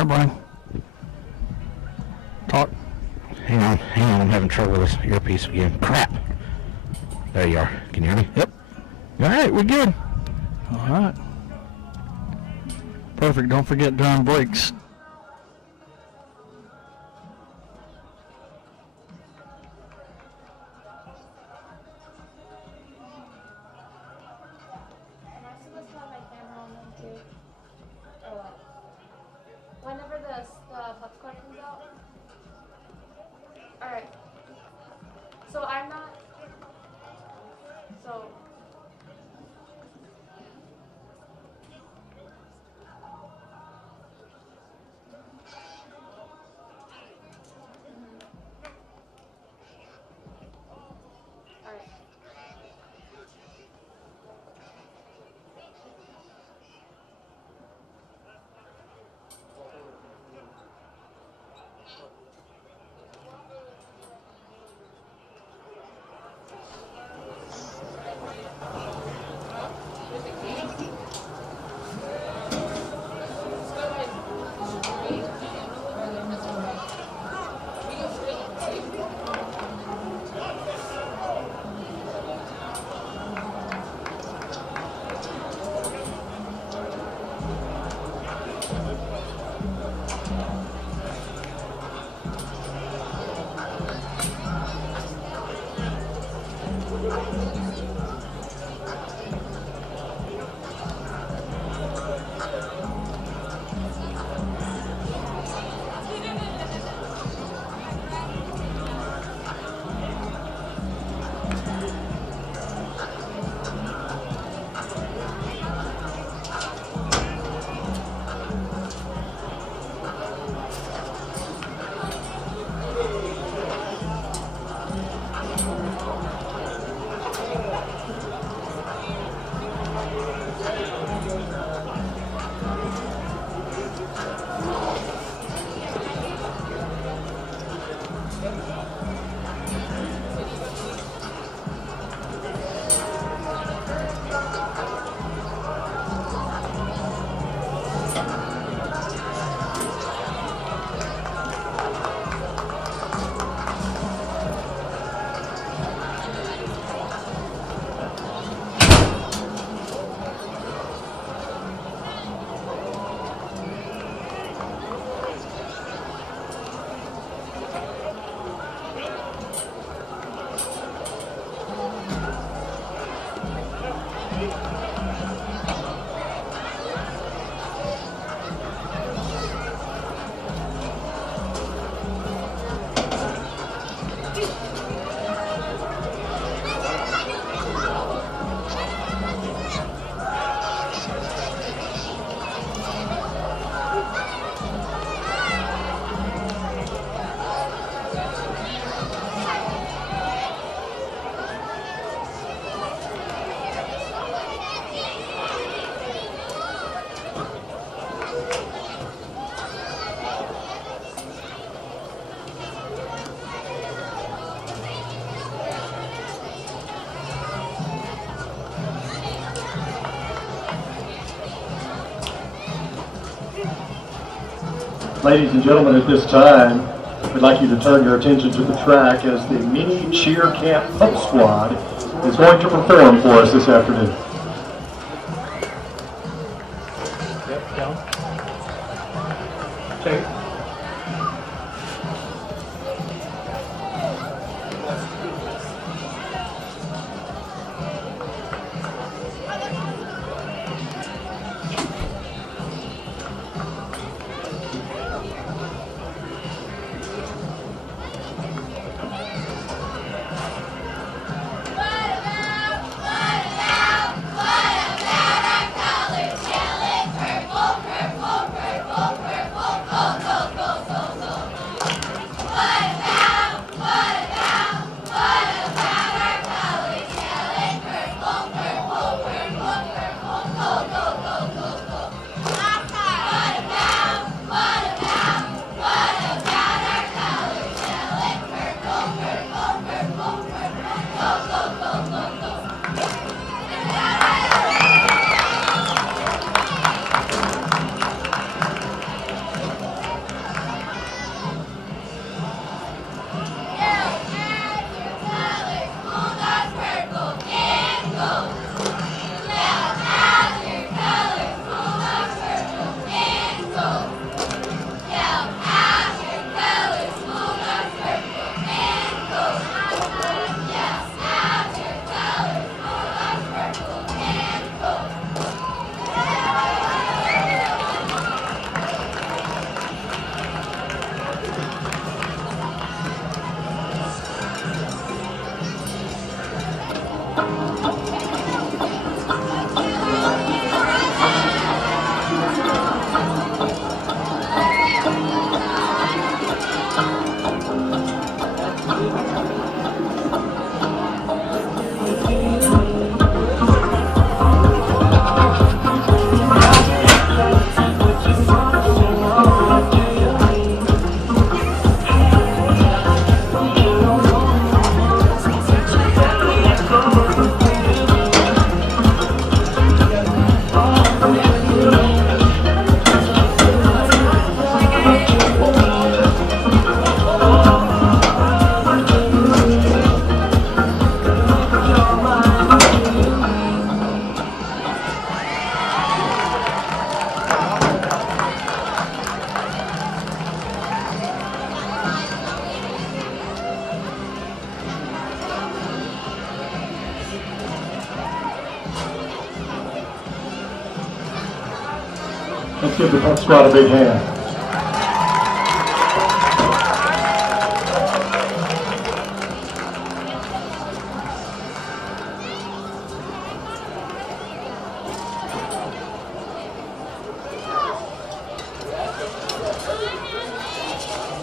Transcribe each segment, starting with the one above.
Hi, Brian. Talk. Hang on, I'm having trouble with this earpiece again. Crap. There you are. Can you hear me? Yep. All right, we're good. All right. Perfect. Don't forget during breaks. Whenever the popcorn comes out. Alright. So I'm not. So. Alright. Ladies and gentlemen, at this time, we'd like you to turn your attention to the track as the mini cheer camp pump squad is going to perform for us this afternoon. Yep, down. Take it. Purple, purple, purple, purple, purple, purple. Let's give the Pump Squad a big hand.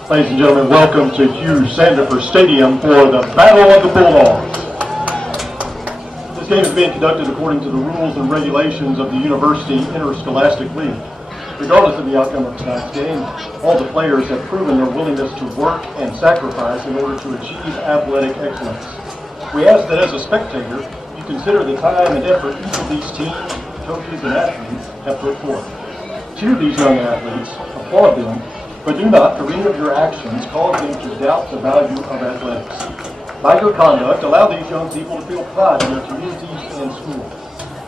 Ladies and gentlemen, welcome to Hugh Sandifer Stadium for the Battle of the Bulldogs. This game is being conducted according to the rules and regulations of the University Interscholastic League. Regardless of the outcome of tonight's game, all the players have proven their willingness to work and sacrifice in order to achieve athletic excellence. We ask that as a spectator, you consider the time and effort each of these teams, coaches, and athletes have put forth. Cheer these young athletes, applaud them, but do not, through any of your actions, cause them to doubt the value of athletics. By your conduct, allow these young people to feel pride in their communities and schools.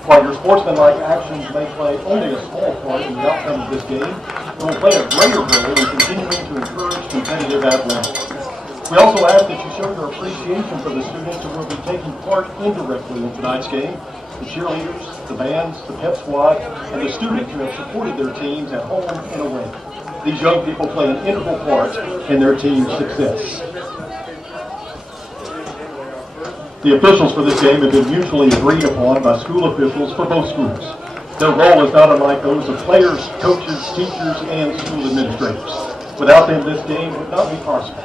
While your sportsmanlike actions may play only a small part in the outcome of this game, it will play a greater role in continuing to encourage competitive athletics. We also ask that you show your appreciation for the students who will be taking part indirectly in tonight's game, the cheerleaders, the bands, the pep squad, and the students who have supported their teams at home and away. These young people play an integral part in their team's success. The officials for this game have been mutually agreed upon by school officials for both schools. Their role is not unlike those of players, coaches, teachers, and school administrators. Without them, this game would not be possible.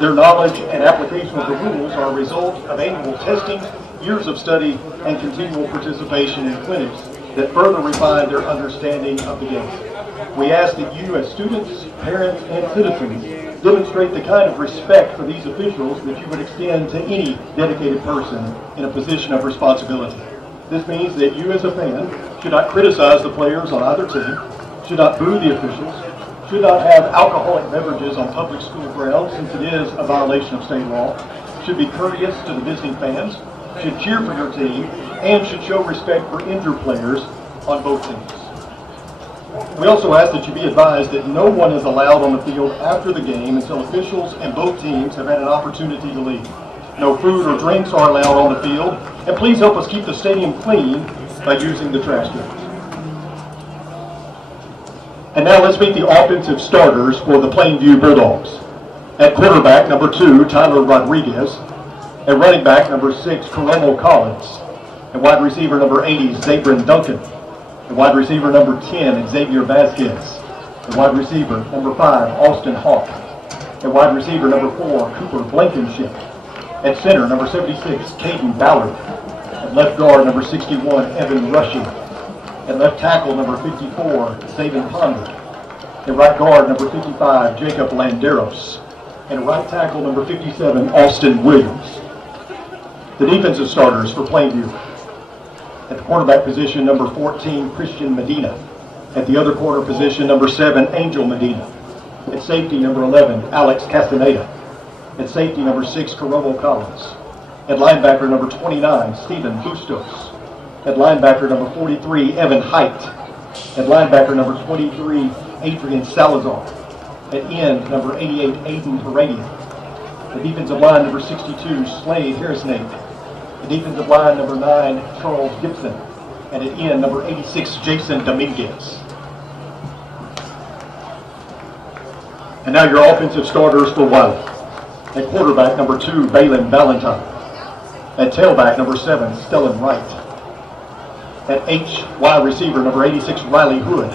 Their knowledge and application of the rules are a result of annual testing, years of study, and continual participation in clinics that further refine their understanding of the game. We ask that you, as students, parents, and citizens, demonstrate the kind of respect for these officials that you would extend to any dedicated person in a position of responsibility. This means that you, as a fan, should not criticize the players on either team, should not boo the officials, should not have alcoholic beverages on public school grounds, since it is a violation of state law, should be courteous to the visiting fans, should cheer for your team, and should show respect for injured players on both teams. We also ask that you be advised that no one is allowed on the field after the game until officials and both teams have had an opportunity to leave. No food or drinks are allowed on the field, and please help us keep the stadium clean by using the trash cans. And now let's meet the offensive starters for the Plainview Bulldogs. At quarterback, number 2, Tyler Rodriguez. At running back, number 6, Coromo Collins. At wide receiver, number 80, Zabrin Duncan. At wide receiver, number 10, Xavier Vasquez. At wide receiver, number 5, Austin Hawk. At wide receiver, number 4, Cooper Blankenship. At center, number 76, Caden Ballard. At left guard, number 61, Evan Rushing. At left tackle, number 54, Saban Ponder. At right guard, number 55, Jacob Landeros. And at right tackle, number 57, Austin Williams. The defensive starters for Plainview. At the quarterback position, number 14, Christian Medina. At the other corner position, number 7, Angel Medina. At safety, number 11, Alex Castaneda. At safety, number 6, Coromo Collins. At linebacker, number 29, Stephen Bustos. At linebacker, number 43, Evan Height. At linebacker, number 23, Adrian Salazar. At end, number 88, Aiden Heredia. The defensive line, number 62, Slade Harrisnake. The defensive line, number 9, Charles Gibson. And at end, number 86, Jason Dominguez. And now your offensive starters for Wylie. At quarterback, number 2, Balin Valentine. At tailback, number 7, Stellan Wright. At H, wide receiver, number 86, Riley Hood.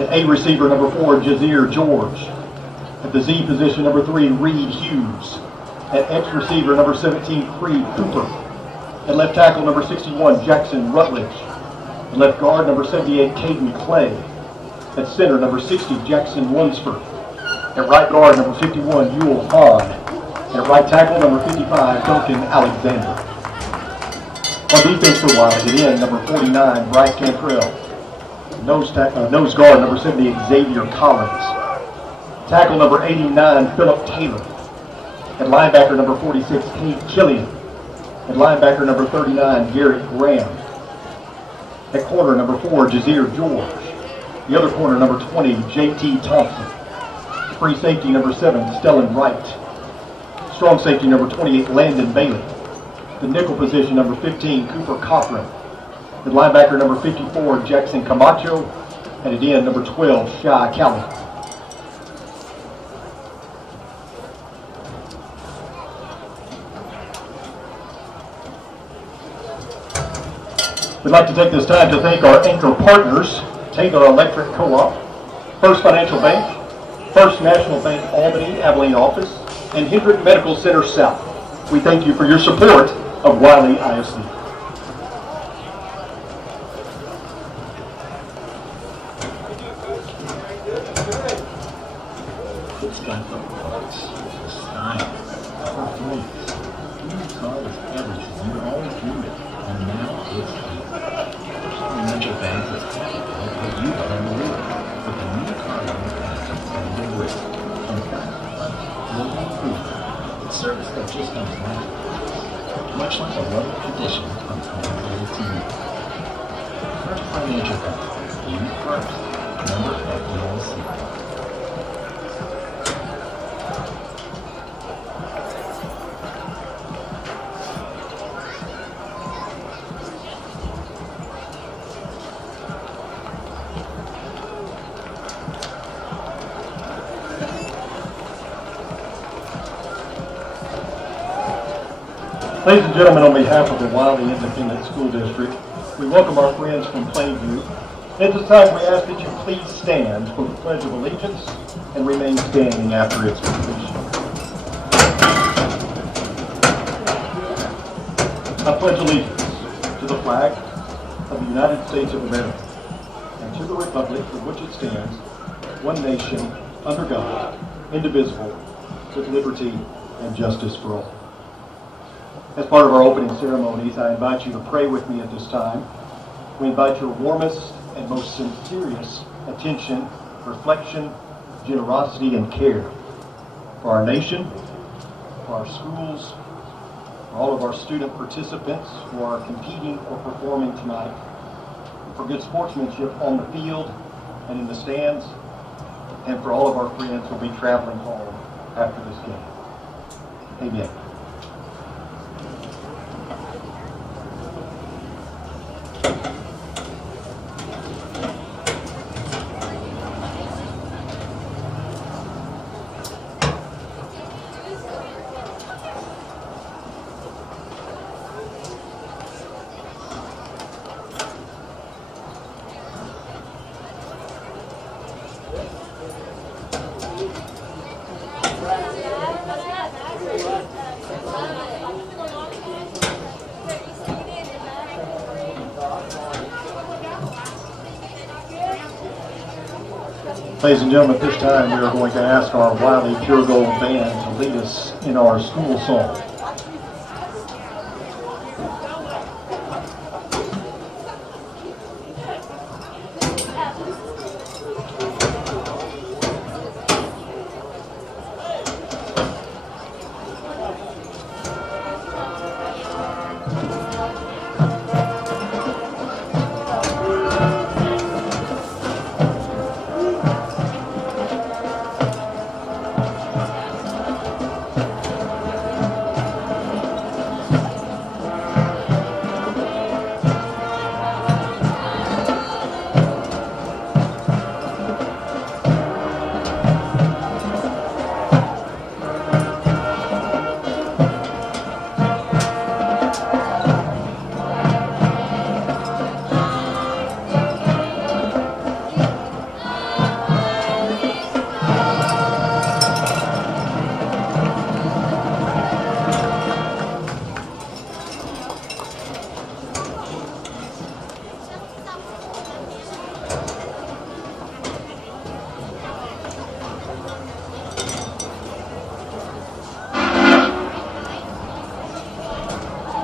At A receiver, number 4, Jazeer George. At the Z position, number 3, Reed Hughes. At X receiver, number 17, Creed Cooper. At left tackle, number 61, Jackson Rutledge. At left guard, number 78, Caden Clay. At center, number 60, Jackson Lunsford. At right guard, number 51, Yule Hahn. At right tackle, number 55, Duncan Alexander. On defense for Wylie, at end, number 49, Bryce Cantrell. Nose guard, number 78, Xavier Collins. Tackle, number 89, Philip Taylor. At linebacker, number 46, Kate Killian. At linebacker, number 39, Garrett Graham. At corner, number 4, Jazeer George. The other corner, number 20, J.T. Thompson. Free safety, number 7, Stellan Wright. Strong safety, number 28, Landon Bailey. The nickel position, number 15, Cooper Cochran. At linebacker, number 54, Jackson Camacho. And again, number 12, Shy Callie. We'd like to take this time to thank our anchor partners, Taylor Electric Co-op, First Financial Bank, First National Bank Albany Abilene office, and Hendrick Medical Center South. We thank you for your support of Wylie ISD. It's got the looks, the style, performance. Your car is everything. You always dreamed it, and now it's here. First Financial Bank is happy to help you out on the road with a new car loan benefits and delivery. In fact, we'll improve it. It's service that just comes naturally, much like a loving tradition from complicated to you. First Financial Bank, you first. Member FDIC. Ladies and gentlemen, on behalf of the Wylie Independent School District, we welcome our friends from Plainview. At this time, we ask that you please stand for the Pledge of Allegiance and remain standing after its completion. I pledge allegiance to the flag of the United States of America and to the republic for which it stands, one nation, under God, indivisible, with liberty and justice for all. As part of our opening ceremonies, I invite you to pray with me at this time. We invite your warmest and most sincerest attention, reflection, generosity, and care for our nation, for our schools, for all of our student participants who are competing or performing tonight, for good sportsmanship on the field and in the stands, and for all of our friends who will be traveling home after this game. Amen. Ladies and gentlemen, at this time we are going to ask our Wylie Pure Gold Band to lead us in our school song.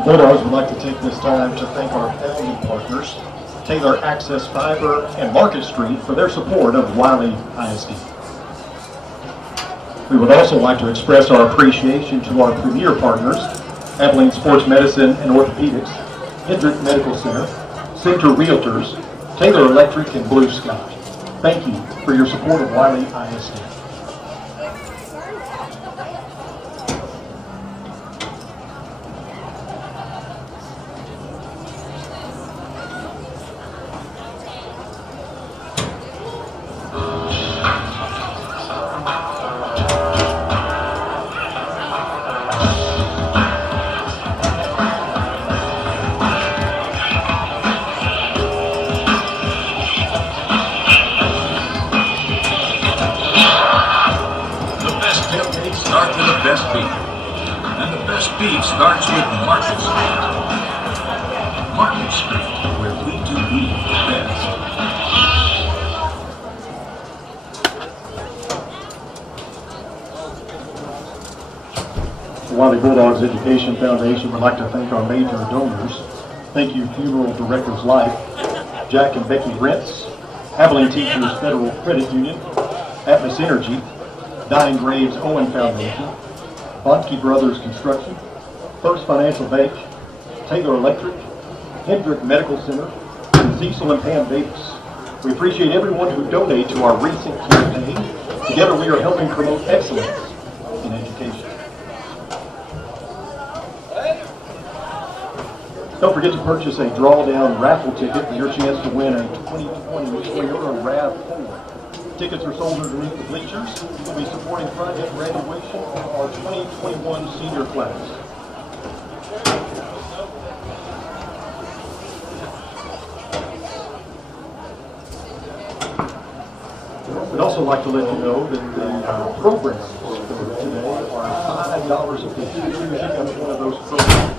Bulldogs would like to take this time to thank our FE partners, Taylor Access Fiber and Market Street, for their support of Wylie ISD. We would also like to express our appreciation to our premier partners, Abilene Sports Medicine and Orthopedics, Hendrick Medical Center, Center Realtors, Taylor Electric, and Blue Sky. Thank you for your support of Wylie ISD. beef. And the best beef starts with Market Street. Market Street, where we do beef best. The Wylie Bulldogs Education Foundation would like to thank our major donors. Thank you, Funeral Directors Life, Jack and Becky Rents, Abilene Teachers Federal Credit Union, Atmos Energy, Dying Graves Owen Foundation, Bonnke Brothers Construction, First Financial Bank, Taylor Electric, Hendrick Medical Center, and Cecil and Pam Davis. We appreciate everyone who donated to our recent campaign. Together we are helping promote excellence in education. Don't forget to purchase a drawdown raffle ticket for your chance to win a 2020 Toyota RAV4. Tickets are sold underneath the bleachers. We'll be supporting private graduation for our 2021 senior class. We'd also like to let you know that the programs for today are $5 a piece. You can pick up one of those programs.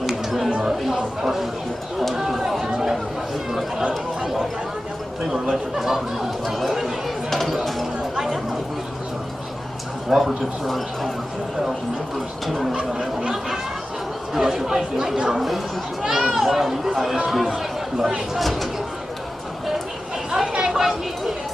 Ladies and gentlemen, our April partnership sponsor tonight is Taylor Electric Cooperative is an electric cooperative serves over 10,000 members in and around Abilene. We'd like to thank them for their amazing support of Wylie ISD. We'd like to Okay, wait, you too.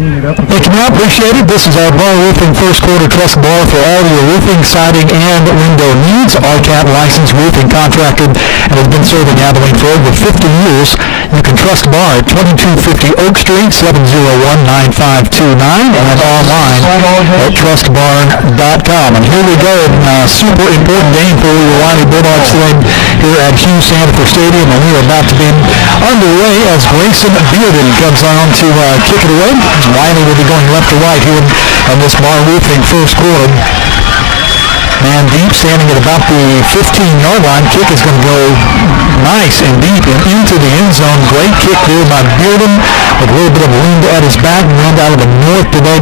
Thank you, Matt. Appreciate it. This is our bar roofing first quarter trust bar for all your roofing, siding, and window needs. RCAT licensed roofing contractor and has been serving Abilene for over 50 years. You can trust bar at 2250 Oak Street, 701-9529, and online at trustbarn.com. And here we go. Super important game for your Wylie Bulldogs today here at Hughes Sandifer Stadium, and we are about to be underway as Grayson Bearden comes on to kick it away. Wylie will be going left to right here on this bar roofing first quarter. Man deep, standing at about the 15-yard line. Kick is going to go nice and deep and into the end zone. Great kick there by Bearden with a little bit of wind at his back. Wind out of the north today.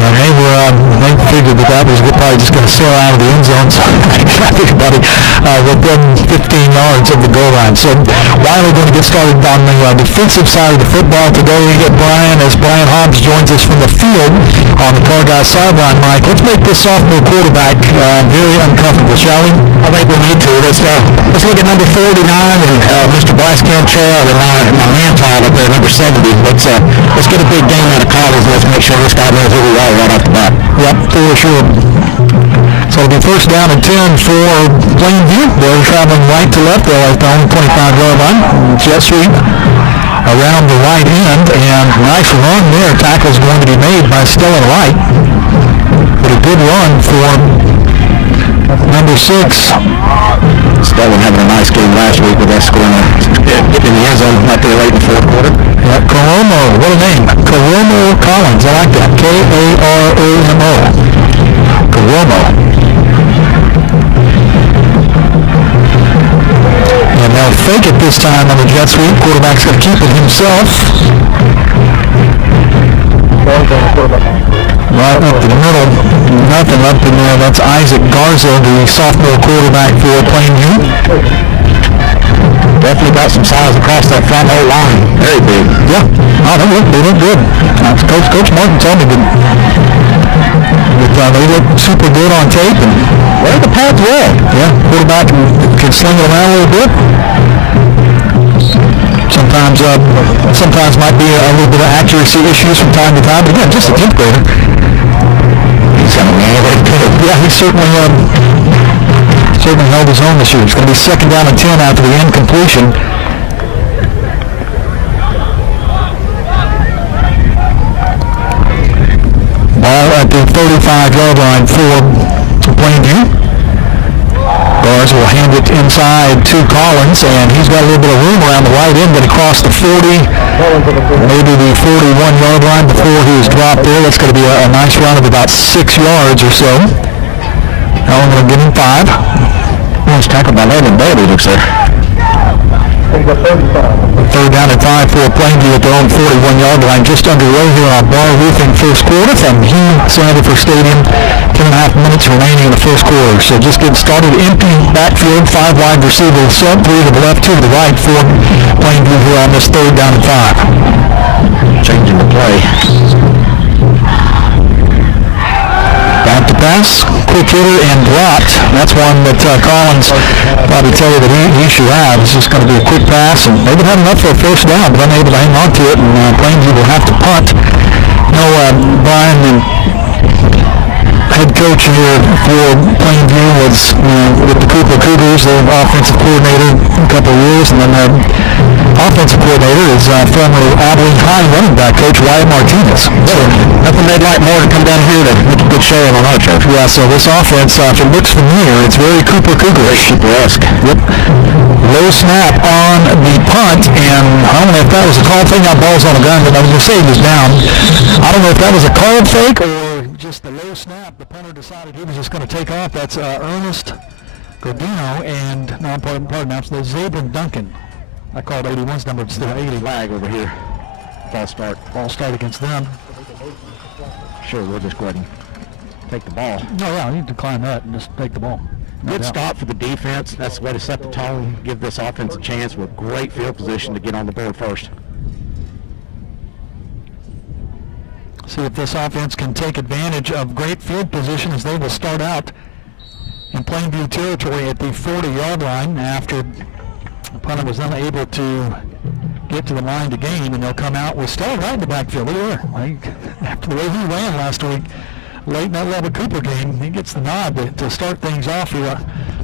And they figured that was probably just going to sail out of the end zone. So everybody within 15 yards of the goal line. So Wylie going to get started on the defensive side of the football today. We get Brian as Brian Hobbs joins us from the field on the Car Guy sideline. Mike, let's make this sophomore quarterback very uncomfortable, shall we? I think we need to. Let's look at number 49 and Mr. Bryce Cantrell and my man child up there, number 70. Let's get a big game out of Collins. Let's make sure this guy knows who we are right off the bat. Yep, for sure. So it'll be first down and 10 for Plainview. They're traveling right to left. They're at the own 25-yard line. Jet sweep around the right end, and nice run there. Tackle's going to be made by Stellan Light. But a good run for number 6. Stellan having a nice game last week with us scoring getting in the end zone right there late in the fourth quarter. Yeah, Karomo, what a name. Karomo Collins, I like that. K-A-R-O-M-O. Karomo. And they'll fake it this time on the jet sweep. Quarterback's going to keep it himself. Right up the middle, nothing up in there. That's Isaac Garza, the sophomore quarterback for Plainview. Definitely got some size across that front whole line. Very big. Yeah. Oh, they look good. Coach Martin told me that they look super good on tape and Read the path well. Yeah, quarterback can sling it around a little bit. Sometimes might be a little bit of accuracy issues from time to time, but again, just a 10th grader. He's got a man that good. Yeah, he certainly held his own this year. It's going to be second down and 10 after the incompletion. Ball at the 35-yard line for Plainview. Garza will hand it inside to Collins, and he's got a little bit of room around the right end, going to cross the 40, maybe the 41-yard line before he was dropped there. That's going to be a nice run of about 6 yards or so. Now I'm going to give him 5. Nice tackle by Landon Bailey, looks there. Third down and 5 for Plainview at their own 41-yard line. Just underway here on Bar Roofing first quarter from Hughes Sandifer Stadium. 10.5 minutes remaining in the first quarter. So just getting started. Empty backfield, 5 wide receivers, 3 to the left, 2 to the right for Plainview here on this third down and 5. Changing the play. Back to pass, quick hitter and dropped. That's one that Collins probably tell you that he should have. It's just going to be a quick pass, and they would have enough for a first down, but unable to hang on to it, and Plainview will have to punt. Brian, the head coach here for Plainview was with the Cooper Cougars, their offensive coordinator a couple of years, and then their offensive coordinator is former Abilene High running back coach Ryan Martinez. So nothing they'd like more to come down here to make a good showing on our turf. Yeah, so this offense, if it looks familiar, it's very Cooper Cougarish. Cooper-esque. Yep. Low snap on the punt, and I don't know if that was a called fake. Now ball's on the gun, but I was going to say he was down. I don't know if that was a called fake or just the low snap. The punter decided he was just going to take off. That's Ernest Gordino and, pardon me, that's Zabrin Duncan. I called 81's number, it's still 80. Flag over here. False start. False start against them. Sure, we'll just go ahead and take the ball. No, yeah, I need to decline that and just take the ball. No Good doubt. stop for the defense. That's the way to set the tone, give this offense a chance with great field position to get on the board first. See if this offense can take advantage of great field position as they will start out in Plainview territory at the 40-yard line after the punter was unable to get to the line to gain, and they'll come out with Stellan right in the backfield. Look at there. after the way he ran last week, late in that Lubbock Cooper game, he gets the nod to start things off here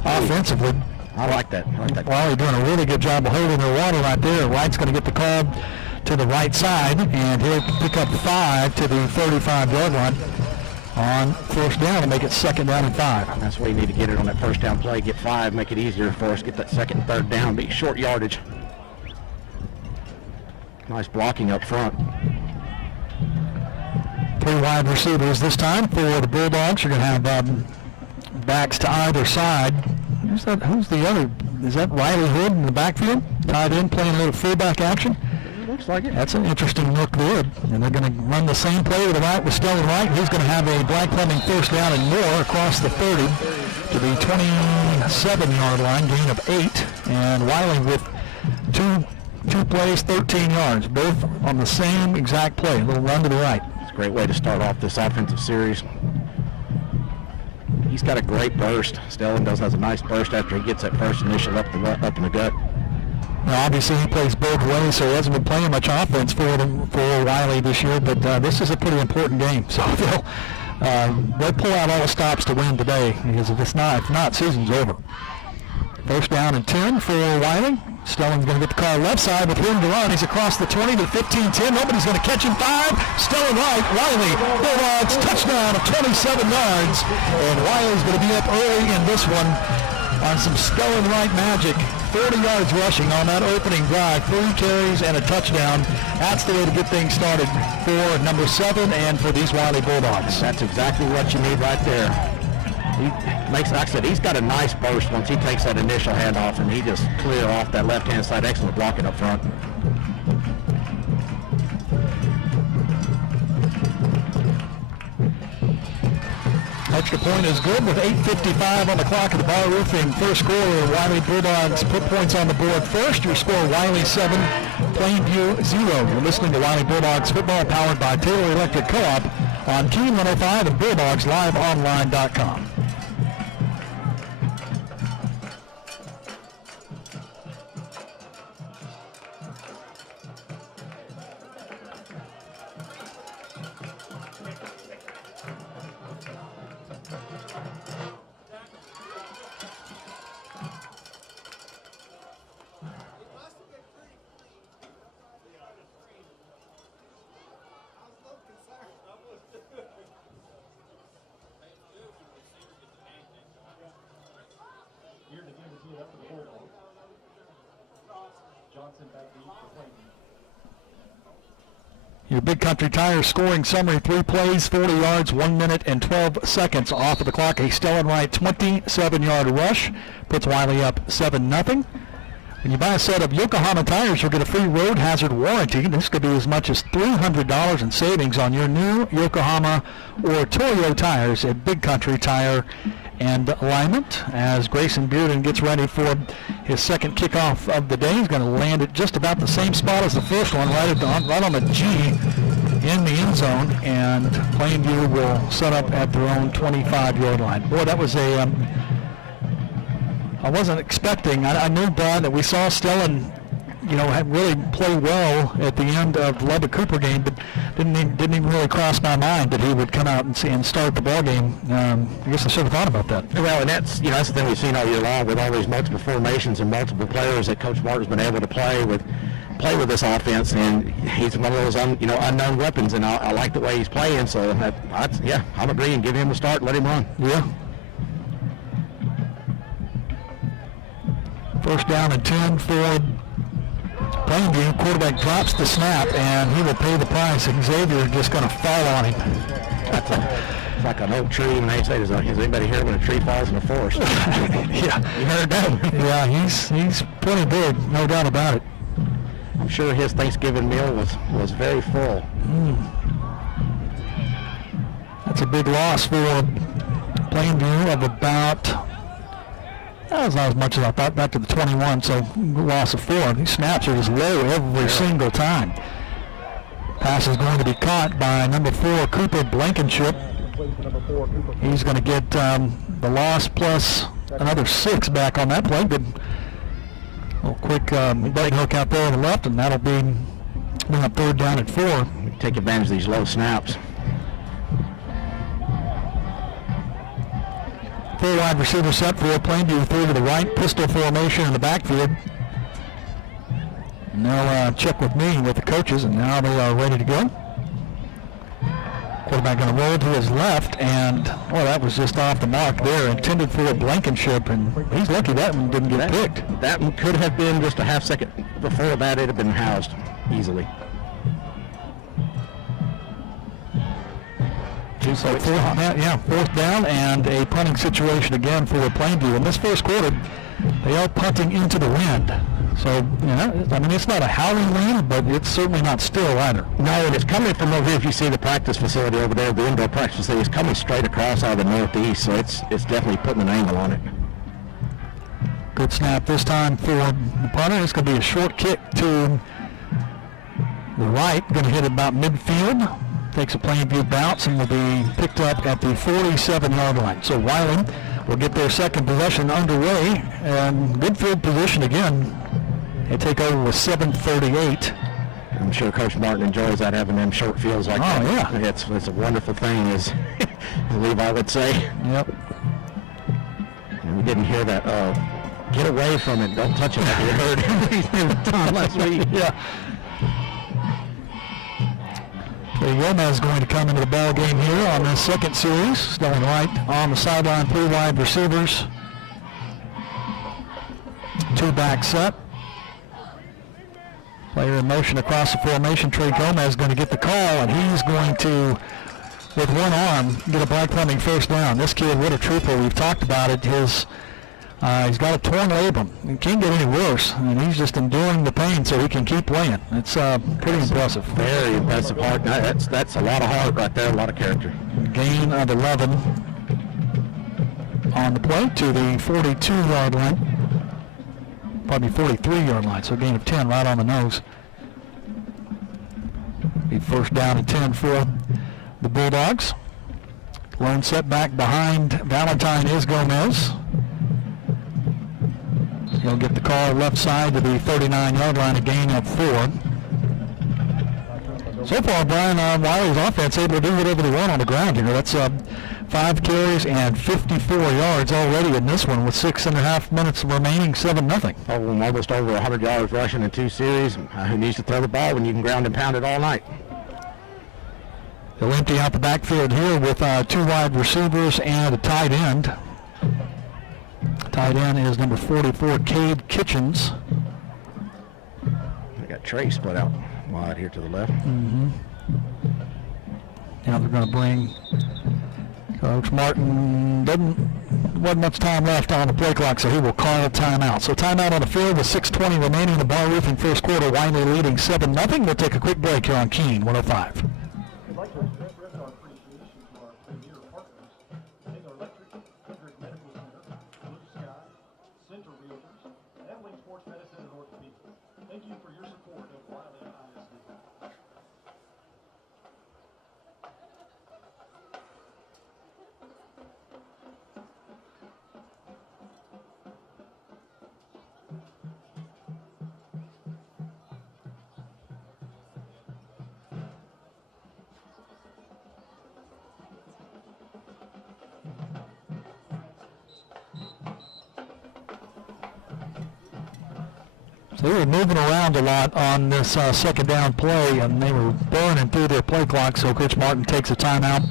offensively. I like that. Wylie doing a really good job of holding their water right there. Wright's going to get the call to the right side, and he'll pick up 5 to the 35-yard line on first down to make it second down and 5. That's where you need to get it on that first down play. Get 5, make it easier for us. Get that second and third down, be short yardage. Nice blocking up front. 3 wide receivers this time for the Bulldogs. You're going to have backs to either side. Who's the other? Is that Riley Hood in the backfield? Tied in, playing a little fullback action. Looks like it. That's an interesting look there. And they're going to run the same play to the right with Stellan Wright. He's going to have a Black Plumbing first down and more across the 30 to the 27-yard line, gain of 8. And Wylie with two plays, 13 yards, both on the same exact play. A little run to the right. It's a great way to start off this offensive series. He's got a great burst. Stellan has a nice burst after he gets that first initial up in the gut. Now, obviously, he plays both ways, so he hasn't been playing much offense for Wylie this year, but this is a pretty important game. So they'll pull out all the stops to win today, because if not, season's over. First down and 10 for Wylie. Stellan's going to get the car left side with room to run. He's across the 20 to 15-10. Nobody's going to catch him. 5. Stellan Wright, Wylie, Bulldogs, touchdown of 27 yards. And Wylie's going to be up early in this one on some Stellan Wright magic. 40 yards rushing on that opening drive. 3 carries and a touchdown. That's the way to get things started for number 7 and for these Wylie Bulldogs. That's exactly what you need right there. He makes, like I said, he's got a nice burst once he takes that initial handoff, and he just clear off that left-hand side. Excellent blocking up front. Extra point is good with 8:55 on the clock at the Bar Roofing first quarter. Wylie Bulldogs put points on the board first. Your score, Wylie 7, Plainview 0. You're listening to Wylie Bulldogs football powered by Taylor Electric Co-op on Keen 105 and BulldogsLiveOnline.com. Here to give the key up to the Bulldogs. Johnson back deep for Plainview. Your Big Country Tire scoring summary: 3 plays, 40 yards, 1 minute and 12 seconds off of the clock. A Stellan Wright 27-yard rush puts Wylie up 7-0. When you buy a set of Yokohama tires, you'll get a free road hazard warranty. This could be as much as $300 in savings on your new Yokohama or Toyo tires at Big Country Tire and Alignment. As Grayson Bearden gets ready for his second kickoff of the day, he's going to land at just about the same spot as the first one, right on the G in the end zone, and Plainview will set up at their own 25-yard line. Boy, that was I wasn't expecting. I knew, Don, that we saw Stellan, had really play well at the end of the Lubbock Cooper game, but didn't even really cross my mind that he would come out and start the ball game. I guess I should have thought about that. Well, and that's the thing we've seen all year long with all these multiple formations and multiple players that Coach Martin's been able to play with this offense, and he's one of those unknown weapons, and I like the way he's playing. So I'm agreeing. Give him a start, let him run. Yeah. First down and 10 for Plainview. Quarterback drops the snap, and he will pay the price. Xavier just going to fall on him. It's like an oak tree, and they say, "Is anybody here when a tree falls in the forest?" Yeah, you heard that? Yeah, he's pretty big, no doubt about it. I'm sure his Thanksgiving meal was very full. That's a big loss for Plainview of about. That was not as much as I thought, back to the 21, so loss of 4. These snaps are just low every single time. Pass is going to be caught by number 4, Cooper Blankenship. He's going to get the loss plus another 6 back on that play. Good little quick button hook out there on the left, and that'll be up third down at 4. Take advantage of these low snaps. Full wide receiver set for Plainview, through to the right, pistol formation in the backfield. And they'll check with me with the coaches, and now they are ready to go. Quarterback going to roll to his left, and that was just off the mark there. Intended for Blankenship, and he's lucky that one didn't get picked. That one could have been just a half second before that. It'd have been housed easily. So fourth down and a punting situation again for Plainview. In this first quarter, they are punting into the wind. So, it's not a howling wind, but it's certainly not still either. No, and it's coming from over here. If you see the practice facility over there, the indoor practice facility, it's coming straight across out of the northeast, so it's definitely putting an angle on it. Good snap this time for the punter. It's going to be a short kick to the right. Going to hit about midfield. Takes a Plainview bounce and will be picked up at the 47-yard line. So Wylie will get their second possession underway, and good field position again. They take over with 7:38. I'm sure Coach Martin enjoys that, having them short fields like that. Oh, yeah. It's a wonderful thing, as Levi would say. Yep. And we didn't hear that, get away from it, don't touch it, like we heard Tom last week. Yeah. Gomez is going to come into the ball game here on this second series. Going right on the sideline, 3 wide receivers. 2 back set. Player in motion across the formation. Trey Gomez is going to get the call, and he's going to, with one arm, get a Black Plumbing first down. This kid, what a trooper. We've talked about it. He's got a torn labrum. It can't get any worse, and he's just enduring the pain so he can keep playing. It's pretty impressive. Very impressive heart. That's a lot of heart right there, a lot of character. Gain of 11 on the play to the 42-yard line. Probably 43-yard line, so a gain of 10 right on the nose. Be first down and 10 for the Bulldogs. Lone setback behind Valentine is Gomez. He'll get the call left side to the 39-yard line, a gain of 4. So far, Brian, Wylie's offense able to do whatever they want on the ground here. That's 5 carries and 54 yards already in this one with 6.5 minutes remaining, 7-0. Almost over 100 yards rushing in 2 series. Who needs to throw the ball when you can ground and pound it all night? They'll empty out the backfield here with 2 wide receivers and a tight end. Tight end is number 44, Cade Kitchens. They got Trey split out wide here to the left. Mm-hmm. Now they're going to bring Coach Martin. Wasn't much time left on the play clock, so he will call a timeout. So timeout on the field with 6:20 remaining in the Bar Roofing first quarter. Wylie leading 7-0. We'll take a quick break here on Keene 105. We'd like to express our appreciation to our premier partners, Taylor Electric, Hendrick Medical Center, Blue Sky, Center Realtors, and Evelyn Sports Medicine and Orthopedics. Thank you for your support of Wylie ISD. So they were moving around a lot on this second down play, and they were burning through their play clock, so Coach Martin takes a timeout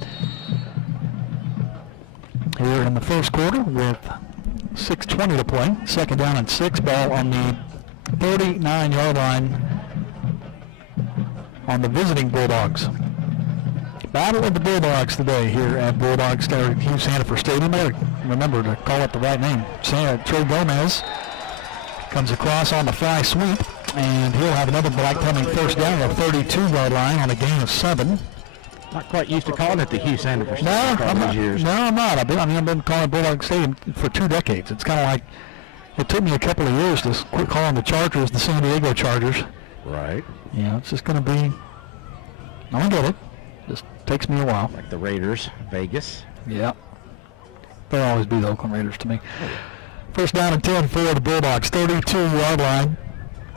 here in the first quarter with 6:20 to play. Second down and 6, ball on the 39-yard line on the visiting Bulldogs. Battle of the Bulldogs today here at Bulldogs Hughes Hannaford Stadium. I remember to call it the right name. Trey Gomez comes across on the fly sweep, and he'll have another Black Plumbing first down at the 32-yard line on a gain of 7. Not quite used to calling it the Hughes Hannaford Stadium. I'm not. I've been calling Bulldog Stadium for 2 decades. It's kind of like, it took me a couple of years to quit calling the Chargers the San Diego Chargers. Right. Yeah, it's just going to be, I don't get it. Just takes me a while. Like the Raiders, Vegas. Yeah. They'll always be the Oakland Raiders to me. First down and 10 for the Bulldogs, 32-yard line.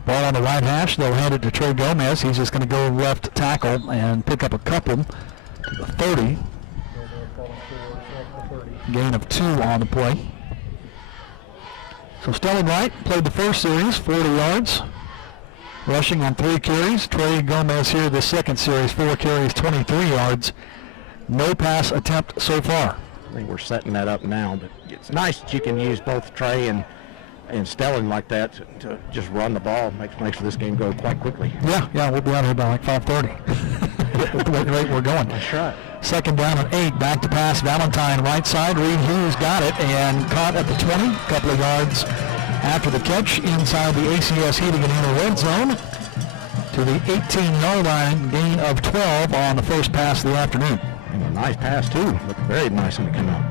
Ball on the right hash. They'll hand it to Trey Gomez. He's just going to go left tackle and pick up a couple to the 30. gain of 2 on the play. So Stellan Wright played the first series, 40 yards, rushing on 3 carries. Trey Gomez here the second series, 4 carries, 23 yards. No pass attempt so far. I think we're setting that up now, but it's nice that you can use both Trey and Stellan like that to just run the ball. Makes this game go quite quickly. Yeah, we'll be out here by like 5:30. At the rate we're going. That's right. Second down and 8, back to pass. Valentine right side. Reed Hughes got it and caught at the 20, couple of yards after the catch inside the ACS Heating and Inner red zone to the 18-yard line, gain of 12 on the first pass of the afternoon. And a nice pass too. Looked very nice when it came out.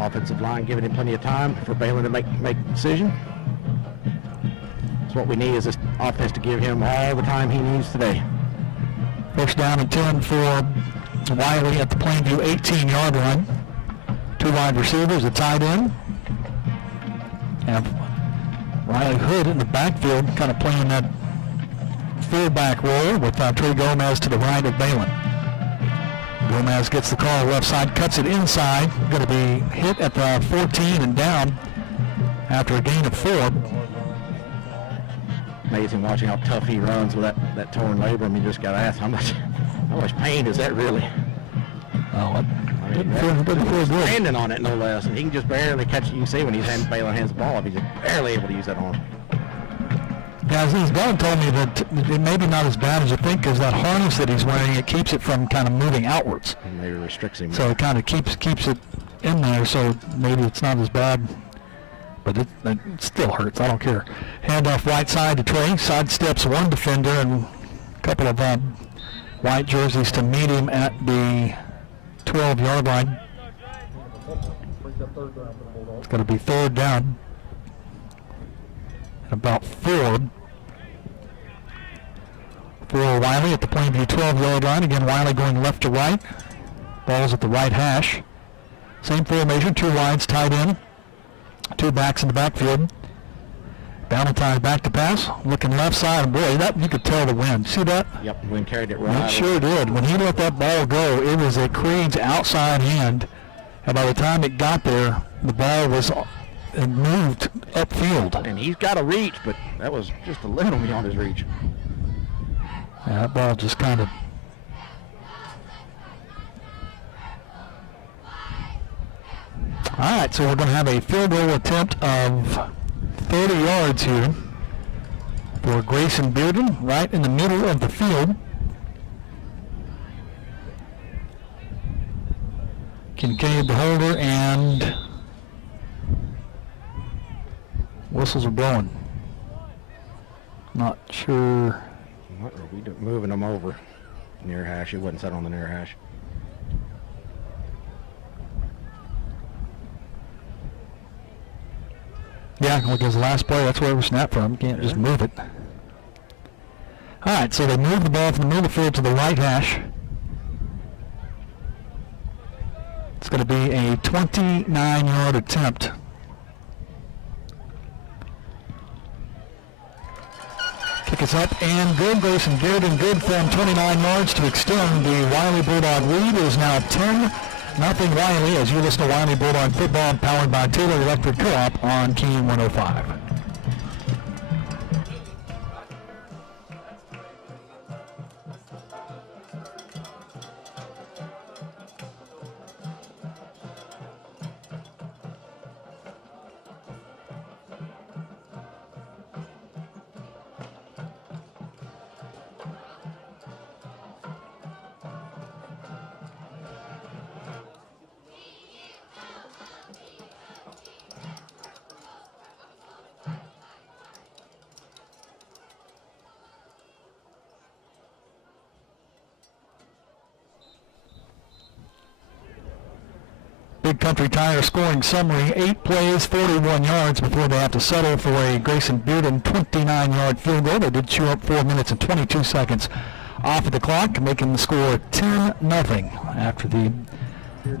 Offensive line giving him plenty of time for Balin to make a decision. So what we need is this offense to give him all the time he needs today. First down and 10 for Wylie at the Plainview 18-yard line. 2 wide receivers, a tight end. And Riley Hood in the backfield, kind of playing that fullback role with Trey Gomez to the right of Balin. Gomez gets the call left side, cuts it inside. Going to be hit at the 14 and down after a gain of 4. Amazing watching how tough he runs with that torn labrum. You just got to ask how much pain is that really? Oh, it doesn't feel good. Standing on it no less, and he can just barely catch it. You can see when Balin hands the ball up, he's just barely able to use that arm. Yeah, his dog told me that it may be not as bad as you think, because that harness that he's wearing, it keeps it from kind of moving outwards. And maybe restricts him. So it kind of keeps it in there, so maybe it's not as bad. But it still hurts. I don't care. Handoff right side to Trey. Sidesteps one defender and a couple of white jerseys to meet him at the 12-yard line. It's going to be third down. And about 4 for Wylie at the Plainview 12-yard line. Again, Wylie going left to right. Ball's at the right hash. Same formation, 2 wides tied in. 2 backs in the backfield. Valentine back to pass, looking left side, and boy, that you could tell the wind. See that? Yep, wind carried it right. It sure did. When he let that ball go, it was a Creed's outside hand, and by the time it got there, the ball was moved upfield. And he's got a reach, but that was just a little beyond his reach. Yeah, that ball just kind of. All right, so we're going to have a field goal attempt of 30 yards here for Grayson Bearden, right in the middle of the field. Kincaid the holder, and whistles are blowing. Not sure. What are we doing? Moving them over near hash. It wasn't set on the near hash. Yeah, because the last play, that's where it was snapped from. You can't just move it. All right, so they move the ball from the middle of the field to the right hash. It's going to be a 29-yard attempt. Kick is up and good. Grayson Bearden good from 29 yards to extend the Wylie Bulldog lead. It is now 10-0 Wylie as you listen to Wylie Bulldog football powered by Taylor Electric Co-op on Keen 105. Big Country Tire scoring summary, 8 plays, 41 yards before they have to settle for a Grayson Bearden 29-yard field goal. They did chew up 4 minutes and 22 seconds off of the clock, making the score 10-0 after the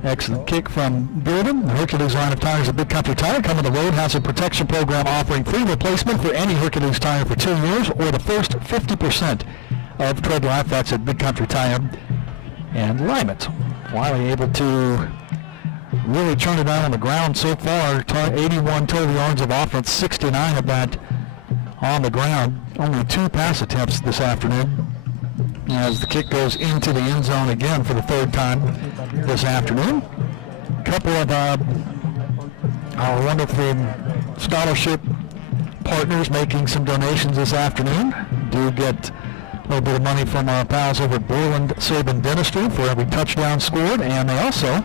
excellent kick from Bearden. The Hercules line of tires at Big Country Tire come with a road hazard protection program offering free replacement for any Hercules tire for 2 years or the first 50% of tread life. That's at Big Country Tire. and Lymet. Wylie able to really turn it out on the ground so far. 81 total yards of offense, 69 of that on the ground. Only 2 pass attempts this afternoon, as the kick goes into the end zone again for the 3rd time this afternoon. A couple of our wonderful scholarship partners making some donations this afternoon. Do get a little bit of money from our pals over at Borland Sabin Dentistry for every touchdown scored, and they also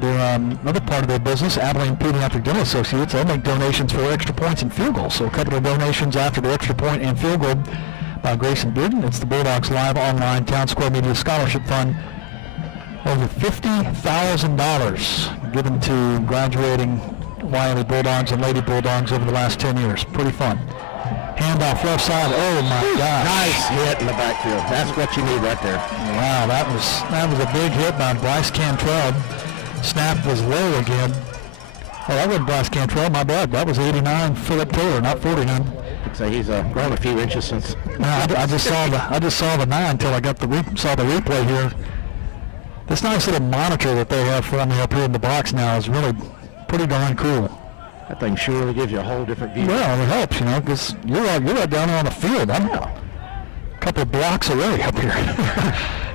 do another part of their business, Abilene Pediatric Dental Associates. They'll make donations for extra points and field goals. So a couple of donations after the extra point and field goal by Grayson Bearden. It's the Bulldogs Live Online Town Square Media Scholarship Fund. Over $50,000 given to graduating Wylie Bulldogs and Lady Bulldogs over the last 10 years. Pretty fun. Handoff left side. Oh my gosh. Nice hit in the backfield. That's what you need right there. Wow, that was a big hit by Bryce Cantrell. Snap was low again. Oh, that wasn't Bryce Cantrell, my bad. That was 89 Philip Taylor, not 49. I'd say he's grown a few inches since. No, I just saw the 9 until I got saw the replay here. This nice little monitor that they have for me up here in the box now is really pretty darn cool. That thing surely gives you a whole different view. Well, it helps, because you're right down there on the field. I'm a couple of blocks away up here.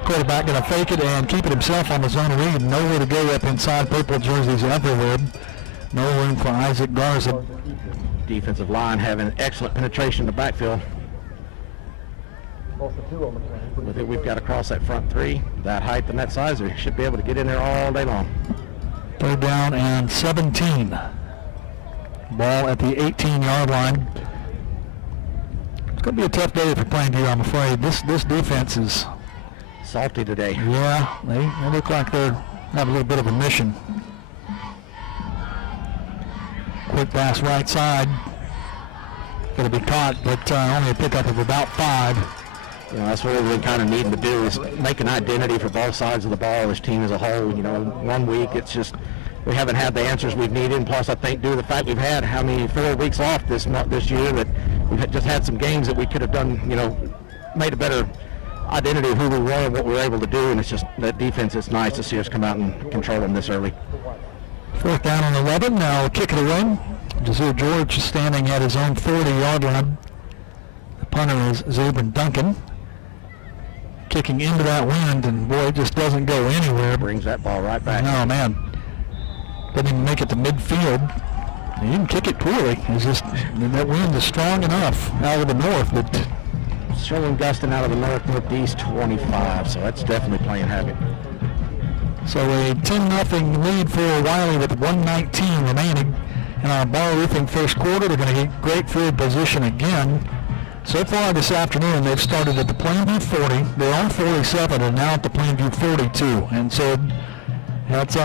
Quarterback going to fake it and keep it himself on the zone read. Nowhere to go up inside. Purple jerseys everywhere. No room for Isaac Garza. Defensive line having excellent penetration in the backfield. With it, we've got to cross that front 3, that height and that size. We should be able to get in there all day long. 3rd down and 17. Ball at the 18-yard line. It's going to be a tough day for Plainview, I'm afraid. This defense is salty today. Yeah, they look like they have a little bit of a mission. Quick pass right side. Going to be caught, but only a pickup of about 5. That's what we're kind of needing to do, is make an identity for both sides of the ball, this team as a whole. 1 week, it's just we haven't had the answers we've needed. And plus, I think due to the fact we've had 4 weeks off this year, that we've just had some games that we could have done, made a better identity of who we were and what we were able to do. And it's just that defense, it's nice to see us come out and control them this early. 4th down and 11. Now kick it away. Jazir George is standing at his own 40-yard line. The punter is Zabin Duncan. Kicking into that wind, and boy, it just doesn't go anywhere. Brings that ball right back. No, man. Doesn't even make it to midfield. He didn't kick it poorly. It's just that wind is strong enough out of the north that showing gusting out of the northeast 25, so that's definitely playing havoc. So a 10-0 lead for Wylie with 1:19 remaining in our bar roofing first quarter. They're going to get great field position again. So far this afternoon, they've started at the Plainview 40. They're on 47 and now at the Plainview 42. And so that's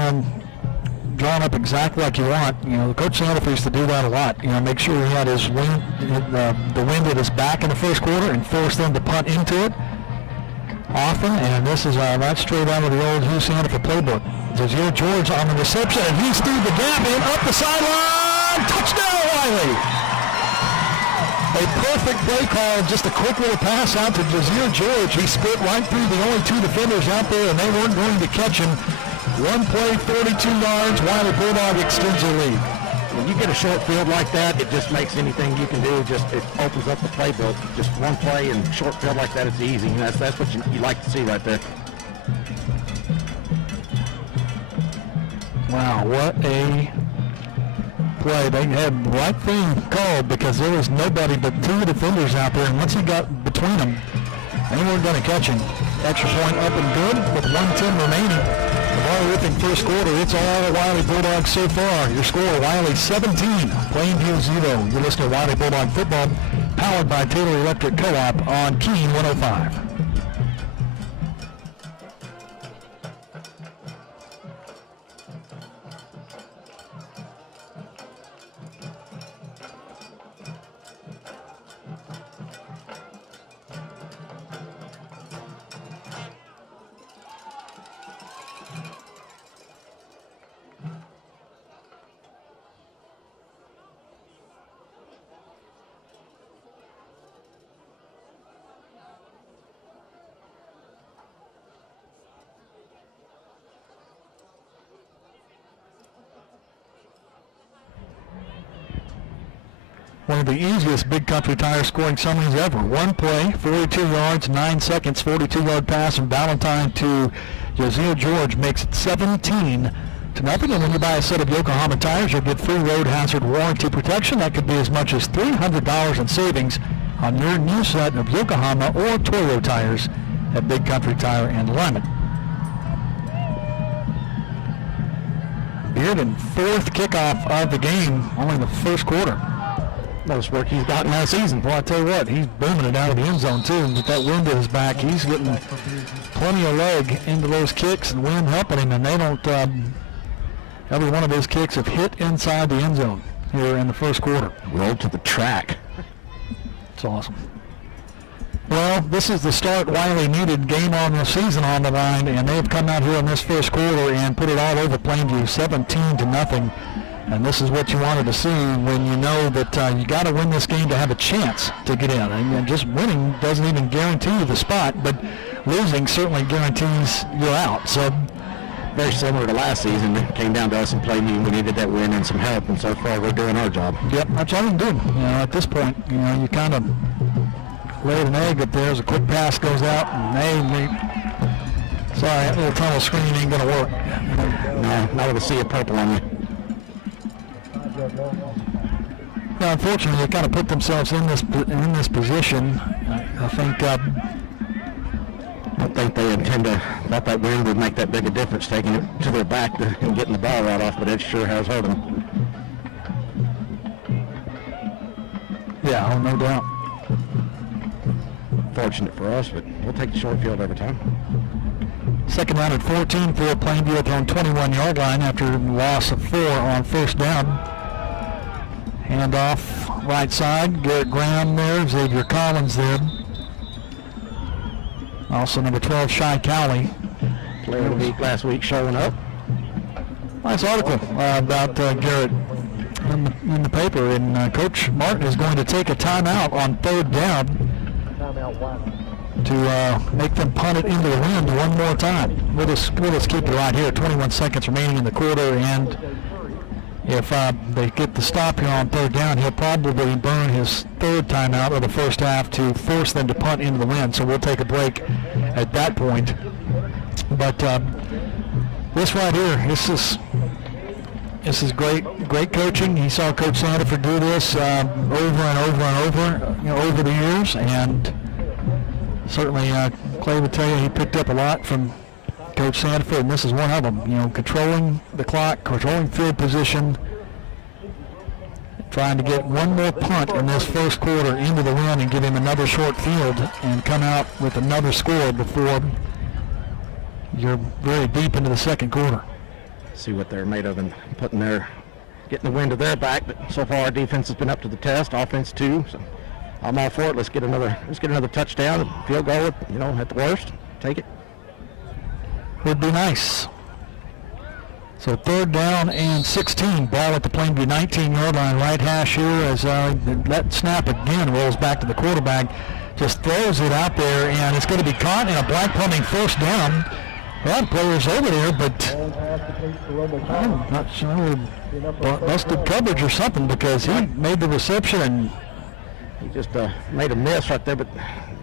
drawn up exactly like you want. The coach Sanders used to do that a lot. Make sure he had his wind, the wind at his back in the first quarter and force them to punt into it often. And this is right straight out of the old Hugh Sanders playbook. Jazir George on the reception, and he's through the gap and up the sideline. Touchdown, Wylie! A perfect play call, just a quick little pass out to Jazir George. He split right through the only 2 defenders out there, and they weren't going to catch him. 1 play, 42 yards. Wylie Bulldog extends their lead. When you get a short field like that, it just makes anything you can do. It opens up the playbook. Just 1 play and short field like that, it's easy. That's what you like to see right there. Wow, what a play. They had the right thing called because there was nobody but 2 defenders out there, and once he got between them, they weren't going to catch him. Extra point up and good with 1:10 remaining. The ball roofing first quarter. It's all the Wylie Bulldogs so far. Your score, Wylie 17, Plainview 0. You're listening to Wylie Bulldog Football, powered by Taylor Electric Co-op on Keene 105. One of the easiest Big Country Tire scoring summaries ever. One play, 42 yards, 9 seconds, 42-yard pass from Valentine to Josiah George makes it 17-0. And when you buy a set of Yokohama tires, you'll get free road hazard warranty protection. That could be as much as $300 in savings on your new set of Yokohama or Toyo tires at Big Country Tire and Alignment. Bearden, fourth kickoff of the game, only the first quarter. Most work he's gotten that season. Well, I tell you what, he's booming it out of the end zone too. With that wind at his back, he's getting plenty of leg into those kicks and wind helping him. And they don't. Every one of those kicks have hit inside the end zone here in the first quarter. Rolled to the track. It's awesome. Well, this is the start Wylie needed. Game on the season on the line, and they've come out here in this first quarter and put it all over Plainview, 17-0. And this is what you wanted to see when you know that you got to win this game to have a chance to get in. And just winning doesn't even guarantee you the spot, but losing certainly guarantees you're out. So very similar to last season. It came down to us in Plainview. We needed that win and some help, and so far we're doing our job. Yep, that's all you can do. At this point, you kind of laid an egg up there as a quick pass goes out, and sorry, that little tunnel screen ain't going to work. No, not with a sea of purple on you. Now, unfortunately, they kind of put themselves in this position. I think they intend to thought that wind would make that big a difference, taking it to their back and getting the ball right off, but it sure has hurt them. Yeah, no doubt. Fortunate for us, but we'll take the short field every time. Second down at 14 for Plainview at their own 21-yard line after a loss of 4 on first down. Handoff right side, Garrett Graham there, Xavier Collins there. Also number 12, Shy Cowley. Player of the week last week showing up. Nice article about Garrett in the paper, and Coach Martin is going to take a timeout on third down to make them punt it into the wind one more time. We'll just keep it right here. 21 seconds remaining in the quarter, and if they get the stop here on third down, he'll probably burn his third timeout of the first half to force them to punt into the wind. So we'll take a break at that point. But this right here, this is great coaching. He saw Coach Sandiford do this over and over and over, over the years, and certainly Clay would tell you he picked up a lot from Coach Sandiford, and this is one of them. Controlling the clock, controlling field position, trying to get one more punt in this first quarter into the wind and give him another short field and come out with another score before you're very deep into the second quarter. See what they're made of and getting the wind to their back, but so far our defense has been up to the test, offense too. So I'm all for it. Let's get another touchdown, field goal, at the worst. Take it. Would be nice. So third down and 16. Ball at the Plainview 19-yard line, right hash here as that snap again rolls back to the quarterback. Just throws it out there, and it's going to be caught in a black pumping first down. Well, players over there, but I'm not sure, busted coverage or something, because he made the reception and he just made a miss right there, but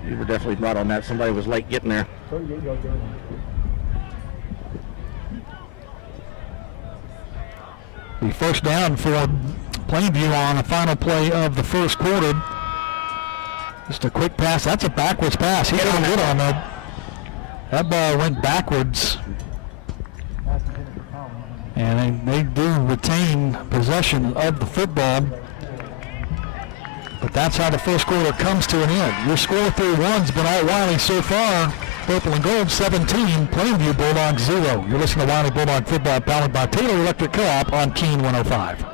you were definitely right on that. Somebody was late getting there. The first down for Plainview on the final play of the first quarter. Just a quick pass. That's a backwards pass. He got good on that. That ball went backwards. And they do retain possession of the football. But that's how the first quarter comes to an end. Your score through one's been all Wylie so far. Purple and Gold 17, Plainview Bulldogs 0. You're listening to Wylie Bulldog Football, powered by Taylor Electric Co-op on Keene 105.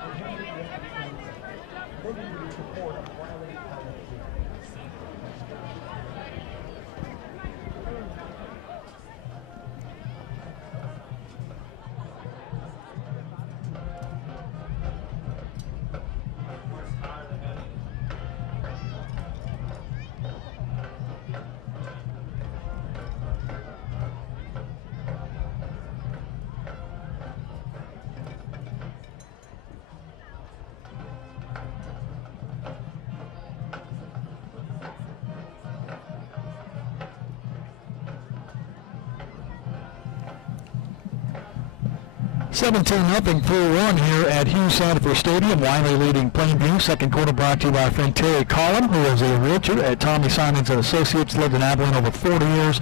17-0 full run here at Hughes Sanford Stadium. Wylie leading Plainview. Second quarter brought to you by our friend Terry Collum, who is a realtor at Tommy Simons and Associates. Lived in Abilene over 40 years.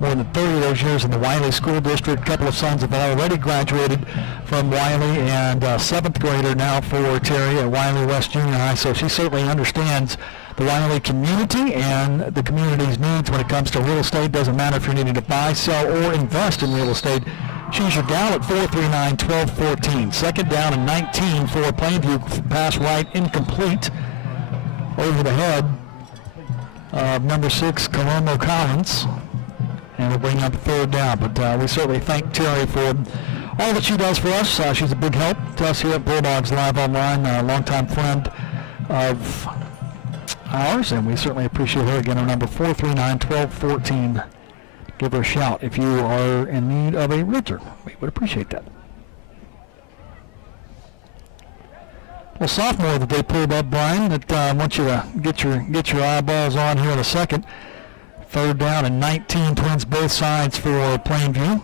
More than 30 of those years in the Wylie School District. A couple of sons have already graduated from Wylie, and seventh grader now for Terry at Wylie West Junior High. So she certainly understands the Wylie community and the community's needs when it comes to real estate. Doesn't matter if you're needing to buy, sell, or invest in real estate. She's your gal at 439-1214. Second down and 19 for Plainview. Pass right, incomplete. Over the head of number 6, Colombo Collins. And we'll bring up third down. But we certainly thank Terry for all that she does for us. She's a big help to us here at Bulldogs Live Online, a longtime friend of ours, and we certainly appreciate her. Again, our number 439-1214. Give her a shout if you are in need of a realtor. We would appreciate that. Well, sophomore that they pulled up, Brian, that I want you to get your eyeballs on here in a second. Third down and 19, twins both sides for Plainview.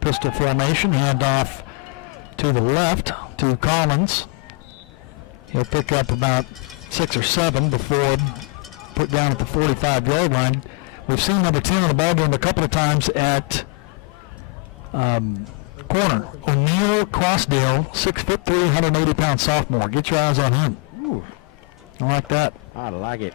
Pistol formation, handoff to the left to Collins. He'll pick up about 6 or 7 before put down at the 45-yard line. We've seen number 10 on the ball game a couple of times at corner. O'Neal Crossdale, 6'3", 180-pound sophomore. Get your eyes on him. Ooh. I like that. I like it.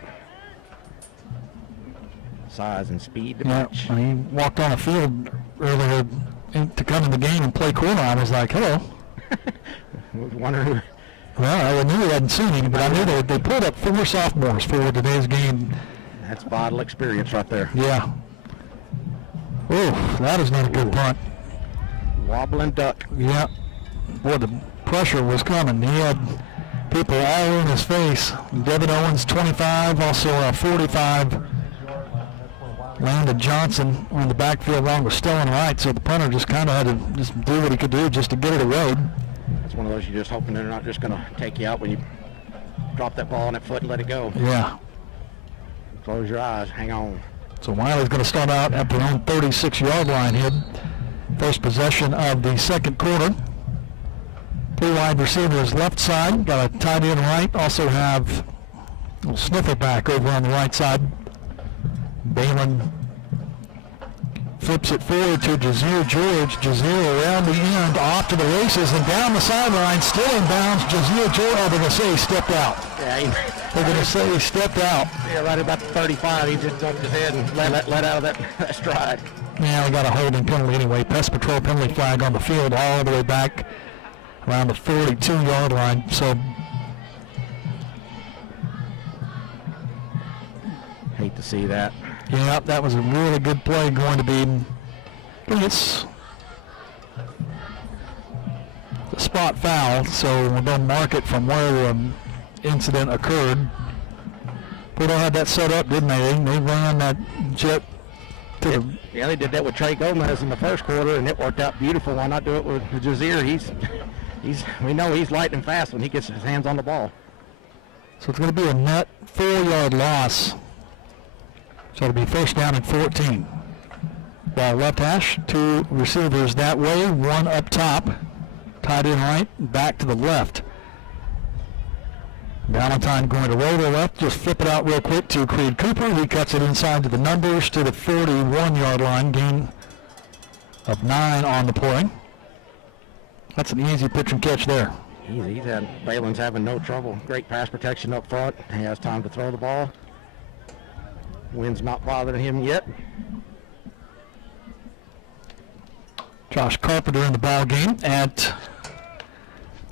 Size and speed to Yeah, match. when he walked on the field earlier to come in the game and play corner, I was like, hello. Wonder who. Well, I knew we hadn't seen him, but I knew they pulled up 4 sophomores for today's game. That's vital experience right there. Yeah. Oh, that is not a good punt. Wobbling duck. Yeah. Boy, the pressure was coming. He had people all in his face. Devin Owens, 25, also 45. Landon Johnson on the backfield along with Stellan Wright, so the punter just kind of had to just do what he could do just to get it away. It's one of those you're just hoping they're not just going to take you out when you drop that ball on that foot and let it go. Yeah. Close your eyes. Hang on. So Wylie's going to start out at their own 36-yard line here. First possession of the second quarter. 2 wide receivers left side. Got a tight end right. Also have a little sniffer back over on the right side. Balin flips it forward to Jazeer George. Jazeer around the end, off to the races, and down the sideline, still in bounds. Jazeer George, they're going to say he stepped out. Yeah, They're going to say he stepped out. yeah, right about the 35. He just ducked his head and let out of that stride. Yeah, we got a holding penalty anyway. Pest Patrol penalty flag on the field all the way back around the 42-yard line. So Hate to see that. yeah, that was a really good play going to be. It's a spot foul, so we're going to mark it from where the incident occurred. Porto had that set up, didn't they? They ran that jet to the. Yeah, they did that with Trey Gomez in the first quarter, and it worked out beautiful. Why not do it with Jazeer? We know he's lightning fast when he gets his hands on the ball. So it's going to be a net 4-yard loss. So it'll be first down and 14. Ball left hash, 2 receivers that way, 1 up top. Tight end right, back to the left. Valentine going to roll to the left, just flip it out real quick to Creed Cooper. He cuts it inside to the numbers to the 41-yard line, gain of 9 on the play. That's an easy pitch and catch there. Balin's having no trouble. Great pass protection up front. He has time to throw the ball. Wind's not bothering him yet. Josh Carpenter in the ball game at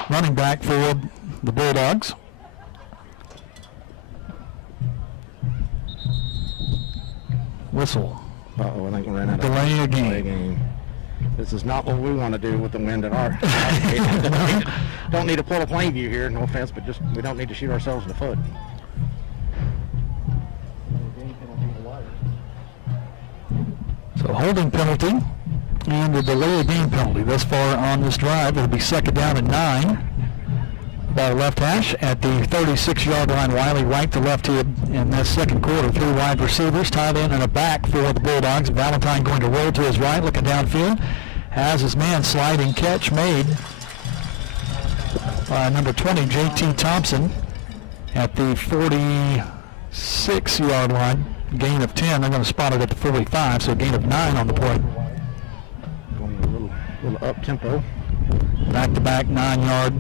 running back for the Bulldogs. Whistle. Uh-oh, I think we ran out of Delay a game. delay game. This is not what we want to do with the wind at our don't need to pull a Plainview here, no offense, but just we don't need to shoot ourselves in the foot. So holding penalty and the delay of game penalty thus far on this drive. It'll be second down and 9. Ball left hash at the 36-yard line. Wylie right to left here in this second quarter. 3 wide receivers, tight end and a back for the Bulldogs. Valentine going to roll to his right, looking downfield. has his man. Sliding catch made by number 20, J.T. Thompson, at the 46-yard line. Gain of 10. They're going to spot it at the 45, so gain of 9 on the play. Going a little up-tempo. Back-to-back 9-yard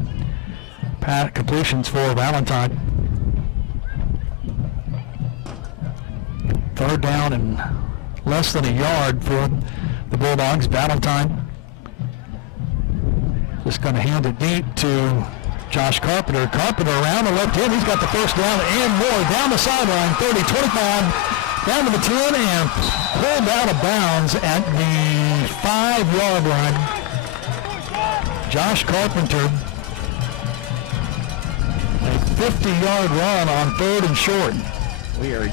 completions for Valentine. Third down and less than a yard for the Bulldogs. Valentine just going to hand it deep to Josh Carpenter. Carpenter around the left end. He's got the first down and more. Down the sideline, 30, 25, down to the 10, and pulled out of bounds at the 5-yard line. Josh Carpenter, a 50-yard run on 3rd and short. We are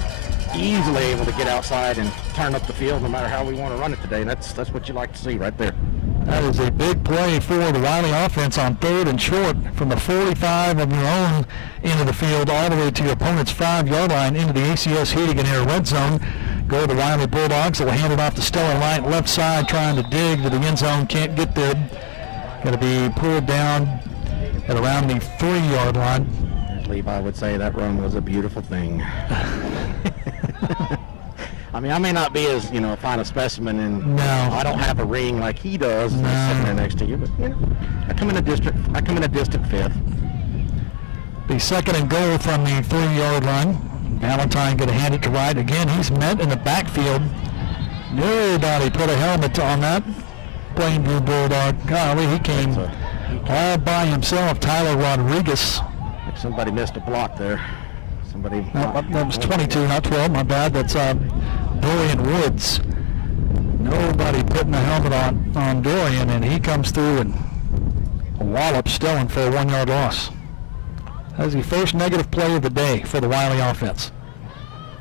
easily able to get outside and turn up the field no matter how we want to run it today. That's what you like to see right there. That is a big play for the Wylie offense on 3rd and short from the 45 of your own end of the field all the way to your opponent's 5-yard line into the ACS Heating and Air red zone. Go the Wylie Bulldogs. They'll hand it off to Stellar Light left side, trying to dig to the end zone. Can't get there. Going to be pulled down at around the 3-yard line. As Levi would say, that run was a beautiful thing. I mean, I may not be as, a fine a specimen, and No. I don't have a ring like he does sitting there next to you, but, I come in a distant 5th. The 2nd and goal from the 3-yard line. Valentine going to hand it to Wright. Again, he's met in the backfield. Nobody put a helmet on that Plainview Bulldog. Golly, he came all by himself. Tyler Rodriguez. If somebody missed a block there. That was 22, not 12. My bad. That's Dorian Woods. Nobody putting a helmet on Dorian, and he comes through and wallops Stellan for a 1-yard loss. That is the first negative play of the day for the Wylie offense.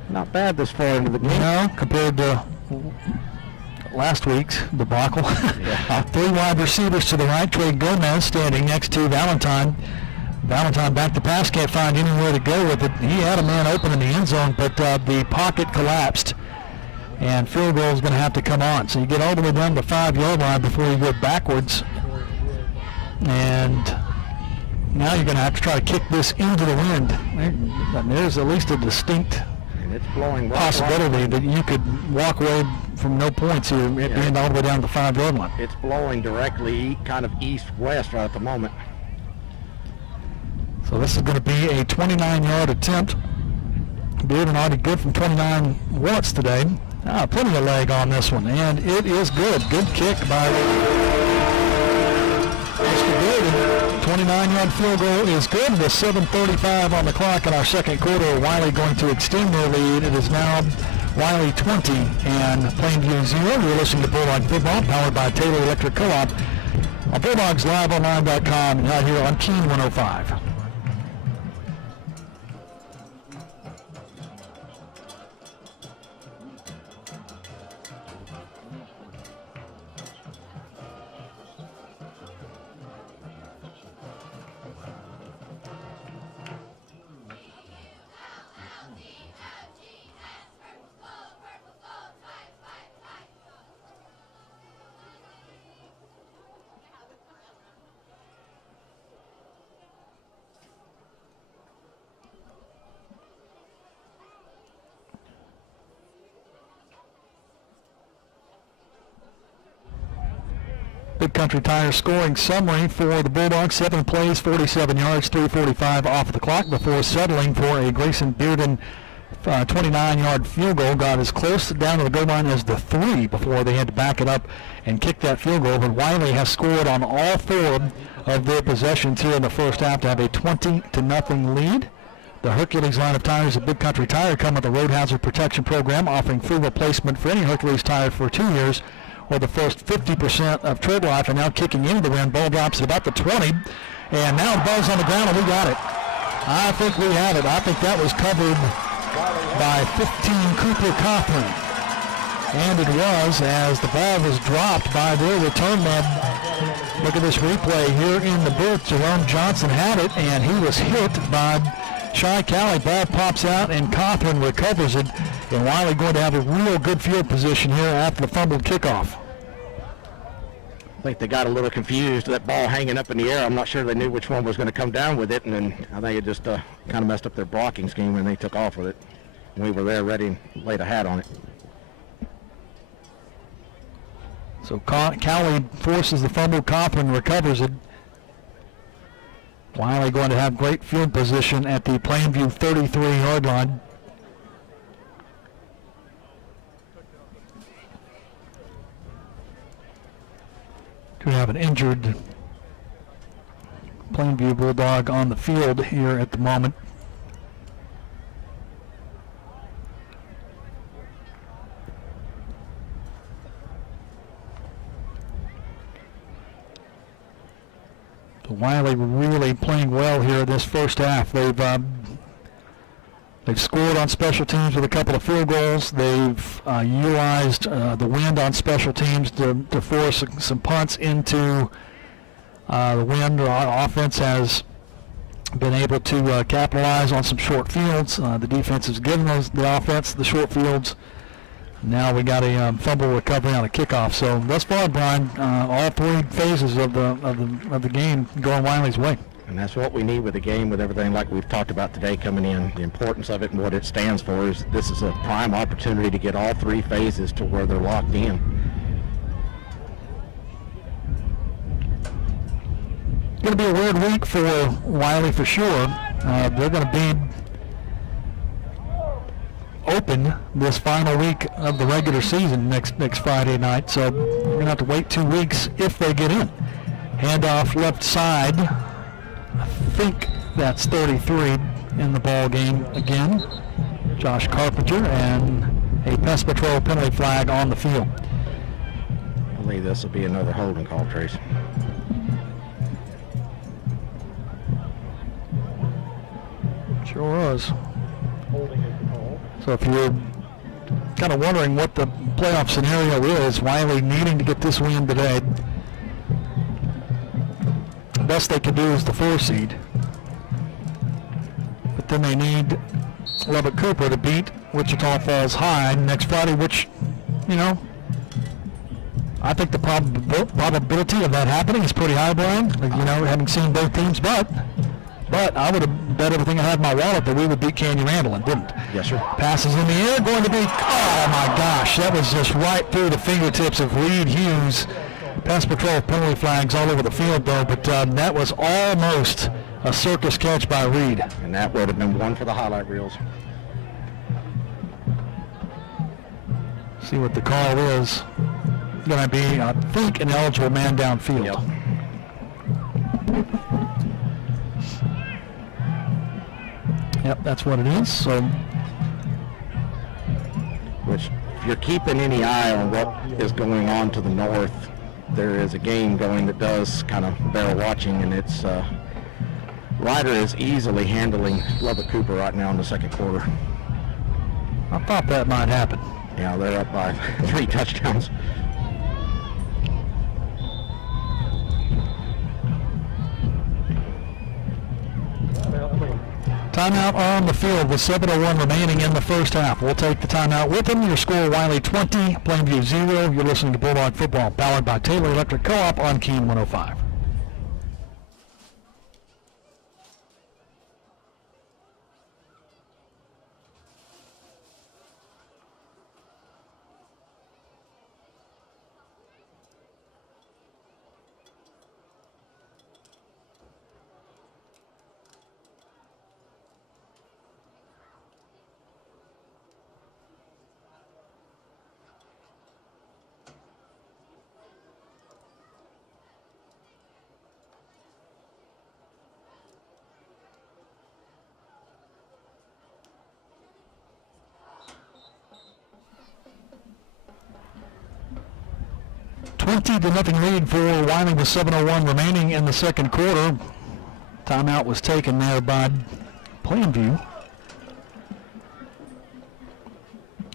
Not bad this far into the game. No, compared to last week's debacle. 3 wide receivers to the right. Trey Gomez standing next to Valentine. Valentine back to pass, can't find anywhere to go with it. He had a man open in the end zone, but the pocket collapsed, and field goal is going to have to come on. So you get all the way down to the 5-yard line before you go backwards, and now you're going to have to try to kick this into the wind. There's at least a distinct And it's blowing possibility that you could walk away from no points here, being all the way down to the 5-yard line. It's blowing directly kind of east-west right at the moment. So this is going to be a 29-yard attempt. Bearden already good from 29 once today. Plenty of leg on this one, and it is good. Good kick by Mr. Bearden. 29-yard field goal is good. With 7:35 on the clock in our second quarter, Wylie going to extend their lead. It is now Wylie 20 and Plainview 0. You're listening to Bulldog Football, powered by Taylor Electric Co-op on BulldogsLiveOnline.com and out here on Keen 105. Big Country Tire scoring summary for the Bulldogs. 7 plays, 47 yards, 3:45 off the clock before settling for a Grayson Bearden 29-yard field goal. Got as close down to the goal line as the 3 before they had to back it up and kick that field goal. But Wylie has scored on all 4 of their possessions here in the first half to have a 20-0 lead. The Hercules line of tires at Big Country Tire come with a road hazard protection program offering free replacement for any Hercules tire for 2 years or the first 50% of tread life. And now kicking into the wind, ball drops at about the 20, and now the ball's on the ground, and we got it. I think we have it. I think that was covered by 15 Cooper Cochran, and it was, as the ball was dropped by their return man. Look at this replay here in the booth. Jerome Johnson had it, and he was hit by Shy Cali. Ball pops out, and Cochran recovers it. And Wylie going to have a real good field position here after the fumbled kickoff. think they got a little confused. That ball hanging up in the air, I'm not sure they knew which one was going to come down with it, and then I think it just kind of messed up their blocking scheme when they took off with it. We were there ready and laid a hat on it. So Cowley forces the fumble, Cochran recovers it. Wylie going to have great field position at the Plainview 33-yard line. To have an injured Plainview Bulldog on the field here at the moment. Wylie really playing well here this first half. They've scored on special teams with a couple of field goals. They've utilized the wind on special teams to force some punts into the wind. Our offense has been able to capitalize on some short fields. The defense has given the offense the short fields. Now we got a fumble recovery on a kickoff. So thus far, Brian, all three phases of the game going Wylie's way. And that's what we need with the game, with everything like we've talked about today coming in. The importance of it and what it stands for is this is a prime opportunity to get all three phases to where they're locked in. It's going to be a weird week for Wylie for sure. They're going to be open this final week of the regular season next Friday night, so we're going to have to wait 2 weeks if they get in. Handoff left side. I think that's 33 in the ball game again. Josh Carpenter, and a Pest Patrol penalty flag on the field. I believe this will be another holding call, Trace. Sure was. So if you're kind of wondering what the playoff scenario is, Wylie needing to get this win today. The best they can do is the 4 seed. But then they need Lubbock Cooper to beat Wichita Falls High next Friday, which, you know, I think the probability of that happening is pretty high, Brian. You know, having seen both teams, but I would have bet everything I had in my wallet that we would beat Canyon Randall and didn't. Yes, sir. Passes in the air, going to be, oh my gosh, that was just right through the fingertips of Reed Hughes. Pest Patrol penalty flags all over the field, though, but that was almost a circus catch by Reed. And that would have been one for the highlight reels. See what the call is. Going to be, I think, an eligible man downfield. Yep. Yep, that's what it is. So, which, if you're keeping any eye on what is going on to the north, there is a game going that does kind of bear watching, and it's Ryder is easily handling Lubbock Cooper right now in the second quarter. I thought that might happen. Yeah, they're up by 3 touchdowns. Timeout on the field with 7:01 remaining in the first half. We'll take the timeout with them. Your score, Wylie 20, Plainview 0. You're listening to Bulldog Football, powered by Taylor Electric Co-op on Keene 105. Nothing lead for Wylie with 7:01 remaining in the second quarter. Timeout was taken there by Plainview.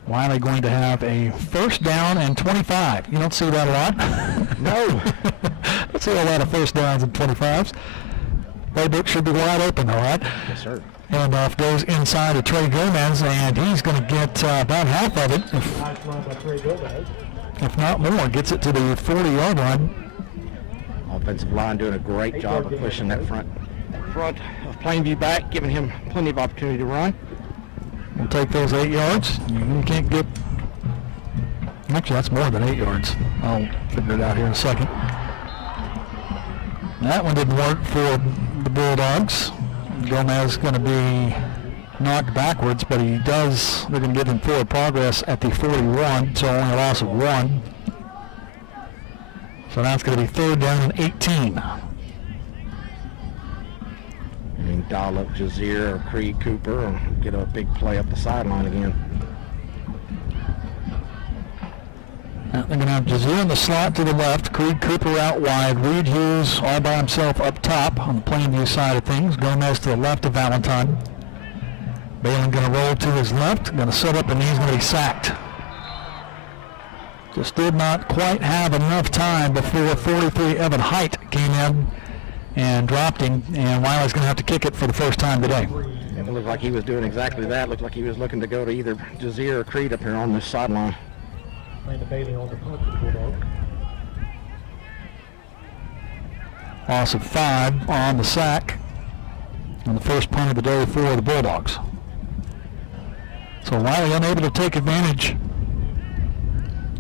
Wylie going to have a first down and 25. You don't see that a lot. No. Don't see a lot of first downs and 25s. Playbook should be wide open, all right? Yes, sir. Handoff goes inside to Trey Gomez, and he's going to get about half of it. If not more, gets it to the 40-yard line. Offensive line doing a great job of pushing that front of Plainview back, giving him plenty of opportunity to run. We'll take those 8 yards. You can't get... Actually, that's more than 8 yards. I'll figure it out here in a second. That one didn't work for the Bulldogs. Gomez is going to be knocked backwards, but they're going to give him forward progress at the 41, so only a loss of 1. So now it's going to be 3rd down and 18. And dial up Jazeer or Creed Cooper or get a big play up the sideline again. Now they're going to have Jazeer in the slot to the left, Creed Cooper out wide, Reed Hughes all by himself up top on the Plainview side of things, Gomez to the left of Valentine. Balin going to roll to his left, going to set up, and he's going to be sacked. Just did not quite have enough time before 43 Evan Height came in and dropped him, and Wylie's going to have to kick it for the first time today. It looked like he was doing exactly that. Looked like he was looking to go to either Jazeer or Creed up here on this sideline. Bailey on the punt for the Bulldogs. Loss of 5 on the sack on the first punt of the day for the Bulldogs. So Wylie unable to take advantage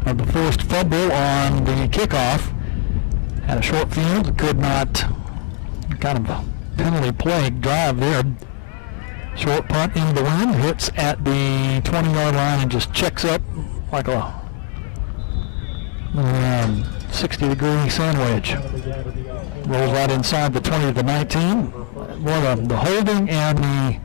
of the first fumble on the kickoff. Had a short field, could not, kind of a penalty-plagued drive there. Short punt into the wind, hits at the 20-yard line and just checks up like a 60-degree sandwich. Rolls right inside the 20 to the 19. Well, the holding and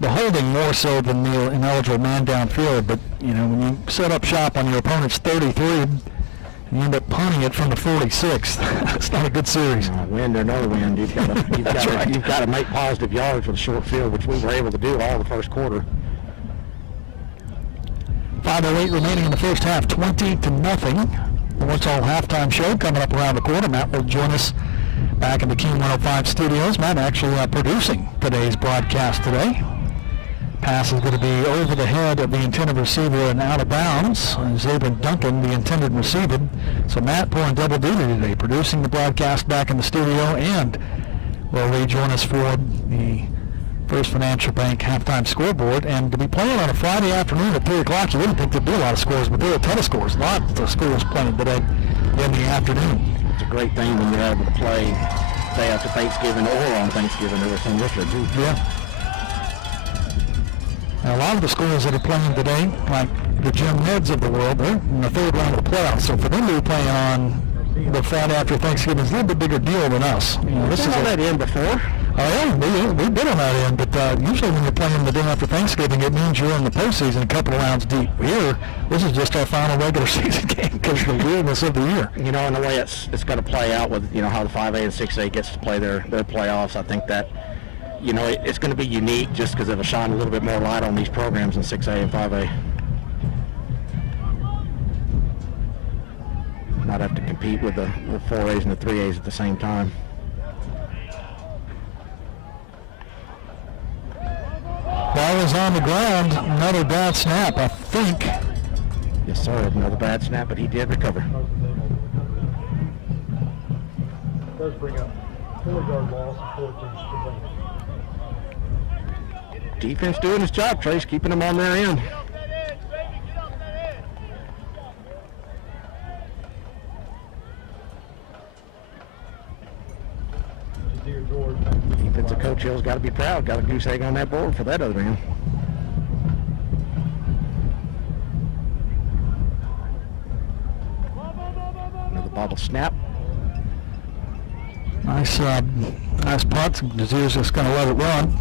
the holding more so than the ineligible man downfield, but when you set up shop on your opponent's 33 and you end up punting it from the 46, that's not a good series. Wind or no wind, you've got to make positive yards with a short field, which we were able to do all the first quarter. 5:08 remaining in the first half, 20-0. The What's All halftime show coming up around the corner. Matt will join us back in the King 105 studios. Matt actually producing today's broadcast today. Pass is going to be over the head of the intended receiver and out of bounds. Zabin Duncan, the intended receiver. So Matt pulling double duty today, producing the broadcast back in the studio, and will rejoin us for the First Financial Bank halftime scoreboard. And to be playing on a Friday afternoon at 3 o'clock, you wouldn't think there'd be a lot of scores, but there are a ton of scores. Lots of scores playing today in the afternoon. It's a great thing when you're able to play day after Thanksgiving or on Thanksgiving. There was some yesterday too. Yeah. Now, a lot of the schools that are playing today, like the Jim Neds of the world, they're in the 3rd round of the playoffs. So for them to be playing on the Friday after Thanksgiving is a little bit bigger deal than us. This is on that end before. Oh yeah, we've been on that end, but usually when you're playing the day after Thanksgiving, it means you're in the postseason a couple of rounds deep. Here, this is just our final regular season game because of the weirdness of the year. And the way it's got to play out with how the 5A and 6A gets to play their playoffs. I think that it's going to be unique just because it'll shine a little bit more light on these programs in 6A and 5A. Not have to compete with the 4As and the 3As at the same time. Ball is on the ground. Another bad snap, I think. Yes, sir. Another bad snap, but he did recover. Does bring up 4-yard loss and 14 Defense doing his job, Trace, keeping them on their end. Defensive coach Hill's got to be proud. Got a goose egg on that board for that other end. Another bobble snap. Nice punt. Dazier's just going to let it run.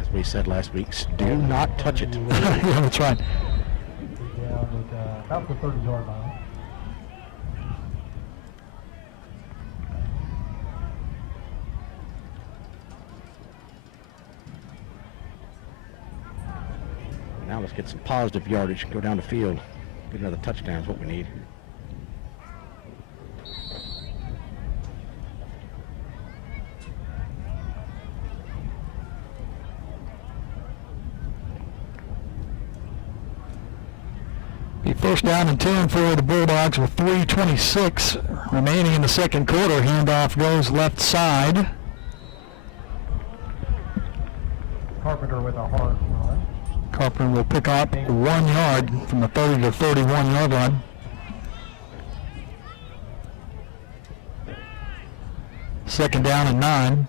As we said last week, do not touch it. Yeah, that's right. About the 30-yard line. Now let's get some positive yardage and go down the field. Get another touchdown is what we need. First down and 10 for the Bulldogs with 3:26 remaining in the second quarter. Handoff goes left side. Carpenter with a hard run. Carpenter will pick up 1 yard from the 30 to 31 yard line. Second down and 9.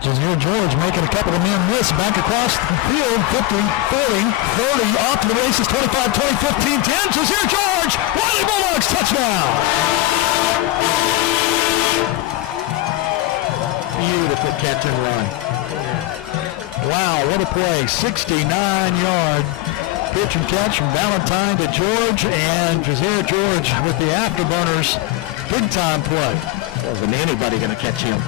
Jazier George making a couple of men miss. Back across the field. 50, 40, 30. Off to the races. 25, 20, 15, 10. Jazier George. Wylie Bulldogs touchdown. Beautiful catch and run. Wow, what a play. 69-yard pitch and catch from Valentine to George, and Jazier George with the afterburners. Big-time play. Wasn't anybody going to catch him.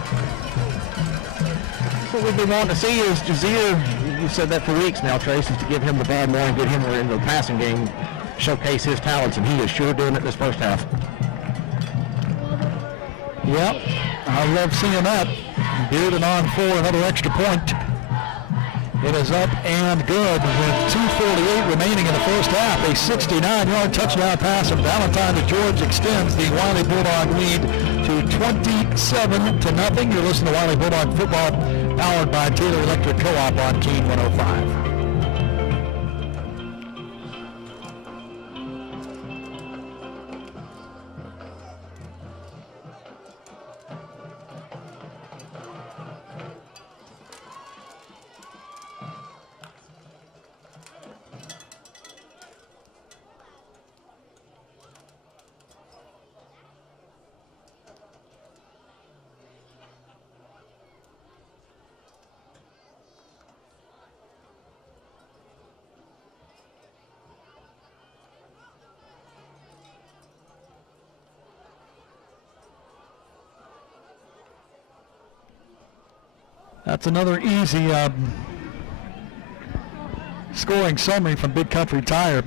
What we've been wanting to see is Jazier, you said that for weeks now, Trace, is to give him the ball more and get him into the passing game, showcase his talents, and he is sure doing it this first half. Yep, I love seeing that. Bearded on for another extra point. It is up and good with 2:48 remaining in the first half. A 69-yard touchdown pass from Valentine to George extends the Wylie Bulldog lead to 27-0. You're listening to Wylie Bulldog football, powered by Taylor Electric Co-op on Keene 105. That's another easy scoring summary from Big Country Tire.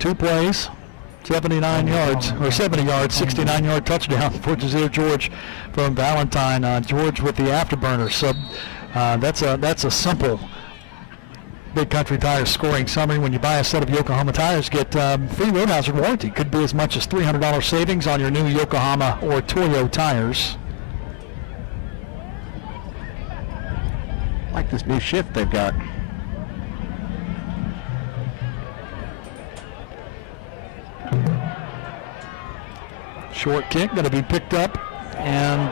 2 plays, 79 yards, or 70 yards, 69-yard touchdown for Jazier George from Valentine. George with the afterburner. So that's a simple Big Country Tire scoring summary. When you buy a set of Yokohama tires, get free road hazard warranty. Could be as much as $300 savings on your new Yokohama or Toyo tires. Like this new shift they've got. Short kick going to be picked up and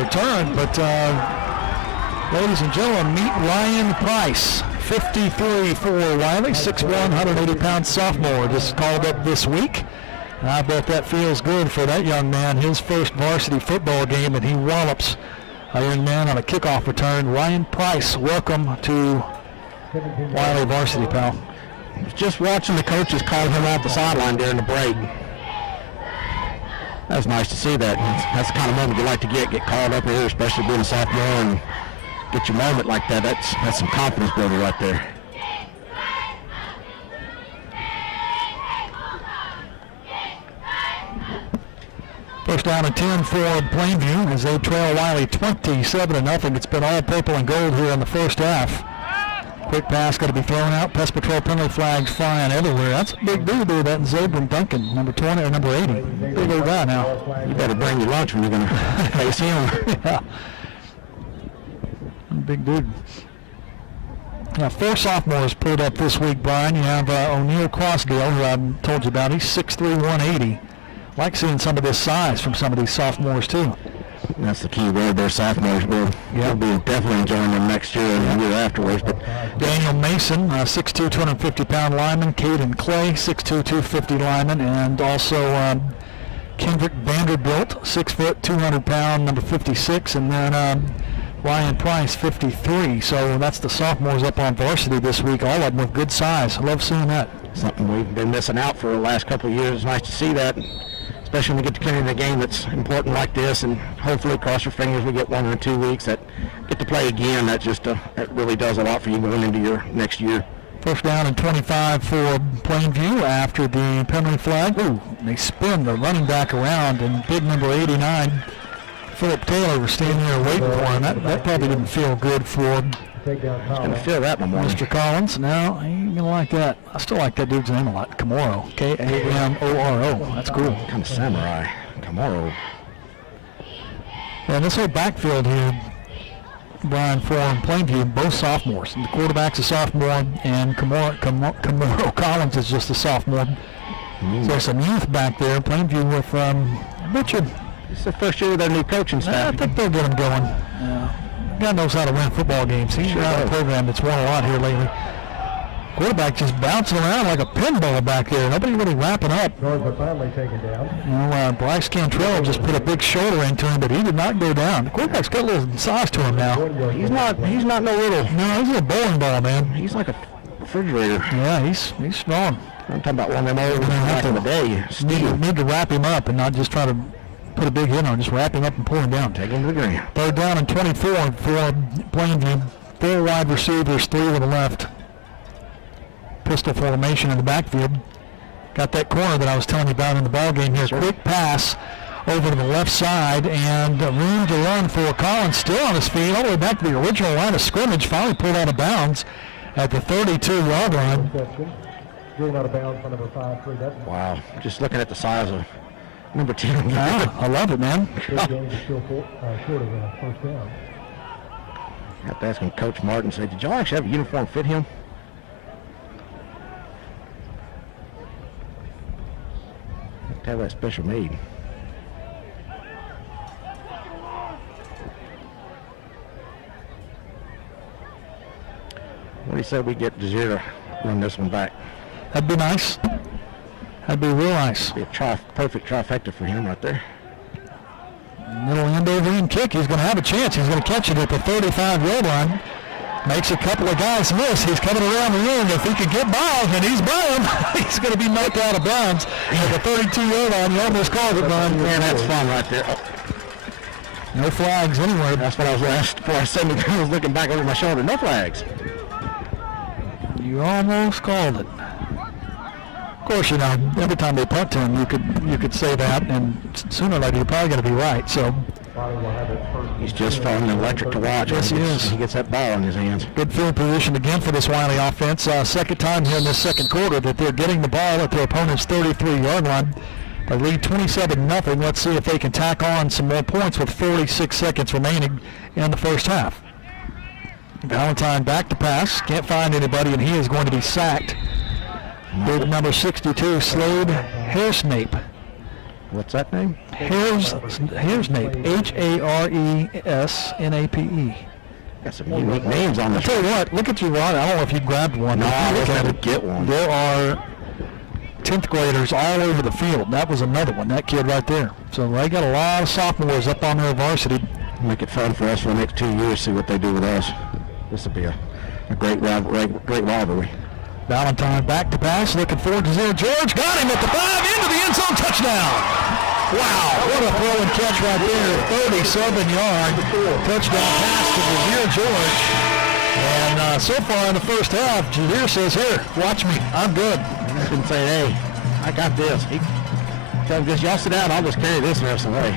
returned, but ladies and gentlemen, meet Ryan Price, 53 for Wylie, 6'1", 180-pound sophomore, just called up this week. And I bet that feels good for that young man, his first varsity football game, and he wallops a young man on a kickoff return. Ryan Price, welcome to Wylie varsity, pal. Just watching the coaches call him off the sideline during the break. That's nice to see that. That's the kind of moment you like to get called up here, especially being a sophomore, and get your moment like that. That's some confidence builder right there. First down and 10 for Plainview as they trail Wylie 27-0. It's been all purple and gold here in the first half. Quick pass got to be thrown out. Pest Patrol penalty flags flying everywhere. That's a big dude there, that Zabram Duncan, number 20 or number 80. Big old guy now. You better bring your lunch when you're going to face him. Yeah. Big dude. Now, 4 sophomores pulled up this week, Brian. You have O'Neal Crossdale, who I told you about. He's 6'3", 180. Like seeing some of this size from some of these sophomores, too. That's the key word there, sophomores. We'll be definitely enjoying them next year and the year afterwards. But Daniel Mason, 6'2", 250-pound lineman. Caden Clay, 6'2", 250 lineman. And also Kendrick Vanderbilt, 6 foot, 200-pound, number 56. And then Ryan Price, 53. So that's the sophomores up on varsity this week, all of them with good size. I love seeing that. Something we've been missing out for the last couple of years. It's nice to see that, especially when we get to carry in a game that's important like this, and hopefully, cross your fingers, we get 1 or 2 weeks that get to play again. That just that really does a lot for you going into your next year. First down and 25 for Plainview after the penalty flag. They spin the running back around, and big number 89 Philip Taylor was standing there waiting for him. That probably didn't feel good for Takedown Gonna call. feel that in the morning. Mr. Collins. No, he ain't gonna like that. I still like that dude's name a lot. Kamoro. Kamoro. That's cool. Kind of samurai. Tomorrow. And this whole backfield here, Brian, for Plainview, both sophomores. And the quarterback's a sophomore, and Kamoro Collins is just a sophomore. So some youth back there. Plainview with, I bet you, It's the first year with their new coaching I staff. think they'll get him going. God knows how to win football games. He's got a program that's won a lot here lately. Quarterback just bouncing around like a pinball back there. Nobody really wrapping up. Guards are finally taken down. Bryce Cantrell just put a big shoulder into him, but he did not go down. The quarterback's got a little size to him now. He's not no little. No, he's a bowling ball, man. He's like a refrigerator. Yeah, he's strong. I'm talking about one of them old back in the day. Steel. Need to wrap him up and not just try to put a big hit on him. Just wrap him up and pull him down. Take him to the ground. Third down and 24 for Plainview. 4 wide receivers, 3 to the left. Pistol formation in the backfield. Got that corner that I was telling you about in the ball game here. Quick pass over to the left side and room to run for Collins. Still on his feet all the way back to the original line of scrimmage. Finally pulled out of bounds at the 32-yard line. Reception. Driven out of bounds for number 5-3. That's Wow. Just looking at the size of number 10. I love it, man. Those games are still short of a first down. I have to ask him, Coach Martin, say, did y'all actually have a uniform fit him? Have to have that special made. What do you say we get Desir to run this one back? That'd be nice. That'd be real nice. Be a perfect trifecta for him right there. Little end over end kick. He's going to have a chance. He's going to catch it at the 35-yard line. Makes a couple of guys miss. He's coming around the end. If he could get by, and he's by him, he's going to be knocked out of bounds at the 32-yard line. You almost called it, Brian. Man, that's fun right there. Oh, No flags anywhere. that's what I was asked for. I was looking back over my shoulder. No flags. You almost called it. Of course, you know, every time they punt to him, you could say that, and sooner or later you're probably going to be right. So Wylie will have it first. He's just fun and electric to watch. Yes, he is. He gets that ball in his hands. good field position again for this Wylie offense. Second time here in this second quarter that they're getting the ball at their opponent's 33-yard line. They lead 27-0. Let's see if they can tack on some more points with 46 seconds remaining in the first half. Valentine back to pass. Can't find anybody, and he is going to be sacked. Big number 62, Slade Hairsnape. What's that name? Hairsnape. Haresnape. Got some unique names on the I'll tell you what, look at you, Rod. I don't know if you grabbed one. No, If you I look was at going to it, get one. there are 10th graders all over the field. That was another one, that kid right there. So they got a lot of sophomores up on their varsity. Make it fun for us for the next 2 years, see what they do with us. This will be a great rivalry. Valentine back to pass, looking forward to Zero George. Got him at the 5, into the end zone, touchdown. Wow, what a throw and catch right there. 37-yard touchdown pass to Zero George. And so far in the first half, Javier says, here, watch me, I'm good. He's been saying, hey, I got this. He tell him, just y'all sit down, I'll just carry this the rest of the way.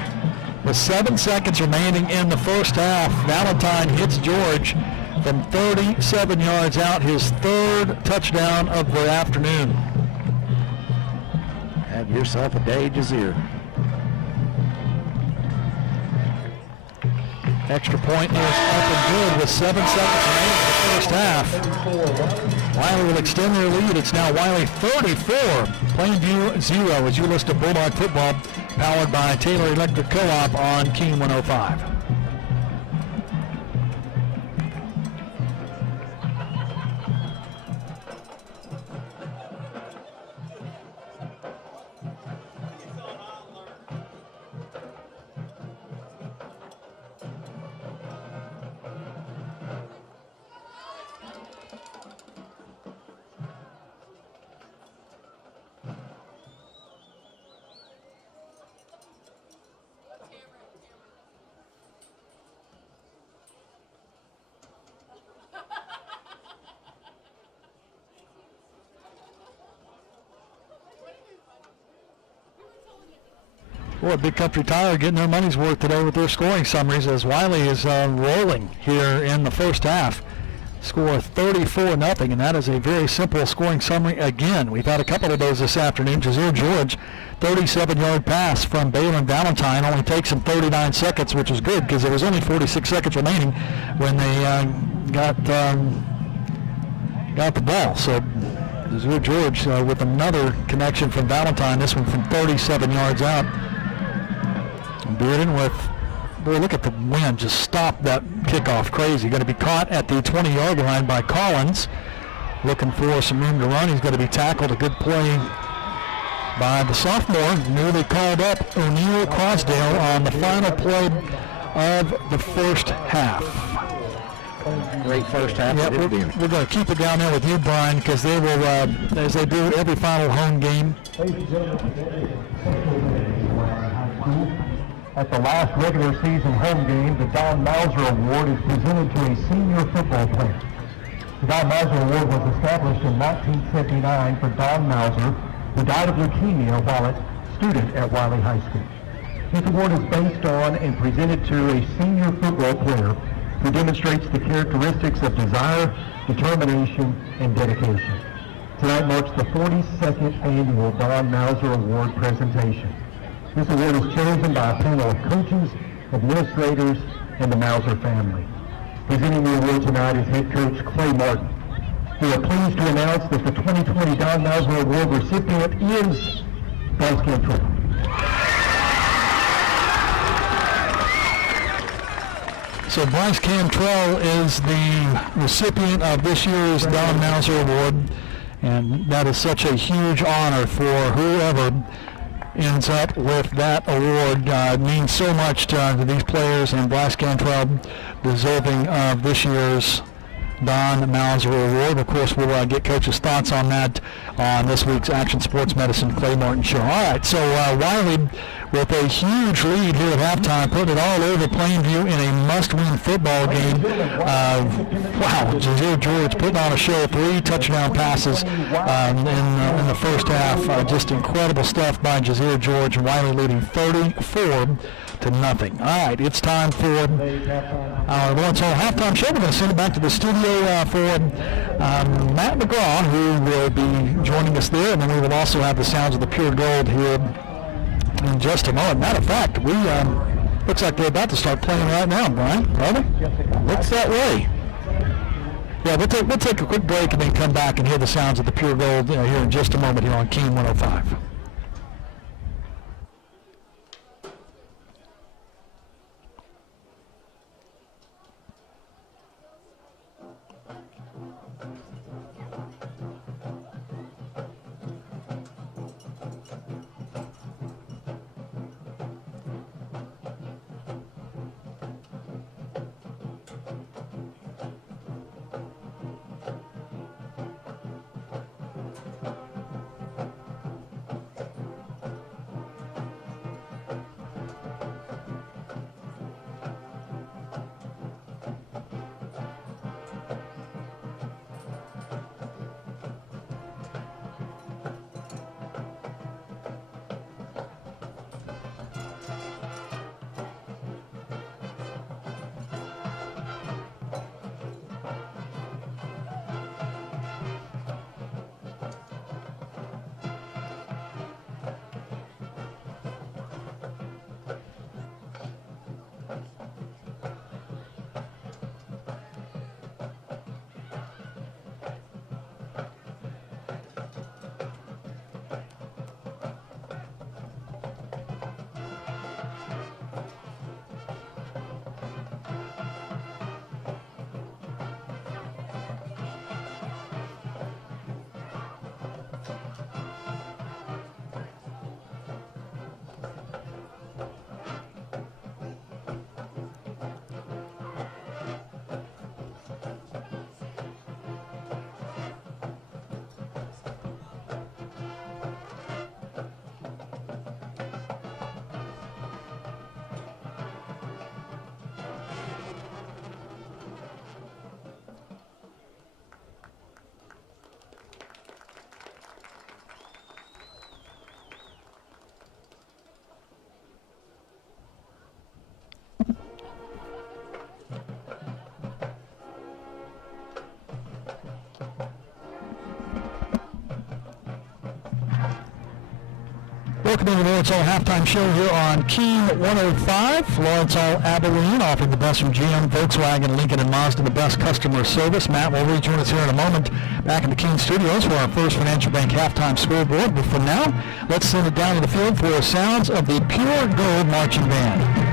With 7 seconds remaining in the first half, Valentine hits George from 37 yards out, his 3rd touchdown of the afternoon. Have yourself a day, Jazeer. Extra point is up and good with 7 seconds remaining in the first half. Wylie will extend their lead. It's now Wylie 34, Plainview 0 as you listen to Bulldog Football, powered by Taylor Electric Co-op on King 105. Boy, Big Country Tire getting their money's worth today with their scoring summaries as Wylie is rolling here in the first half. Score 34-0, and that is a very simple scoring summary again. We've had a couple of those this afternoon. Jazir George, 37-yard pass from Balin Valentine, only takes him 39 seconds, which is good because there was only 46 seconds remaining when they got the ball. So Jazir George with another connection from Valentine, this one from 37 yards out. Bearden with, boy, look at the wind, just stopped that kickoff crazy. Going to be caught at the 20-yard line by Collins. Looking for some room to run. He's going to be tackled. A good play by the sophomore, newly called up, O'Neal Crosdale, on the final play of the first half. Great first half. Yeah, we're going to keep it down there with you, Brian, because they will, as they do every final home game. At the last regular season home game, the Don Mauser Award is presented to a senior football player. The Don Mauser Award was established in 1979 for Don Mauser, who died of leukemia while a student at Wylie High School. This award is based on and presented to a senior football player who demonstrates the characteristics of desire, determination, and dedication. Tonight marks the 42nd annual Don Mauser Award presentation. This award is chosen by a panel of coaches, administrators, and the Mauser family. Presenting the award tonight is head coach Clay Martin. We are pleased to announce that the 2020 Don Mauser Award recipient is Bryce Cantrell. So Bryce Cantrell is the recipient of this year's Don Mauser Award, and that is such a huge honor for whoever ends up with that award. It means so much to these players, and Bryce Cantrell deserving of this year's Don Mauser Award. Of course, we'll get Coach's thoughts on that on this week's Action Sports Medicine Clay Martin Show. All right, so Wylie with a huge lead here at halftime, putting it all over Plainview in a must-win football game. Wow, Jazir George putting on a show, 3 touchdown passes in the first half. Just incredible stuff by Jazir George, and Wylie leading 34-0. All right, it's time for our Lawrence Hall halftime show. We're going to send it back to the studio for Matt McGraw, who will be joining us there, and then we will also have the sounds of the Pure Gold here in just a moment. Matter of fact, we looks like they're about to start playing right now, Brian. Are they? Looks that way. Yeah, we'll take a quick break and then come back and hear the sounds of the Pure Gold here in just a moment here on Keen 105. Welcome to the Lawrence Hall Halftime Show here on Keene 105. Lawrence Hall Abilene offering the best from GM, Volkswagen, Lincoln, and Mazda, the best customer service. Matt will rejoin us here in a moment back in the Keene studios for our First Financial Bank halftime scoreboard. But for now, let's send it down to the field for sounds of the Pure Gold Marching Band.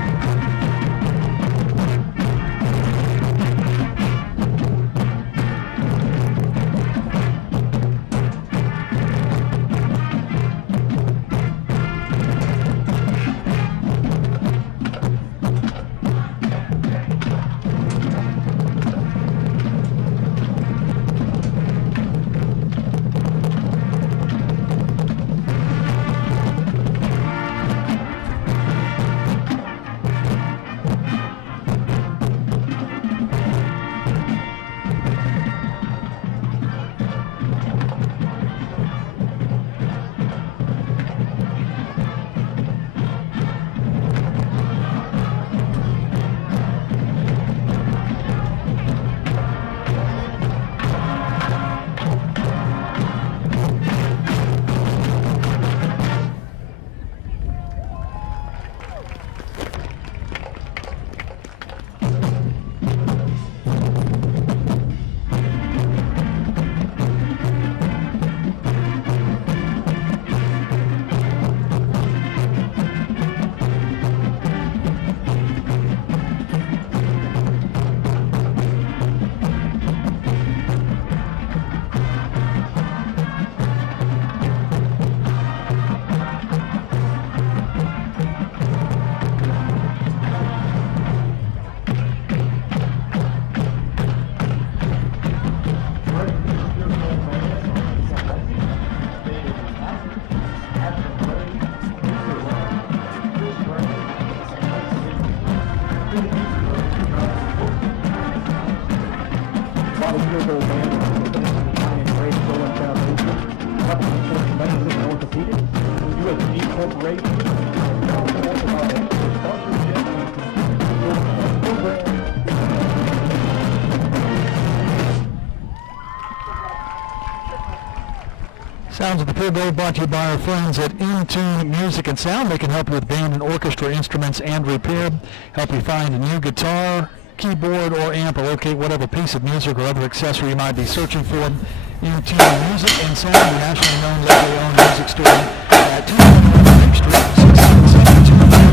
Sounds of the Pure Gold brought to you by our friends at In Tune Music and Sound. They can help you with band and orchestra instruments and repair, help you find a new guitar, keyboard, or amp, or locate whatever piece of music or other accessory you might be searching for. In Tune Music and Sound, the nationally known, locally owned music store at 211 Lake Street,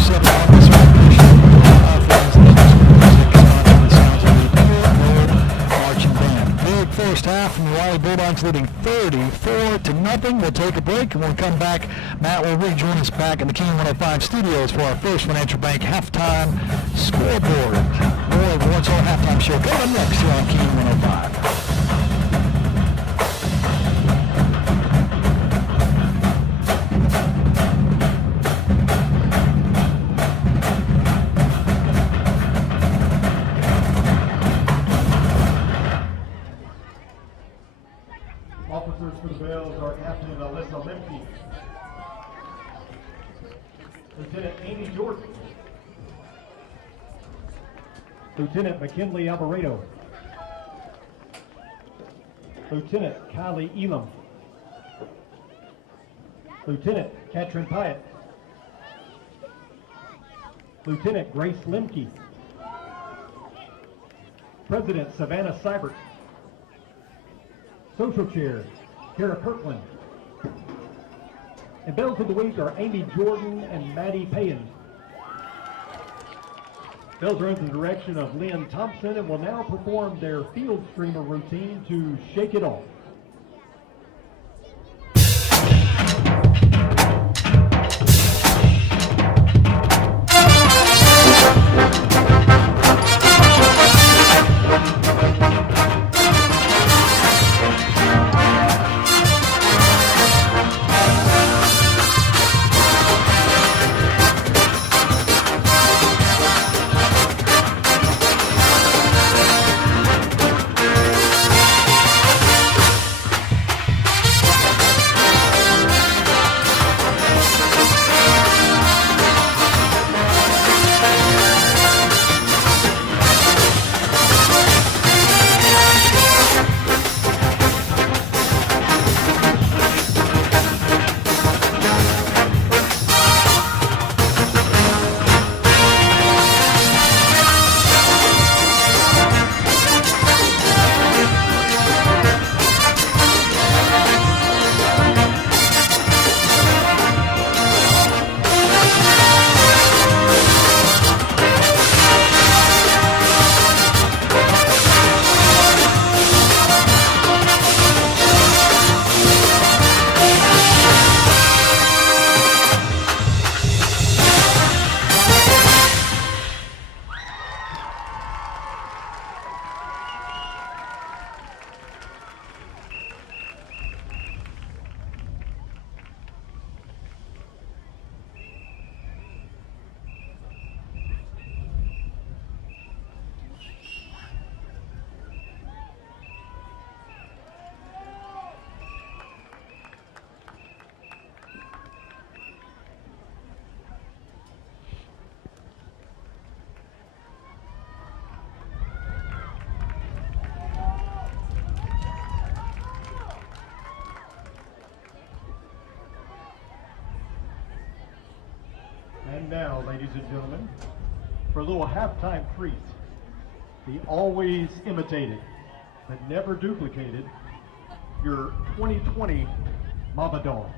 672-247 on this location. Our friends at In Tune Music sponsoring the sounds of the Pure Gold Marching Band. Big first half from the Wylie Bulldogs leading 34-0. We'll take a break, and when we come back, Matt will rejoin us back in the Keene 105 studios for our First Financial Bank halftime scoreboard. More of Lawrence Hall halftime show coming next here on Keene 105. Officers for the Bells are Captain Alyssa Lemke, Lieutenant Amy Jordan, Lieutenant McKinley Alvarado, Lieutenant Kylie Elam, Lieutenant Katrin Pyatt, Lieutenant Grace Lemke, President Savannah Seibert, Social Chair, Kara Kirkland. And Bells of the Week are Amy Jordan and Maddie Payan. Bells are under the direction of Lynn Thompson and will now perform their field streamer routine to Shake It Off. now, ladies and gentlemen, for a little halftime treat. The always imitated, but never duplicated, your 2020 Mama Dogs.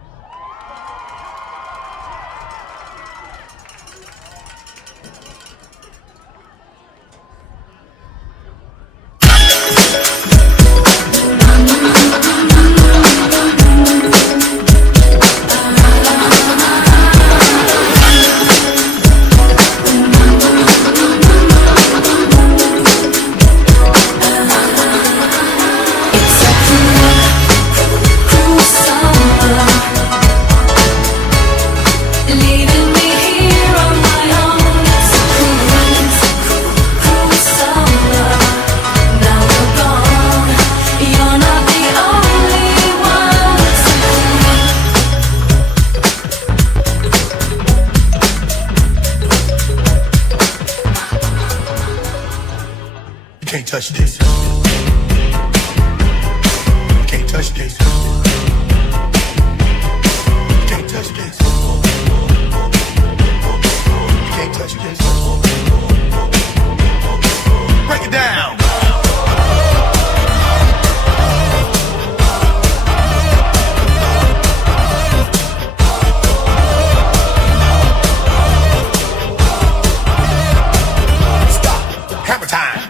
Can't touch this. Can't touch this. Can't touch this. Can't touch this. Break it down. Stop. Hammer time.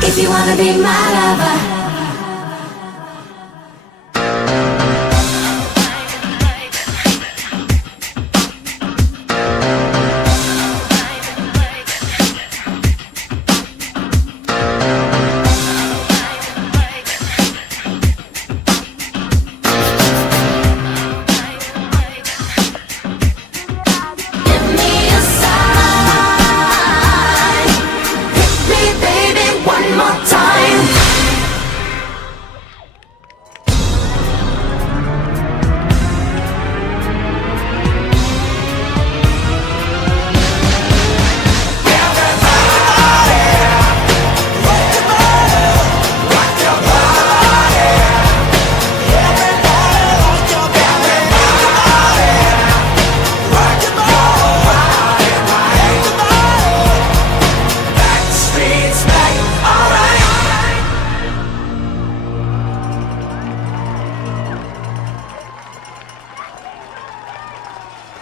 If you wanna be my lover,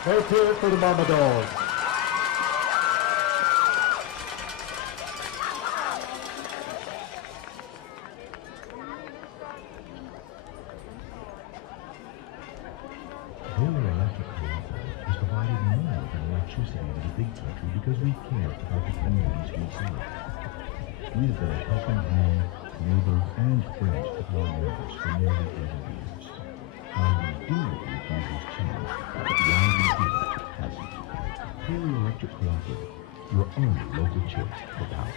Let's hear it for the Mama Dogs. Wylie Electric Cooperative is providing more than electricity to the big country because we care about the communities we serve. We have been a helping hand, neighbor, and friend to our members for nearly 80 years. How we do it with users change, but why we do it hasn't. Wylie Electric Cooperative, your only local choice for power.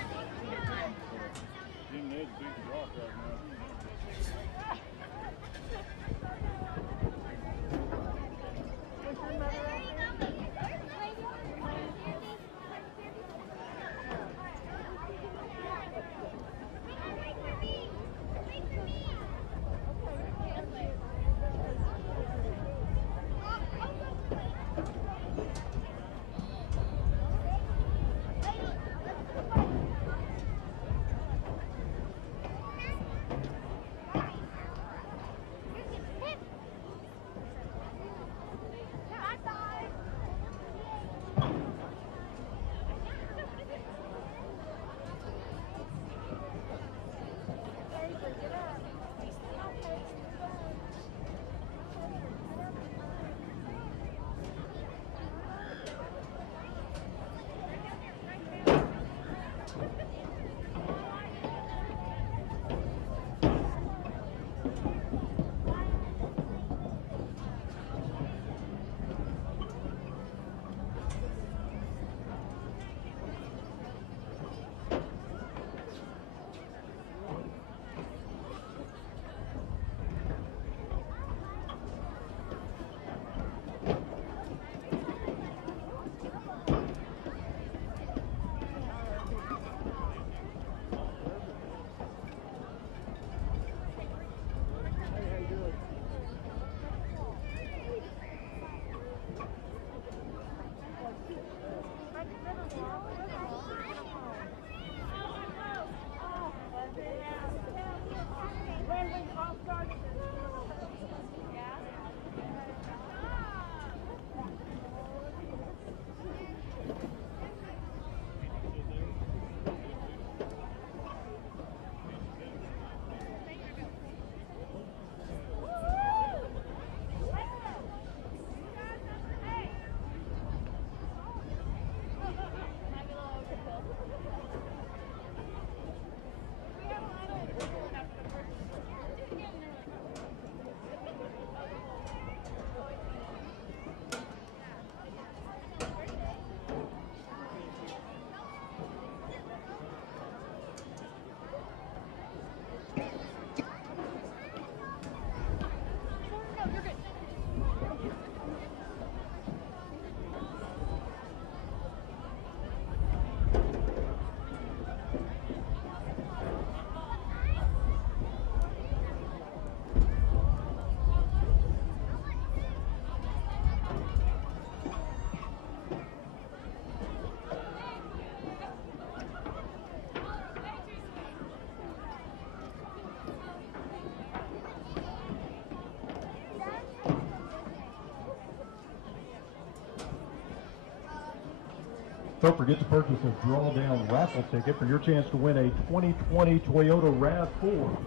Don't forget to purchase a drawdown raffle ticket for your chance to win a 2020 Toyota RAV4.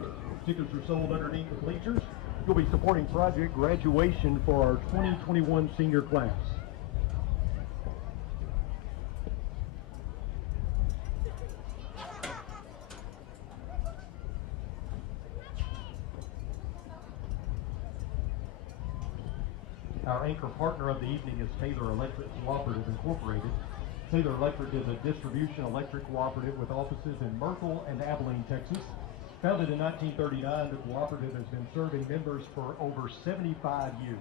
Tickets are sold underneath the bleachers. You'll be supporting Project Graduation for our 2021 senior class. Our anchor partner of the evening is Taylor Electric Cooperative Incorporated. Taylor Electric is a distribution electric cooperative with offices in Myrtle and Abilene, Texas. Founded in 1939, the cooperative has been serving members for over 75 years.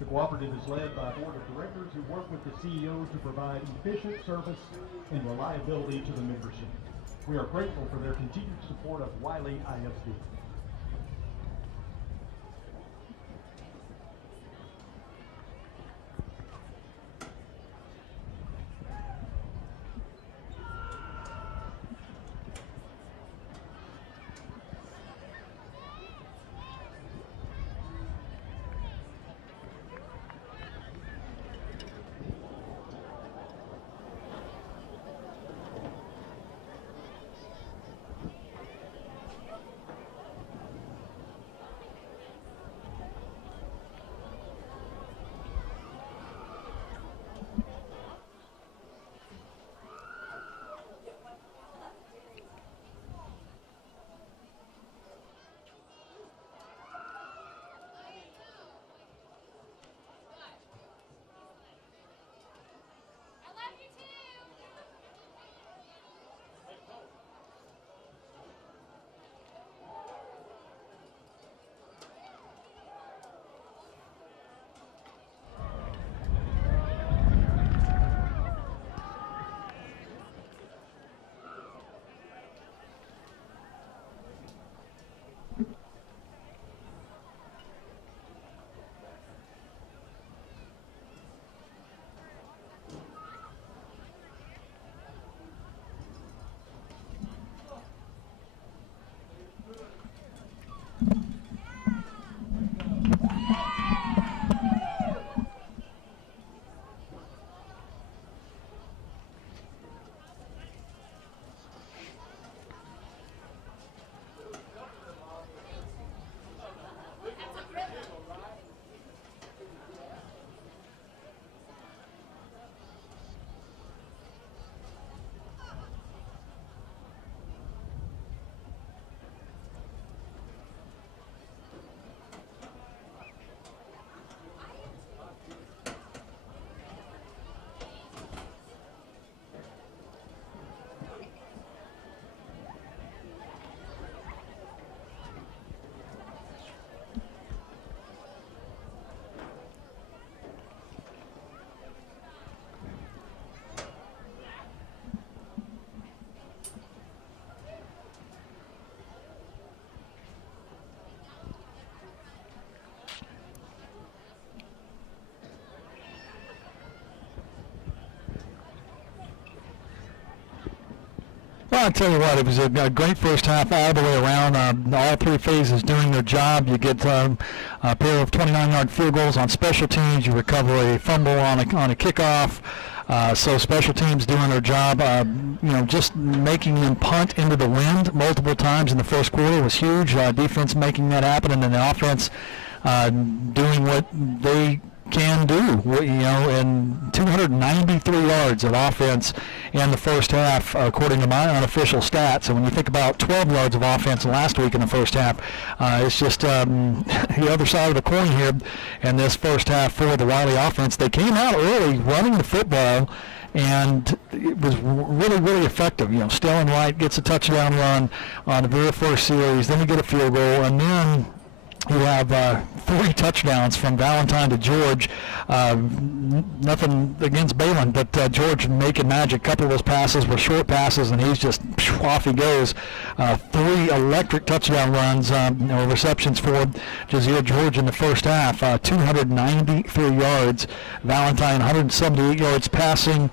The cooperative is led by a board of directors who work with the CEO to provide efficient service and reliability to the membership. We are grateful for their continued support of Wylie ISD. Well, I'll tell you what, it was a great first half all the way around. All three phases doing their job. You get a pair of 29-yard field goals on special teams. You recover a fumble on a kickoff. So special teams doing their job. Just making them punt into the wind multiple times in the first quarter was huge. Defense making that happen, and then the offense doing what they can do, and 293 yards of offense in the first half, according to my unofficial stats. And when you think about 12 yards of offense last week in the first half, it's just the other side of the coin here in this first half for the Wylie offense. They came out early running the football, and it was really, really effective. Stellan Wright gets a touchdown run on the very first series, then you get a field goal, and then you have 3 touchdowns from Valentine to George. Nothing against Balin, but George making magic. A couple of those passes were short passes, and he's just off he goes. 3 electric touchdown runs, receptions for Jazir George in the first half. 293 yards. Valentine 178 yards passing.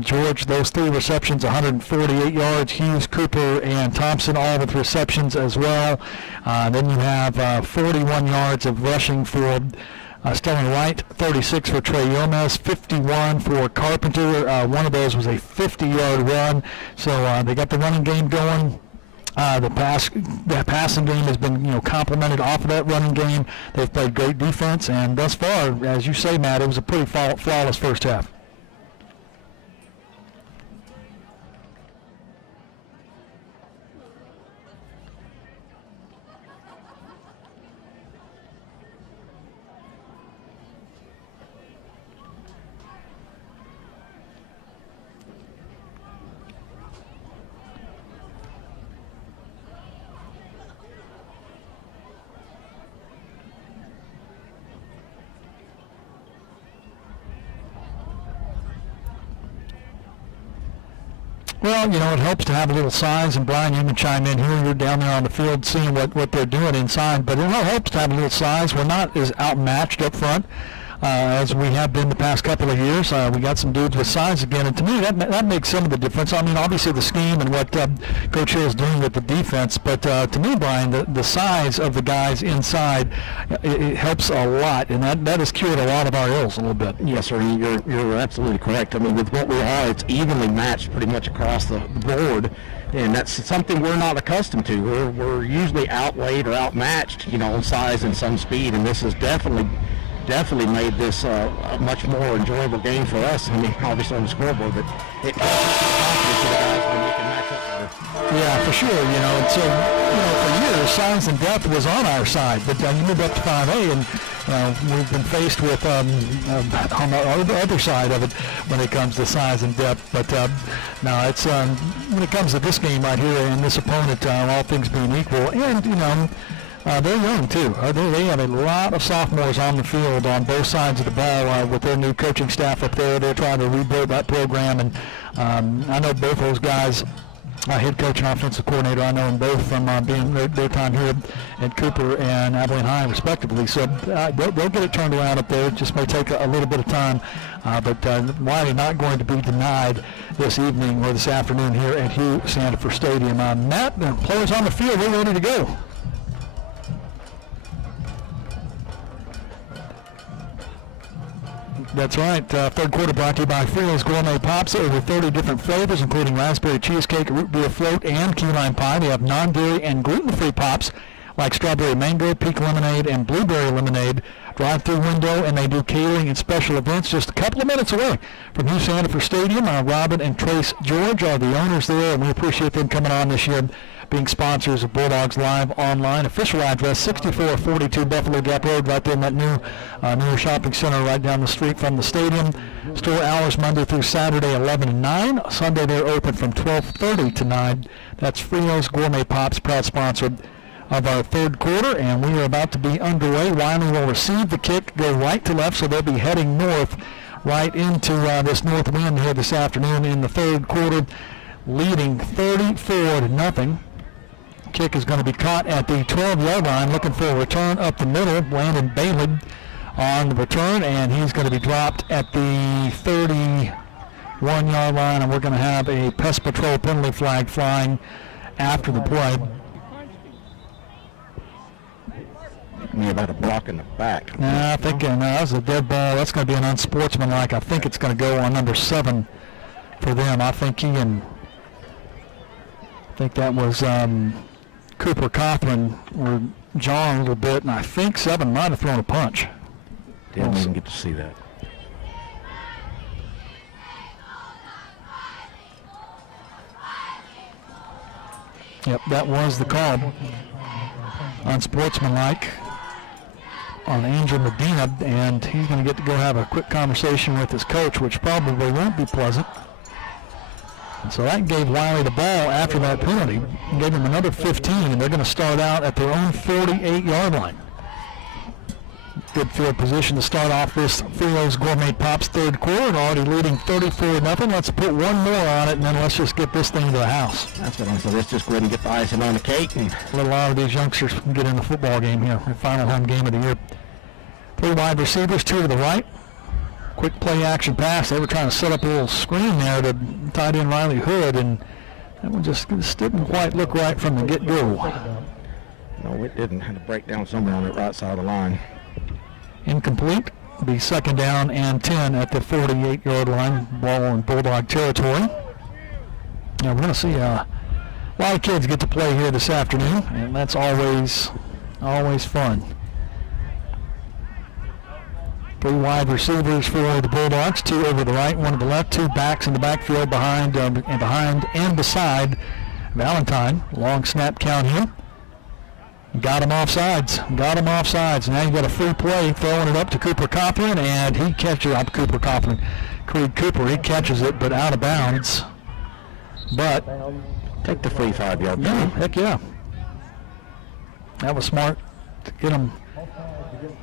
George, those 3 receptions, 148 yards. Hughes, Cooper, and Thompson all with receptions as well. Then you have 41 yards of rushing for Sterling Wright, 36 for Trey Yomez, 51 for Carpenter. One of those was a 50-yard run. So they got the running game going. The passing game has been, complemented off of that running game. They've played great defense, and thus far, as you say, Matt, it was a pretty flawless first half. Well, it helps to have a little size, and Brian, you can chime in here. You're down there on the field seeing what they're doing inside, but it helps to have a little size. We're not as outmatched up front as we have been the past couple of years. We got some dudes with size again, and to me, that makes some of the difference. I mean, obviously the scheme and what Coach Hill is doing with the defense, but to me, Brian, the size of the guys inside, it helps a lot, and that has cured a lot of our ills a little bit. Yes, sir. You're absolutely correct. I mean, with what we are, it's evenly matched pretty much across the board, and that's something we're not accustomed to. We're usually outweighed or outmatched, in size and some speed, and this has definitely made this a much more enjoyable game for us. I mean, obviously on the scoreboard, but it gives confidence to the guys when you can match up with. Yeah, for sure. And so, for years, size and depth was on our side, but you move up to 5A, and we've been faced with on the other side of it when it comes to size and depth. But no, it's when it comes to this game right here and this opponent, all things being equal, and they're young too. They have a lot of sophomores on the field on both sides of the ball with their new coaching staff up there. They're trying to rebuild that program, and I know both those guys, head coach and offensive coordinator, I know them both from being their time here at Cooper and Abilene High, respectively. So they'll get it turned around up there. It just may take a little bit of time, but Wylie not going to be denied this evening or this afternoon here at Hugh Sandifer Stadium. Matt, the players on the field, we're ready to go. That's right. Third quarter brought to you by Frio's Gourmet Pops. Over 30 different flavors, including raspberry cheesecake, root beer float, and key lime pie. They have non-dairy and gluten-free pops like strawberry mango, peach lemonade, and blueberry lemonade. Drive-through window, and they do catering and special events just a couple of minutes away from Hugh Sandifer Stadium. Robin and Trace George are the owners there, and we appreciate them coming on this year, being sponsors of Bulldogs Live Online. Official address, 6442 Buffalo Gap Road, right there in that new shopping center right down the street from the stadium. Store hours Monday through Saturday, 11 to 9. Sunday they're open from 12:30 to 9. That's Frio's Gourmet Pops, proud sponsor of our third quarter, and we are about to be underway. Wylie will receive the kick, go right to left, so they'll be heading north right into this north wind here this afternoon in the third quarter, leading 34-0. Kick is going to be caught at the 12-yard line, looking for a return up the middle. Landon Bailey on the return, and he's going to be dropped at the 31-yard line, and we're going to have a pest patrol penalty flag flying after the play. About a block in the back. I think that was a dead ball. That's going to be an unsportsmanlike. I think it's going to go on number 7 for them. I think that was Cooper Cothran or John a little bit, and I think 7 might have thrown a punch. Didn't even get to see that. Yep, that was the call. Unsportsmanlike on Angel Medina, and he's going to get to go have a quick conversation with his coach, which probably won't be pleasant. And so that gave Wylie the ball after that penalty, gave him another 15, and they're going to start out at their own 48-yard line. Good field position to start off this Frio's Gourmet Pops third quarter, and already leading 34-0. Let's put one more on it, and then let's just get this thing to the house. That's what I said. Let's just go ahead and get the icing on the cake. And let a lot of these youngsters get in the football game here, the final home game of the year. 3 wide receivers, 2 to the right. Quick play action pass. They were trying to set up a little screen there to tight end Riley Hood, and that one just didn't quite look right from the get-go. No, it didn't. Had to break down somewhere on the right side of the line. incomplete. Be second down and 10 at the 48-yard line. Ball in Bulldog territory. Now we're going to see a lot of kids get to play here this afternoon, and that's always fun. 3 wide receivers for the Bulldogs, 2 over the right, 1 to the left, 2 backs in the backfield behind and beside Valentine. Long snap count here. Got him offsides. Now you got a free play, throwing it up to Cooper Copeland, and he catches up Creed Cooper. He catches it, but out of bounds. But Take the free 5-yard. yeah, heck yeah. That was smart to get him.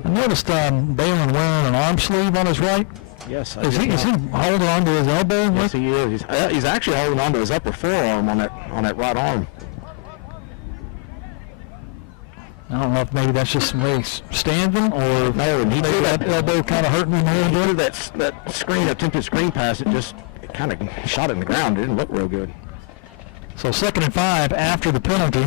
I noticed Balin wearing an arm sleeve on his right. Yes. Is he holding on to his elbow? Yes, he is. He's actually holding on to his upper forearm on that right arm. I don't know if maybe that's just the way he's standing, or No, and he maybe threw that elbow kind of hurting him a little bit. that attempted screen pass. It just kind of shot it in the ground. It didn't look real good. So 2nd and 5 after the penalty.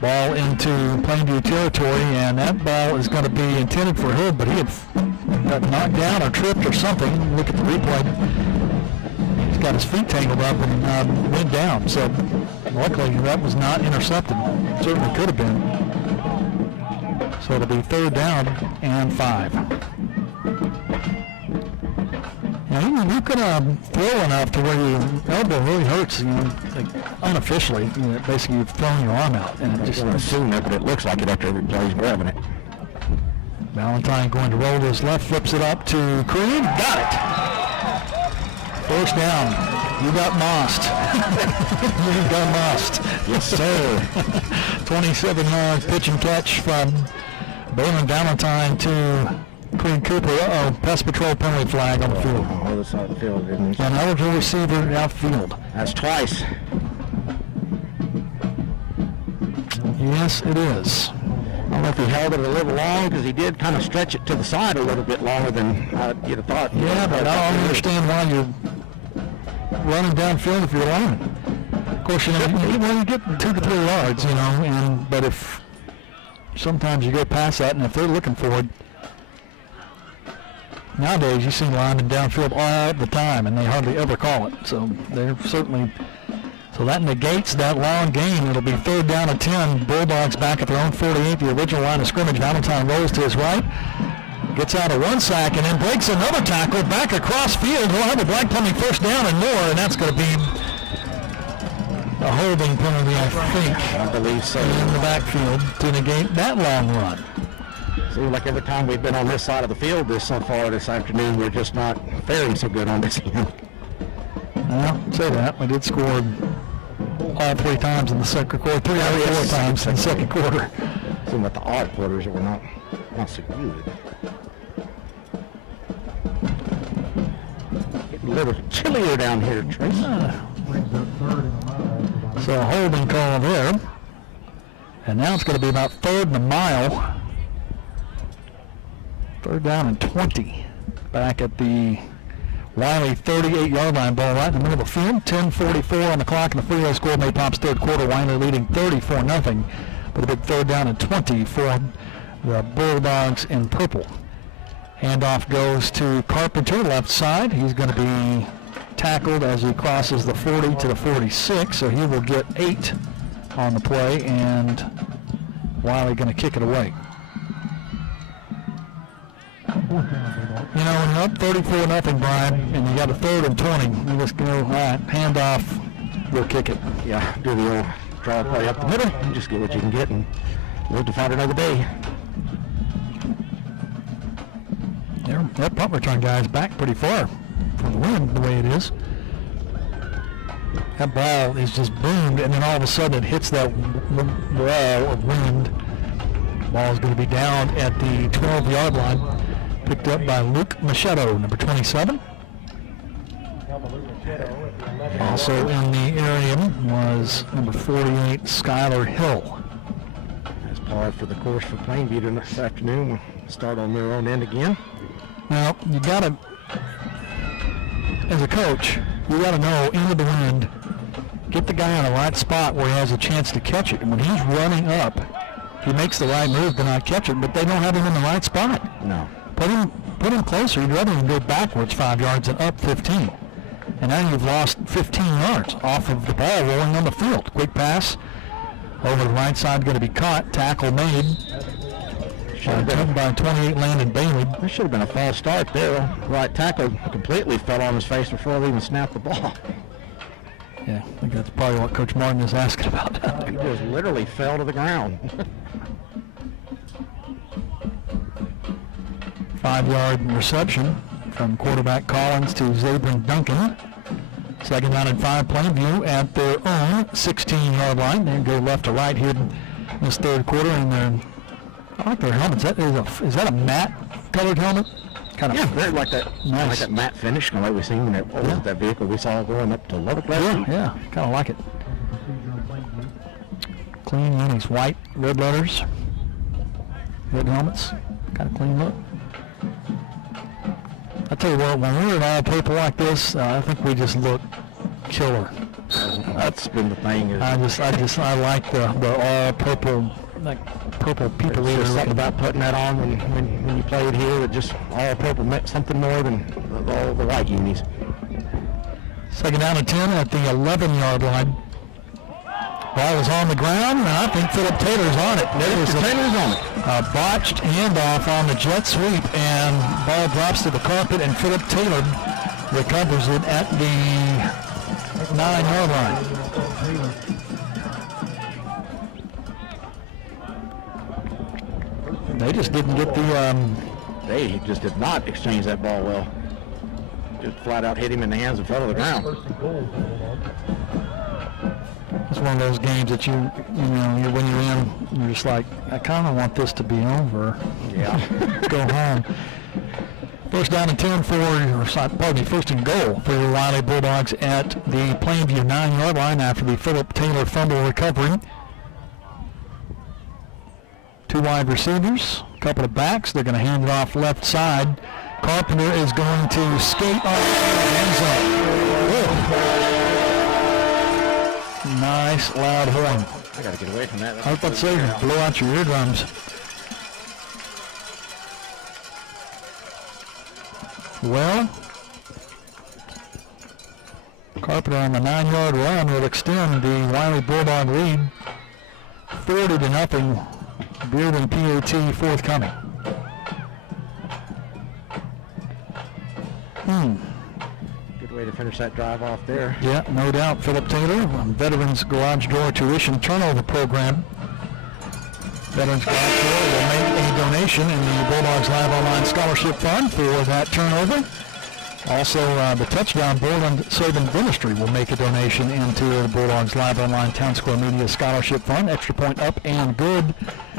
Ball into Plainview territory, and that ball is going to be intended for Hood, but he had got knocked down or tripped or something. Look at the replay. He's got his feet tangled up and went down. So luckily that was not intercepted. Certainly could have been. So it'll be 3rd down and 5. Now, you can throw enough to where your elbow really hurts, like unofficially. Basically, you've thrown your arm out, and it just don't assume that, but it looks like it after every play he's grabbing it. Valentine going to roll to his left, flips it up to Creed. Got it. 1st down. You got mossed. You got mossed. Yes, sir. 27-yard pitch and catch from Balin Valentine to Creed Cooper. Pest patrol penalty flag on the field. On the other side of the field, didn't he? An eligible receiver outfield. That's twice. Yes, it is. I don't know if he held it a little long, because he did kind of stretch it to the side a little bit longer than you'd have thought. Yeah, but I don't understand why you're running downfield if you're lineman. Of course, you get 2 to 3 yards, but if sometimes you go past that, and if they're looking for it, nowadays you see linemen downfield all the time, and they hardly ever call it. So they're certainly. So that negates that long gain. It'll be 3rd down and 10. Bulldogs back at their own 48, the original line of scrimmage. Valentine rolls to his right, gets out of 1 sack, and then breaks another tackle back across field. We'll have a flag coming 1st down and more, and that's going to be a holding penalty, I think. I believe so. In the backfield to negate that long run. Seems like every time we've been on this side of the field so far this afternoon, we're just not faring so good on this end. Well, say that. We did score all 3 times in the second quarter, 3 out of 4 times in the second quarter. Seems like the odd quarters were not so good. Getting a little chillier down here, Trace. So a holding call there. And now it's going to be about 3rd and a mile. 3rd down and 20. Back at the Wylie 38-yard line, ball right in the middle of the field. 10:44 on the clock, and the free-throw score May Pop's 3rd quarter. Wylie leading 34-0, with a big 3rd down and 20 for the Bulldogs in purple. Handoff goes to Carpenter, left side. He's going to be tackled as he crosses the 40 to the 46, so he will get 8 on the play, and Wylie going to kick it away. When you're up 34-0, Brian, and you got a 3rd and 20, you just go, all right, handoff, we'll kick it. Yeah, do the old draw play up the middle. You just get what you can get, and live to fight another day. That punt return guy's back pretty far from the wind, the way it is. That ball is just boomed, and then all of a sudden it hits that wall of wind. Ball is going to be down at the 12-yard line. Picked up by Luke Machado, number 27. Also in the area was number 48, Skylar Hill. That's par for the course for Plainview this afternoon. We'll start on their own end again. Now, you got to, as a coach, you got to know into the wind, get the guy in the right spot where he has a chance to catch it. And when he's running up If he makes the right move, then I catch it, but they don't have him in the right spot. No. Put him closer. You'd rather him go backwards 5 yards and up 15. And now you've lost 15 yards off of the ball rolling on the field. Quick pass over the right side, going to be caught. Tackle made. By 28 Landon Bailey. There should have been a false start there. Right tackle completely fell on his face before they even snapped the ball. Yeah, I think that's probably what Coach Martin is asking about. He just literally fell to the ground. 5-yard reception from quarterback Collins to Zabrin Duncan. Second down and 5, Plainview at their own 16-yard line. They go left to right here in this third quarter, and I like their helmets. Is that a matte colored helmet? Kind of. Yeah, very like that. Nice. Like that matte finish, kind of like we seen in that vehicle we saw going up to Lubbock last week. Yeah, kind of like it. Clean in these white red letters, red helmets, kind of clean look. I tell you what, when we're in all purple like this, I think we just look killer. That's been the thing. I like the all purple. Like purple people eater. There's Something about putting that on when you played here that just all purple meant something more than all the white unis. Second down and 10 at the 11-yard line. Ball was on the ground, and I think Philip Taylor's on it. Taylor's on it. A botched handoff on the jet sweep, and ball drops to the carpet, and Philip Taylor recovers it at the 9-yard line. They just didn't get the... They just did not exchange that ball well. Just flat out hit him in the hands and fell to the ground. It's one of those games that when you're in, you're just like, I kind of want this to be over. Yeah. Go home. First down and 10 first and goal for the Wylie Bulldogs at the Plainview 9-yard line after the Philip Taylor fumble recovery. 2 wide receivers, a couple of backs. They're going to hand it off left side. Carpenter is going to skate on the end zone. Nice loud horn. I got to get away from that. I was about to say, blow out your eardrums. Well, Carpenter on the 9-yard run will extend the Wylie Bulldog lead 40-0. Beard and PAT forthcoming. Good way to finish that drive off there. Yeah, no doubt. Philip Taylor, Veterans Garage Door Tuition Turnover Program. Veterans Garage Door will make a donation in the Bulldogs Live Online Scholarship Fund for that turnover. Also, the Touchdown Borland Sabin Dentistry will make a donation into the Bulldogs Live Online Town Square Media Scholarship Fund. Extra point up and good.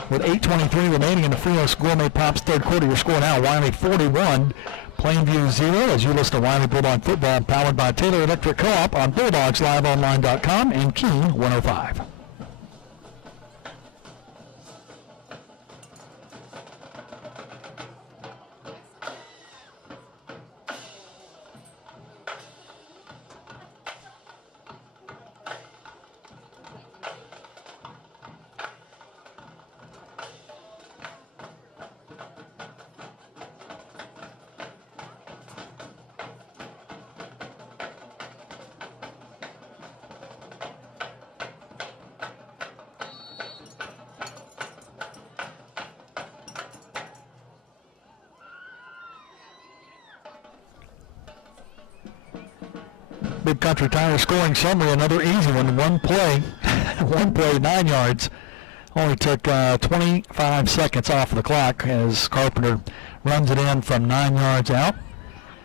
With 8:23 remaining in the Frios Gourmet Pops third quarter, your score now, Wylie 41, Plainview 0, as you listen to Wylie Bulldog Football, powered by Taylor Electric Co-op on BulldogsLiveOnline.com and King 105. Big Country Tire scoring summary, another easy one. One play, 9 yards. Only took 25 seconds off the clock as Carpenter runs it in from 9 yards out.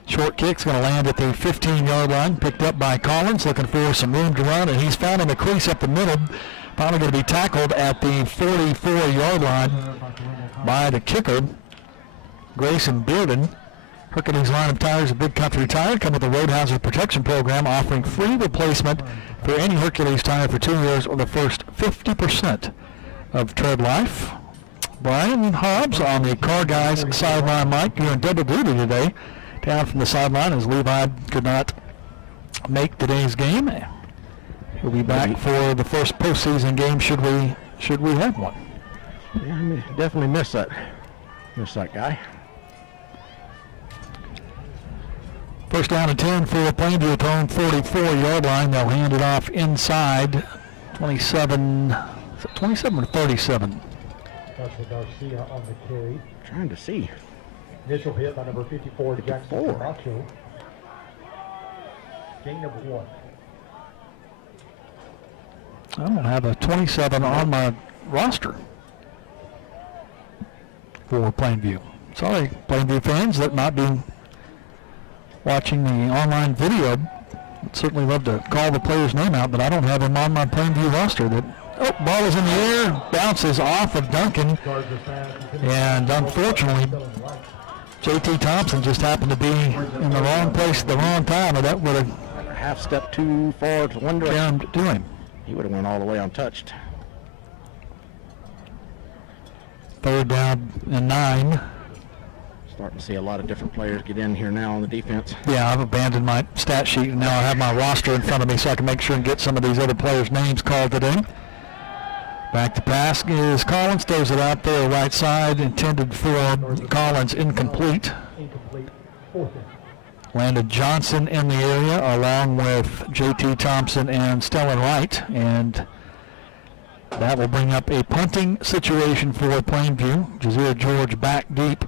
Short kick's going to land at the 15-yard line, picked up by Collins, looking for some room to run, and he's found in the crease up the middle. Finally going to be tackled at the 44-yard line by the kicker, Grayson Bearden. Hercules line of tires of Big Country Tire come with a road hazard protection program offering free replacement for any Hercules tire for 2 years or the first 50% of tread life. Brian Hobbs on the Car Guys sideline mic. You're in double duty today. Down from the sideline as Levi could not make today's game. He'll be back for the first postseason game should we have one. Yeah, I definitely miss that guy. First down and 10 for Plainview at their own 44-yard line. They'll hand it off inside 27, is it 27 or 37? That's for Garcia on the carry. Trying to see. Initial hit by number 54, Jackson Camacho. Gain of 1. I don't have a 27 on my roster for Plainview. Sorry, Plainview fans that might be watching the online video. I'd certainly love to call the player's name out, but I don't have him on my Plainview roster. Ball is in the air, bounces off of Duncan, and unfortunately, J.T. Thompson just happened to be in the wrong place at the wrong time, or that would have half step too far to one direction to him. He would have went all the way untouched. Third down and 9. Starting to see a lot of different players get in here now on the defense. Yeah, I've abandoned my stat sheet, and now I have my roster in front of me so I can make sure and get some of these other players' names called today. Back to pass is Collins, throws it out there right side, intended for Collins, incomplete. Landed Johnson in the area along with J.T. Thompson and Stellan Wright, and that will bring up a punting situation for Plainview. Jazir George back deep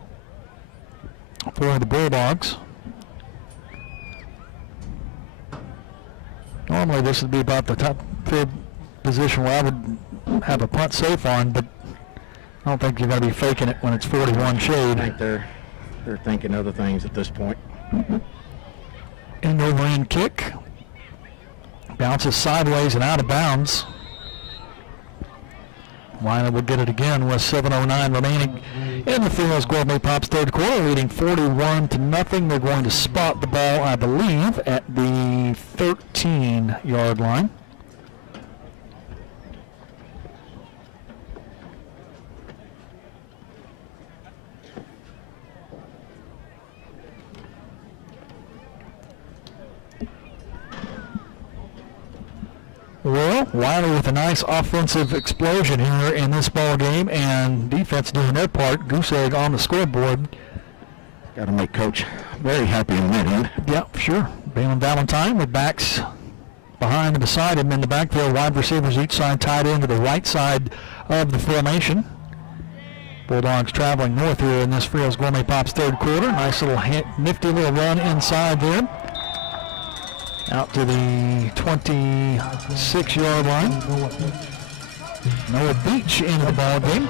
for the Bulldogs. Normally this would be about the top field position where I would have a punt safe on, but I don't think you're going to be faking it when it's 41 shade. I think they're thinking other things at this point. End over end kick. Bounces sideways and out of bounds. Wylie will get it again with 7:09 remaining in the Fields Gourmet Pops third quarter, leading 41-0. They're going to spot the ball, I believe, at the 13-yard line. Well, Wylie with a nice offensive explosion here in this ball game, and defense doing their part. Goose egg on the scoreboard. Got to make Coach very happy in that end. Yep, sure. Balin Valentine with backs behind and beside him in the backfield. Wide receivers each side tied in to the right side of the formation. Bulldogs traveling north here in this Friels Gourmet Pops third quarter. Nice little nifty little run inside there. Out to the 26-yard line. Noah Beach into the ball game.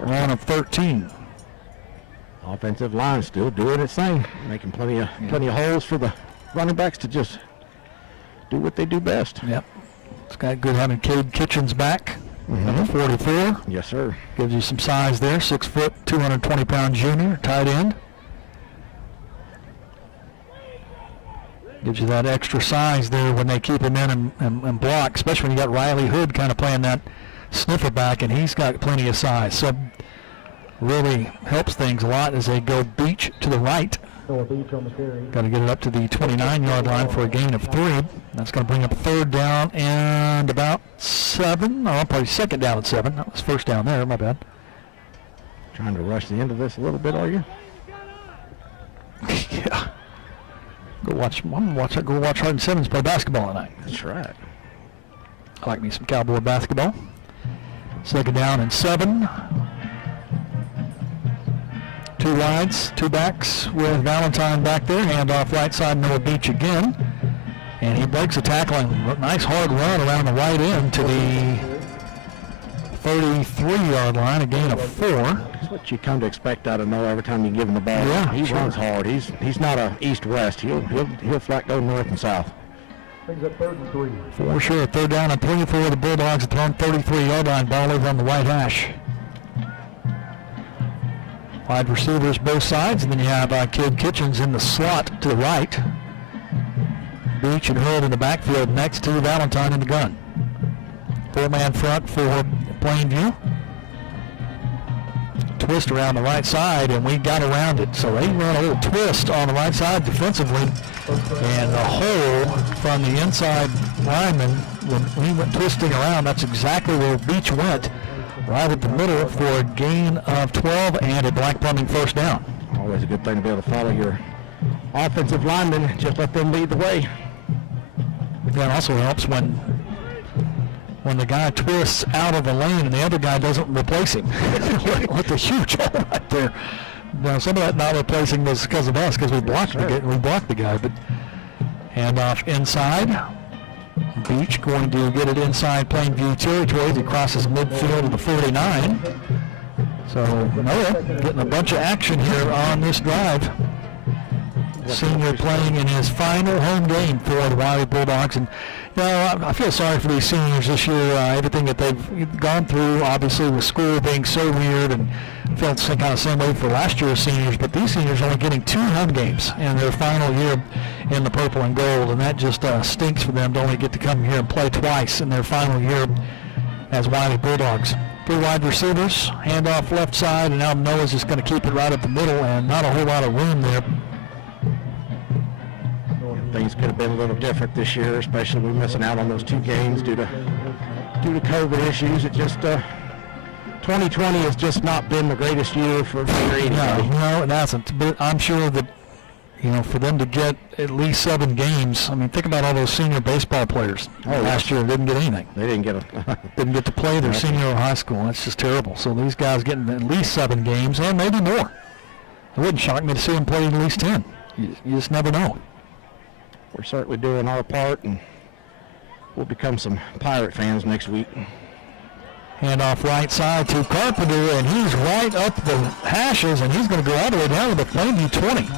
Run of 13. Offensive line still doing its thing, making plenty of holes for the running backs to just do what they do best. Yep. It's got good having Cade Kitchens back. Number 44. Yes, sir. Gives you some size there. 6 foot, 220-pound junior, tight end. Gives you that extra size there when they keep him in and block, especially when you got Riley Hood kind of playing that sniffer back, and he's got plenty of size. So really helps things a lot as they go Beach to the right. Got to get it up to the 29-yard line for a gain of 3. That's going to bring up third down and about 7. Oh, probably second down and 7. That was first down there. My bad. Trying to rush the end of this a little bit, are you? Yeah. I'm gonna go watch Hardin Simmons play basketball tonight. That's right. I like me some Cowboy basketball. Second down and 7. 2 wides, 2 backs with Valentine back there. Hand off right side, Noah Beach again. And he breaks a tackling. Nice hard run around the right end to the 33-yard line, a gain of 4. That's what you come to expect out of Noah every time you give him the ball. Yeah, he sure. runs hard. He's not a east-west. He'll flat go north and south. Brings up 3rd and 3. For sure, third down and 3 for the Bulldogs at their own 33-yard line. Ball over on the right hash. Wide receivers both sides, and then you have Cade Kitchens in the slot to the right. Beach and Hood in the backfield next to Valentine in the gun. 4-man front for Plainview. Twist around the right side, and we got around it. So they run a little twist on the right side defensively, and the hole from the inside lineman when he went twisting around, that's exactly where Beach went, right at the middle for a gain of 12 and a Black Plumbing first down. Always a good thing to be able to follow your offensive linemen. Just let them lead the way. That also helps when the guy twists out of the lane and the other guy doesn't replace him. That's a huge hole right there. Now, some of that not replacing was because of us, because we blocked the guy. But handoff inside. Beach going to get it inside Plainview territory. He crosses midfield to the 49. So Noah getting a bunch of action here on this drive. Senior playing in his final home game for the Wylie Bulldogs. And I feel sorry for these seniors this year. Everything that they've gone through, obviously with school being so weird, and felt kind of the same way for last year's seniors. But these seniors are only getting 2 home games in their final year in the purple and gold, and that just stinks for them to only get to come here and play twice in their final year as Wylie Bulldogs. 3 wide receivers, handoff left side, and now Noah's just going to keep it right up the middle, and not a whole lot of room there. Things could have been a little different this year, especially we're missing out on those 2 games due to COVID issues. It just 2020 has just not been the greatest year for anybody. No, it hasn't. But I'm sure that for them to get at least 7 games. I mean, think about all those senior baseball players last year didn't get anything. They didn't get to play their senior year of high school. That's just terrible. So these guys getting at least 7 games, and maybe more. It wouldn't shock me to see them play at least 10. You just never know. We're certainly doing our part, and we'll become some Pirate fans next week. Handoff right side to Carpenter, and he's right up the hashes, and he's going to go all the way down to the Plainview 20.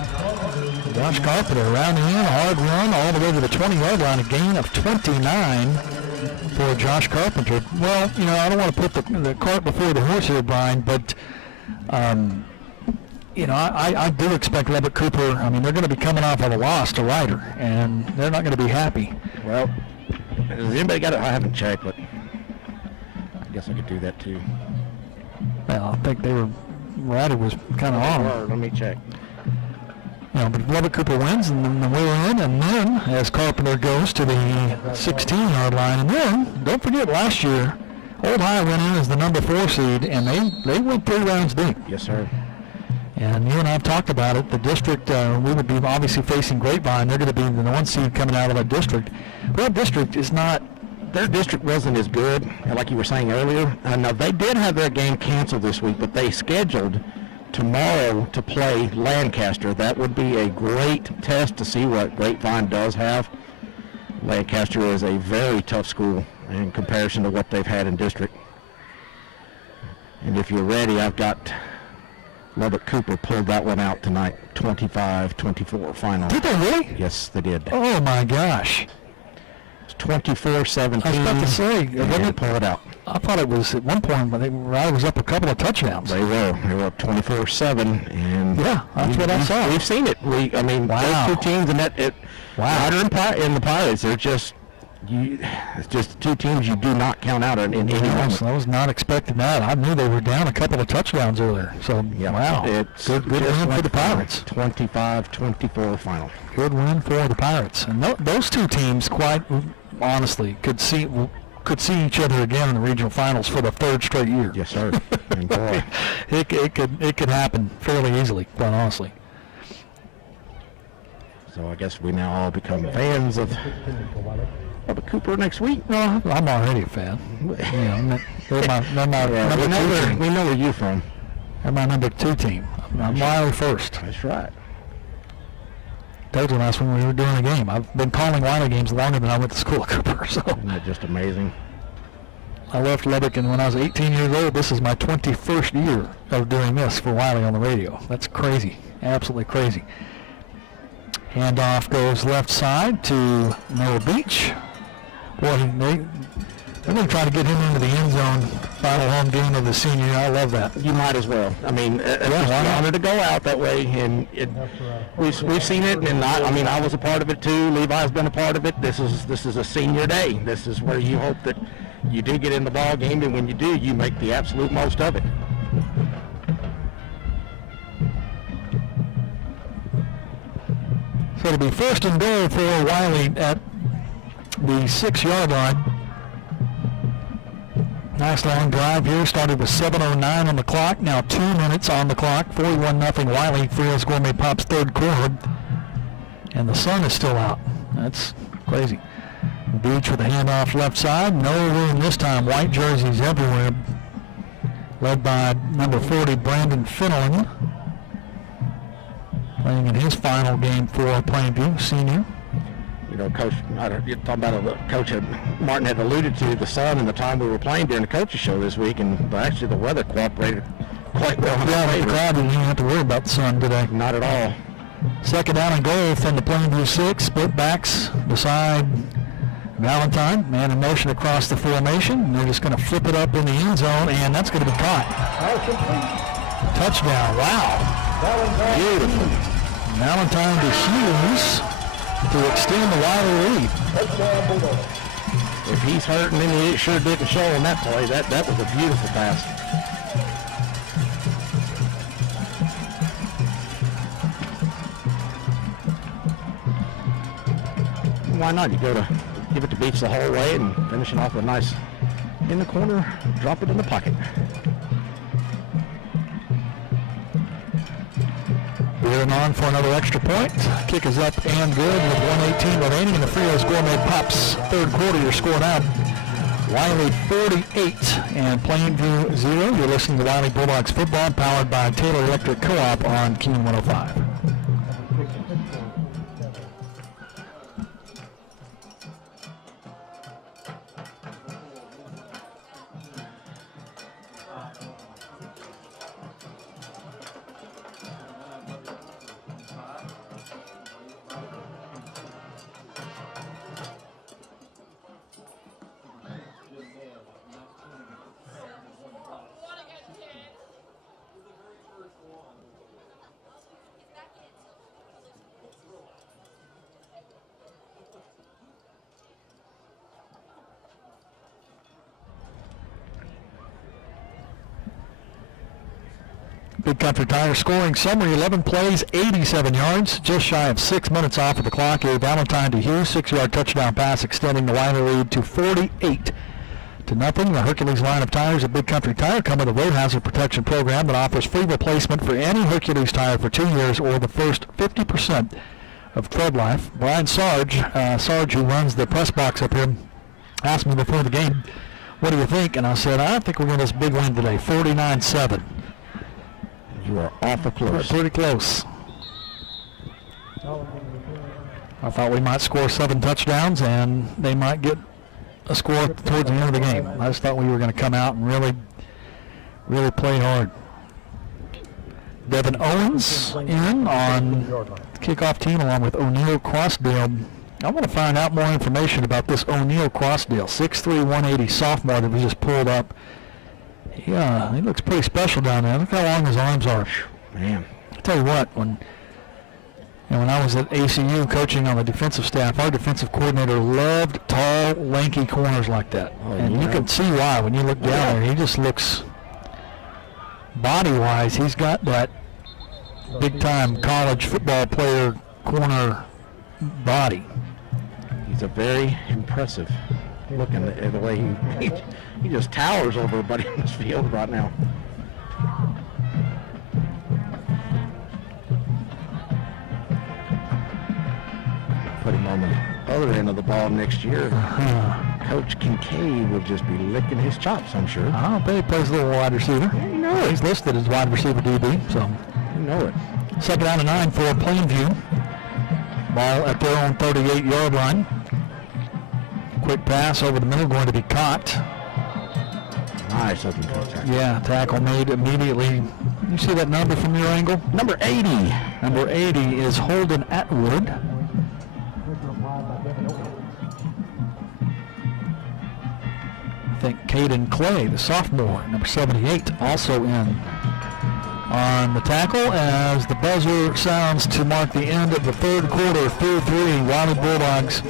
Josh Carpenter rounding in, hard run all the way to the 20-yard line, a gain of 29 for Josh Carpenter. Well, I don't want to put the cart before the horse here, Brian, but I do expect Lubbock Cooper. I mean, they're going to be coming off of a loss to Ryder, and they're not going to be happy. Well, has anybody got it? I haven't checked, but I guess I could do that too. Well, I think Ryder was kind of on. Let me check. But Lubbock Cooper wins, and then we're in, and then as Carpenter goes to the 16-yard line, and then don't forget last year, Old High went in as the number 4 seed, and they went 3 rounds deep. Yes, sir. And you and I have talked about it. The district, we would be obviously facing Grapevine. They're going to be the 1 seed coming out of that district. But that district is not. Their district wasn't as good, like you were saying earlier. Now, they did have their game canceled this week, but they scheduled tomorrow to play Lancaster. That would be a great test to see what Grapevine does have. Lancaster is a very tough school in comparison to what they've had in district. And if you're ready, I've got Lubbock Cooper pulled that one out tonight, 25-24 final. Did they really? Yes, they did. Oh, my gosh. It's 24-17. I was about to say. They pull it out. I thought it was at one point when Ryder was up a couple of touchdowns. They were up 24-7, and yeah, that's what I saw. We've seen it. Wow. Those 2 teams and Ryder and the Pirates, they're just. It's just 2 teams you do not count out in any moment. I was not expecting that. I knew they were down a couple of touchdowns earlier. So, wow. It's good win for the Pirates. 25-24 final. Good win for the Pirates. And those 2 teams, quite honestly, could see each other again in the regional finals for the 3rd straight year. Yes, sir. And boy, it could happen fairly easily, quite honestly. So I guess we now all become fans of Lubbock Cooper next week. Well, I'm already a fan. They're my number 2 team. We know where you're from. They're my number 2 team. I'm Wylie first. That's right. Told you last when we were doing a game. I've been calling Wylie games longer than I went to school at Cooper. So. Isn't that just amazing? I left Lubbock, and when I was 18 years old, this is my 21st year of doing this for Wylie on the radio. That's crazy. Absolutely crazy. Handoff goes left side to Noah Beach. Boy, they're going to try to get him into the end zone. Final home game of the senior year. I love that. You might as well. I mean, it's an honor to go out that way, and we've seen it. And I was a part of it too. Levi's been a part of it. This is a senior day. This is where you hope that you do get in the ball game, and when you do, you make the absolute most of it. So it'll be 1st and goal for Wylie at the 6-yard line. Nice long drive here. Started with 7:09 on the clock. Now 2 minutes on the clock. 41-0 Wylie. Frios Gourmet Pops third quarter. And the sun is still out. That's crazy. Beach with a handoff left side. No room this time. White jerseys everywhere. Led by number 40, Brandon Finnelan. Playing in his final game for Plainview, senior. You know, Coach, you're talking about what Coach Martin had alluded to, the sun and the time we were playing during the coaches show this week, and actually the weather cooperated quite well. Yeah, the crowd didn't even have to worry about the sun today. Not at all. Second down and goal from the Plainview 6. Split backs beside Valentine. Man in motion across the formation. And they're just going to flip it up in the end zone, and that's going to be caught. Touchdown. Wow. Beautiful. Valentine to Hughes to extend the Wylie lead. If he's hurting, then he sure didn't show on that play. That was a beautiful pass. Why not? You go to give it to Beach the whole way and finish it off with a nice in the corner, drop it in the pocket. We're on for another extra point. Kick is up and good with 1:18 remaining in the Frios Gourmet Pops third quarter. You're scored out. Wylie 48 and Plainview 0. You're listening to Wylie Bulldogs football powered by Taylor Electric Co-op on Keen 105. Big Country Tire scoring summary, 11 plays, 87 yards, just shy of 6 minutes off of the clock. A Valentine to Hughes, 6-yard touchdown pass, extending the Wylie lead to 48-0. The Hercules line of tires at Big Country Tire come with a road hazard protection program that offers free replacement for any Hercules tire for 2 years or the first 50% of tread life. Brian Sarge, who runs the press box up here, asked me before the game, what do you think? And I said, I think we're going to have this big win today, 49-7. You are awful close. Pretty close. I thought we might score 7 touchdowns and they might get a score towards the end of the game. I just thought we were going to come out and really play hard. Devin Owens in on the kickoff team along with O'Neal Crossdale. I want to find out more information about this O'Neal Crossdale, 6'3", 180 sophomore that we just pulled up. Yeah, he looks pretty special down there. Look how long his arms are. Man. I tell you what, when I was at ACU coaching on the defensive staff, our defensive coordinator loved tall, lanky corners like that. Oh, and you can see why when you look down there. He just looks, body-wise, he's got that big-time college football player corner body. He's a very impressive looking the way he just towers over everybody on this field right now. Put him on the other end of the ball next year. Coach Kincaid will just be licking his chops, I'm sure. I bet he plays a little wide receiver. Yeah, you know it. He's listed as wide receiver DB, so. You know it. Second down and 9 for Plainview. Ball at their own 38-yard line. Quick pass over the middle, going to be caught. Nice open tackle. Yeah, tackle made immediately. You see that number from your angle? Number 80. Number 80 is Holden Atwood. I think Caden Clay, the sophomore, number 78, also in on the tackle as the buzzer sounds to mark the end of the third quarter. 3-3, Wylie Bulldogs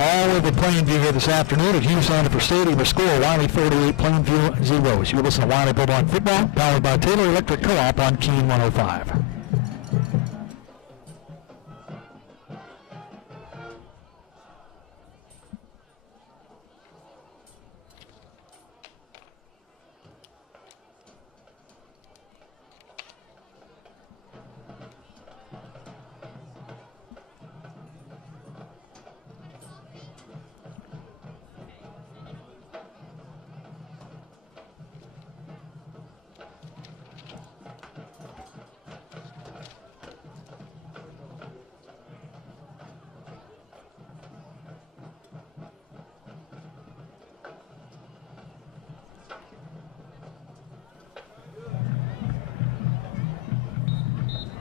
all over Plainview here this afternoon at Hughes Sanford Stadium. Score Wylie 48, Plainview 0. You listen to Wylie Bulldog football, powered by Taylor Electric Co-op on Keen 105.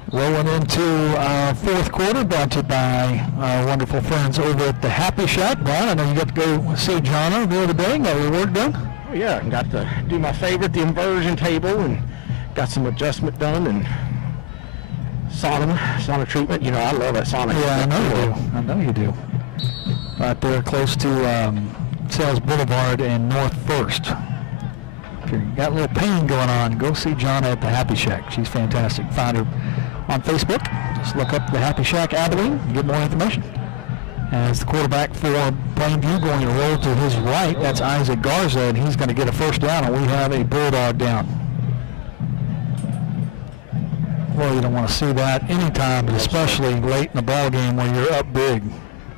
Rolling into fourth quarter, brought to you by our wonderful friends over at the Happy Shack. Brian, I know you got to go see Jono the other day. Got your work done? Oh, yeah, and got to do my favorite, the inversion table, and got some adjustment done, and sauna treatment. You know, I love that sauna. Yeah, I know you do. Right there close to Sales Boulevard and North First. If you got a little pain going on, go see Jonna at the Happy Shack. She's fantastic. Find her on Facebook. Just look up the Happy Shack Abilene and get more information. As the quarterback for Plainview going to roll to his right, that's Isaac Garza, and he's going to get a first down, and we have a Bulldog down. Well, you don't want to see that anytime, but especially late in the ball game when you're up big.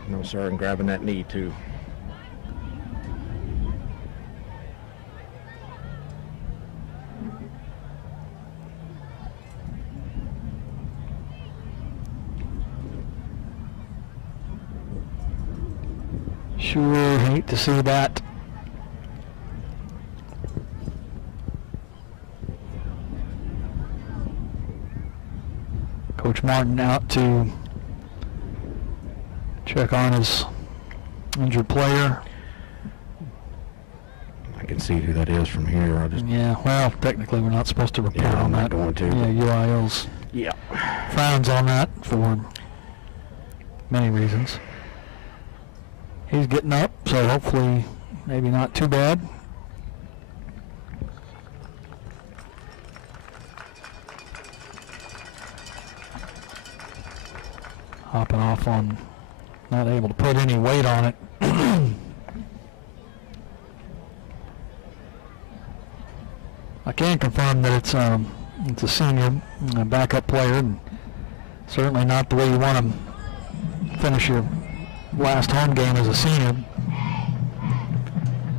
No, sir, and grabbing that knee, too. Sure hate to see that. Coach Martin out to check on his injured player. I can see who that is from here. Yeah, well, technically we're not supposed to report on that. I'm not going to. Yeah, UIL's frowns on that for many reasons. He's getting up, so hopefully maybe not too bad. Hopping off on, not able to put any weight on it. I can confirm that it's a senior backup player, and certainly not the way you want to finish your last home game as a senior.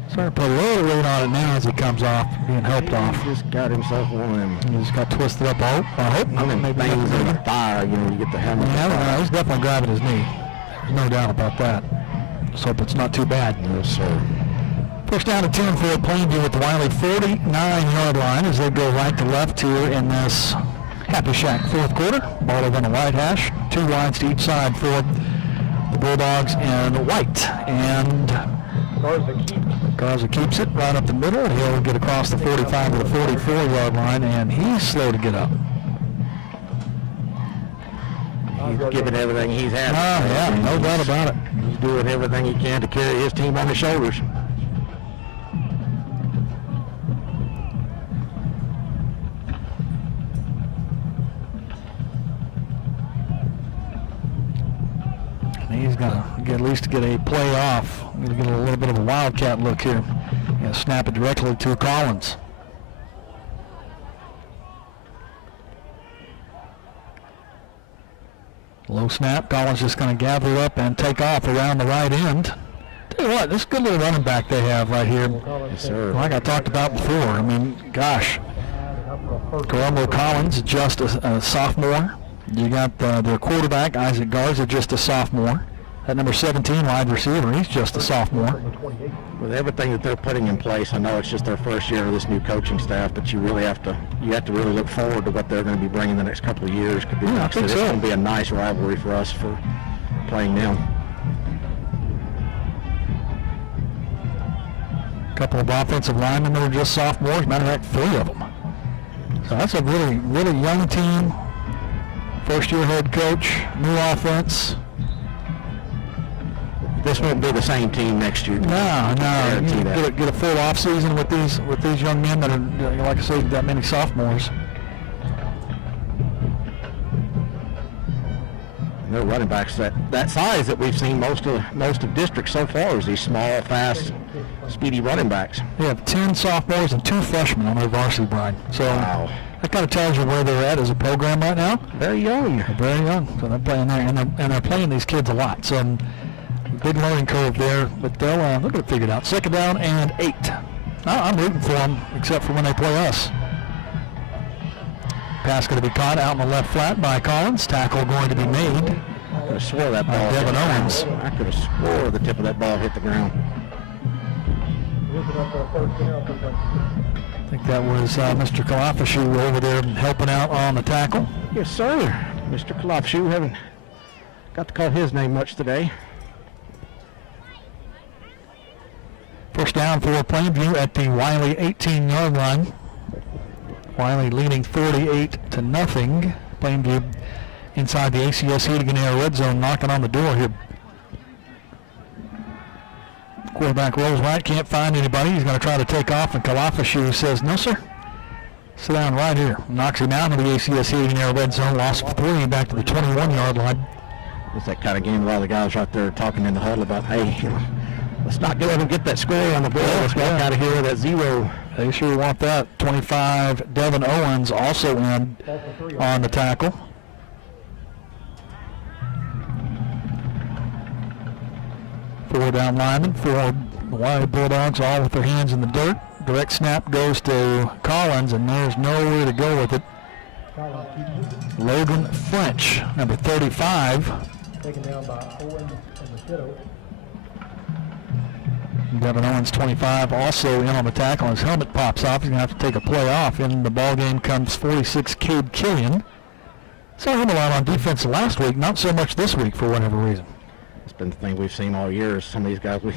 Starting to put a little weight on it now as he comes off, being helped off. He just got himself one. He just got twisted up. I hope. I mean, maybe things in the thigh, you know, you get the helmet. Yeah, he's definitely grabbing his knee. There's no doubt about that. Just hope it's not too bad. No, sir. First down to 10 for Plainview at the Wylie 49-yard line as they go right to left here in this Happy Shack fourth quarter. Ball over on the wide hash. 2 wides to each side for the Bulldogs in white. And Garza keeps it right up the middle. He'll get across the 45 to the 44-yard line, and he's slow to get up. He's giving everything he's had. Yeah, no doubt about it. He's doing everything he can to carry his team on his shoulders. He's going to at least get a play off. Going to get a little bit of a wildcat look here. Going to snap it directly to Collins. Low snap. Collins just going to gather up and take off around the right end. Tell you what, this is a good little running back they have right here. Yes, sir. Like I talked about before. I mean, gosh. Colombo Collins, just a sophomore. You got their quarterback, Isaac Garza, just a sophomore. That number 17 wide receiver, he's just a sophomore. With everything that they're putting in place, I know it's just their first year of this new coaching staff, but you have to really look forward to what they're going to be bringing the next couple of years. It's going to be a nice rivalry for us for playing them. A couple of offensive linemen that are just sophomores. Matter of fact, 3 of them. So that's a really, really young team. First-year head coach, new offense. This won't be the same team next year. No. You get a full off season with these young men that are, like I said, that many sophomores. No running backs that size that we've seen most of districts so far is these small, fast, speedy running backs. They have 10 sophomores and 2 freshmen on their varsity, Brian. So wow. That kind of tells you where they're at as a program right now. Very young. They're very young. So they're playing there, and they're playing these kids a lot. So big learning curve there, but they'll get it figured out. Second down and 8. I'm rooting for them, except for when they play us. Pass going to be caught out in the left flat by Collins. Tackle going to be made. I could have swore that ball Devin Owens. I could have swore the tip of that ball hit the ground. I think that was Mr. Kalafashu over there helping out on the tackle. Yes, sir. Mr. Kalafshu. Haven't got to call his name much today. First down for Plainview at the Wylie 18-yard line. Wylie leading 48-0. Plainview inside the ACS Heating and Air red zone, knocking on the door here. Quarterback rolls right, can't find anybody. He's going to try to take off, and Kalafashu says, no, sir. Sit down right here. Knocks him out into the ACS Heating and Air red zone. Loss of 3 back to the 21-yard line. It's that kind of game where all the guys right there talking in the huddle about, hey, let's not go ahead and get that square on the board. Let's walk out of here with that 0. They sure want that. 25, Devin Owens also in on the tackle. Four down linemen for the Wylie Bulldogs, all with their hands in the dirt. Direct snap goes to Collins, and there's nowhere to go with it. Logan French, number 35. Taken down by Owens and Machado. Devin Owens, 25, also in on the tackle. His helmet pops off. He's going to have to take a play off. In the ball game comes 46, Cade Killian. Saw him a lot on defense last week, not so much this week for whatever reason. It's been the thing we've seen all year. Is some of these guys, we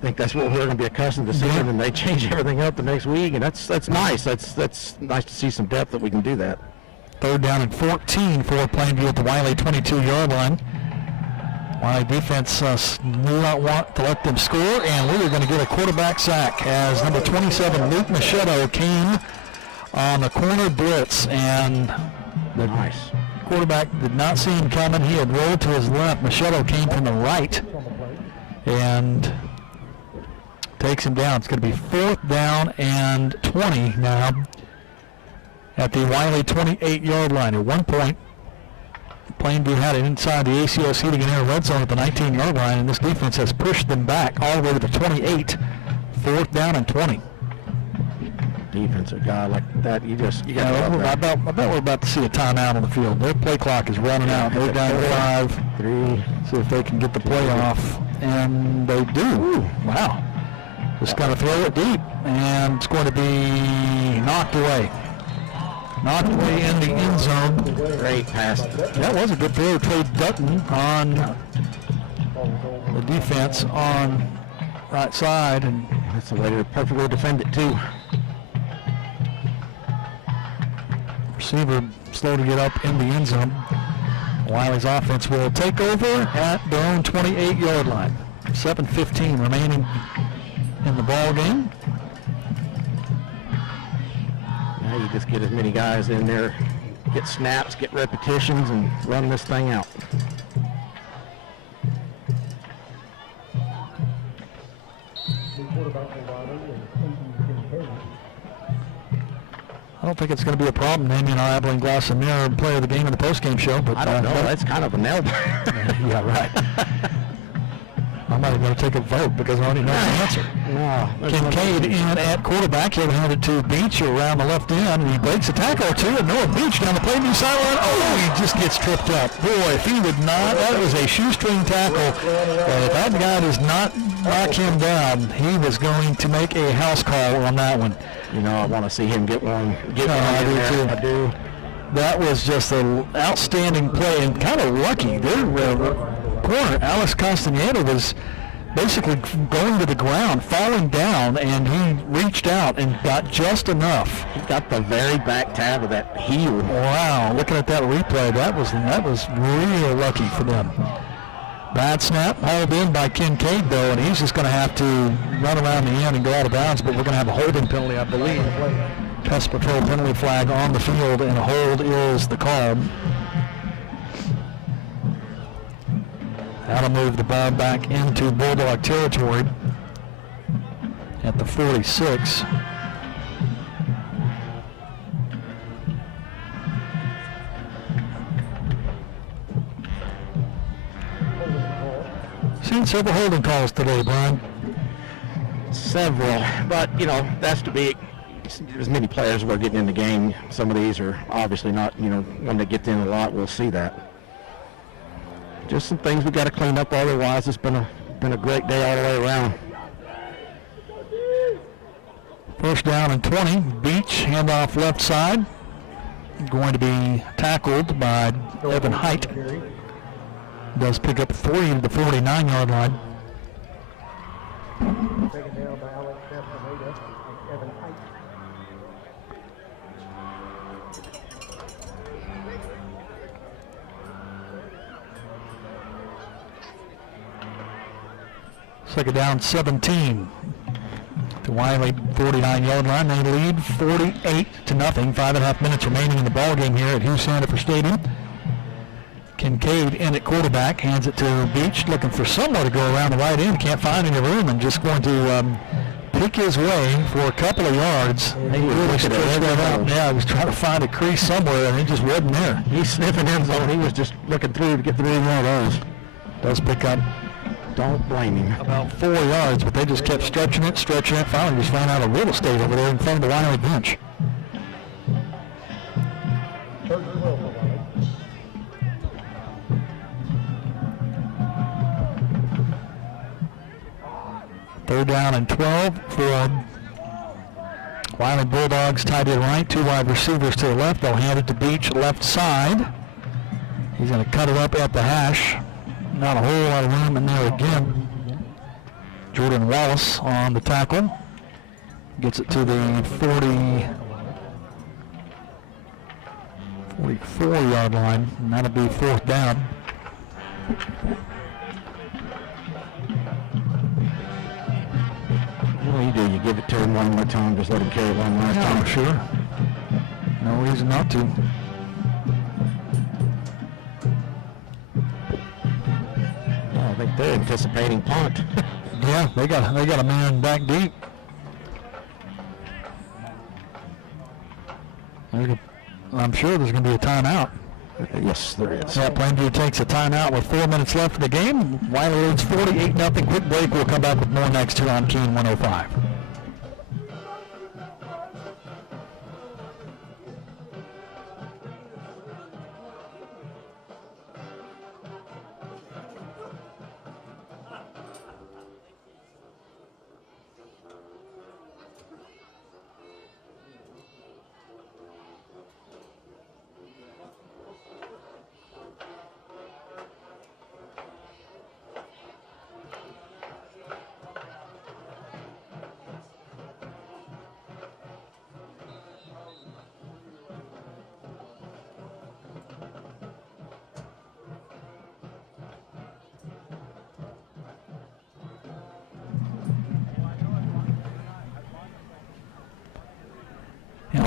think that's what we're going to be accustomed to seeing, and they change everything up the next week, and that's nice. That's nice to see some depth that we can do that. Third down and 14 for Plainview at the Wylie 22-yard line. Wylie defense do not want to let them score, and we are going to get a quarterback sack as number 27, Luke Machado, came on the corner blitz, and the quarterback did not see him coming. He had rolled to his left. Machado came from the right and takes him down. It's going to be 4th down and 20 now at the Wylie 28-yard line. At one point, Plainview had it inside the ACS Heating and Air red zone at the 19-yard line, and this defense has pushed them back all the way to the 28. 4th down and 20. Defensive guy like that, you got to I bet we're about to see a timeout on the field. Their play clock is running out. They're down to 5. 3. See if they can get the play off, and they do. Wow. Just got to throw it deep, and it's going to be knocked away. Knocked away in the end zone. Great pass. That was a good throw. Trey Dutton on the defense on right side, and that's the way to perfectly defend it too. Receiver slow to get up in the end zone. Wylie's offense will take over at their own 28-yard line. 7:15 remaining in the ball game. Now you just get as many guys in there, get snaps, get repetitions, and run this thing out. I don't think it's going to be a problem naming our Abilene Glass and Mirror player of the game in the postgame show. But I don't know. That's kind of a nail biter. Yeah, right. I'm not even going to take a vote because I already know the answer. No, Kincaid in at quarterback. He'll hand it to Beach around the left end, and he breaks a tackle or two. And Noah Beach down the Plainview sideline. Oh, he just gets tripped up. Boy, if he would not, that was a shoestring tackle. If that guy does not knock him down, he was going to make a house call on that one. You know, I want to see him get one. I do too. I do. That was just an outstanding play and kind of lucky. Their corner, Alex Castaneda, was basically going to the ground, falling down, and he reached out and got just enough. He got the very back tab of that heel. Wow, looking at that replay, that was real lucky for them. Bad snap, hauled in by Kincaid, though, and he's just going to have to run around the end and go out of bounds, but we're going to have a holding penalty, I believe. Pest Patrol penalty flag on the field, and a hold is the call. That'll move the ball back into Bulldog territory at the 46. Seen several holding calls today, Brian. Several, but you know, that's to be as many players were getting in the game. Some of these are obviously not, you know, when they get in a lot, we'll see that. Just some things we got to clean up. Otherwise, it's been a great day all the way around. First down and 20. Beach, handoff left side. Going to be tackled by Evan Height. Does pick up 3 to the 49-yard line. Taken down by Alex Castaneda and Evan Height. Second down, 17. The Wylie 49-yard line. They lead 48-0. 5.5 minutes remaining in the ball game here at Hugh Sandifer Stadium. Kincaid in at quarterback, hands it to Beach, looking for somewhere to go around the right end. Can't find any room, and just going to pick his way for a couple of yards. He really stretched that out. Yeah, he was trying to find a crease somewhere, and it just wasn't there. He's sniffing end zone. He was just looking through to get through one of those. Does pick up. Don't blame him. About 4 yards, but they just kept stretching it. Finally just ran out of real estate over there in front of the Wylie bench. Third down and 12 for Wylie Bulldogs. Tight end right, 2 wide receivers to the left. They'll hand it to Beach left side. He's going to cut it up at the hash. Not a whole lot of room in there again. Jordan Wallace on the tackle. Gets it to the 44-yard line, and that'll be fourth down. What do you do? You give it to him one more time, just let him carry it one last time? Sure. No reason not to. I think they're anticipating punt. Yeah, they got a man back deep. I'm sure there's going to be a timeout. Yes, there is. Yeah, Plainview takes a timeout with 4 minutes left in the game. Wylie leads 48-0. Quick break. We'll come back with more next here on Keen 105.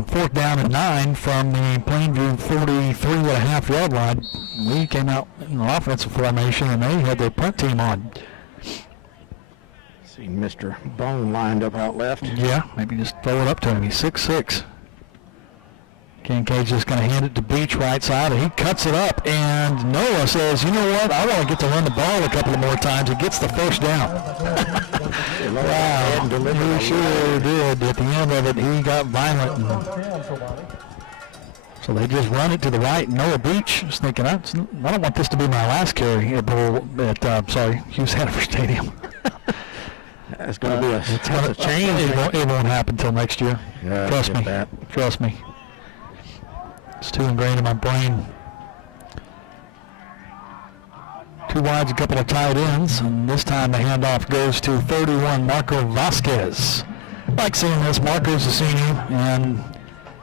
Fourth down and 9 from the Plainview 43.5-yard line. We came out in the offensive formation, and they had their punt team on. See Mr. Bone lined up out left. Yeah, maybe just throw it up to him. He's 6'6". Kincaid's just going to hand it to Beach right side, and he cuts it up. And Noah says, you know what, I want to get to run the ball a couple of more times. He gets the first down. Wow, he sure did. At the end of it, he got violent. So they just run it to the right. Noah Beach is thinking, I don't want this to be my last carry at Hugh Sandifer Stadium. It's going to be a change. It won't happen until next year. Yeah, Trust me. Trust me. It's too ingrained in my brain. 2 wides, a couple of tight ends, and this time the handoff goes to 31, Marco Vasquez. I like seeing this. Marco's a senior, and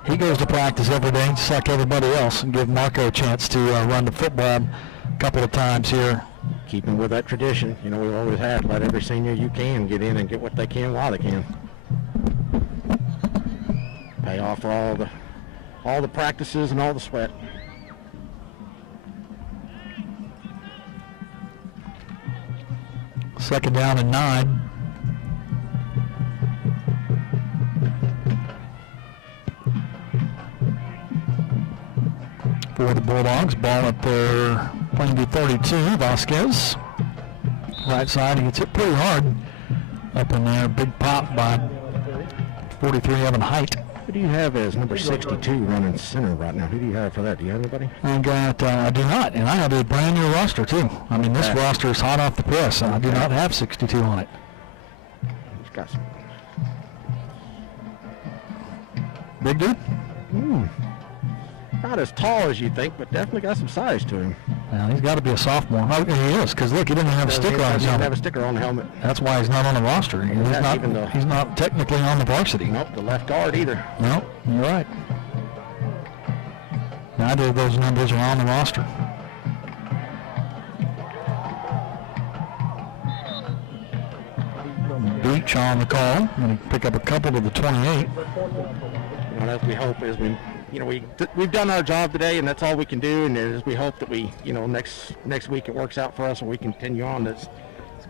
he goes to practice every day, just like everybody else, and give Marco a chance to run the football a couple of times here. Keeping with that tradition, you know, we've always had, let every senior you can get in and get what they can while they can. Pay off for all the practices and all the sweat. Second down and 9. For the Bulldogs, ball at their Plainview 32, Vasquez. Right side, he gets hit pretty hard up in there. Big pop by 43 Evan Height. Who do you have as number 62 running center right now? Who do you have for that? Do you have anybody? I do not, and I have a brand new roster too. I mean, this roster is hot off the press, and I do not have 62 on it. He's got some. Big dude? Not as tall as you think, but definitely got some size to him. Well, he's got to be a sophomore. Oh, he is, because look, he didn't have a sticker on his He doesn't helmet. have a sticker on the helmet. That's why he's not on the roster. He's not technically on the varsity. Nope, the left guard either. No, you're right. Neither of those numbers are on the roster. Beach on the call. Going to pick up a couple to the 28. Well, as we hope is we've done our job today, and that's all we can do. And as we hope that next week it works out for us and we continue on. It's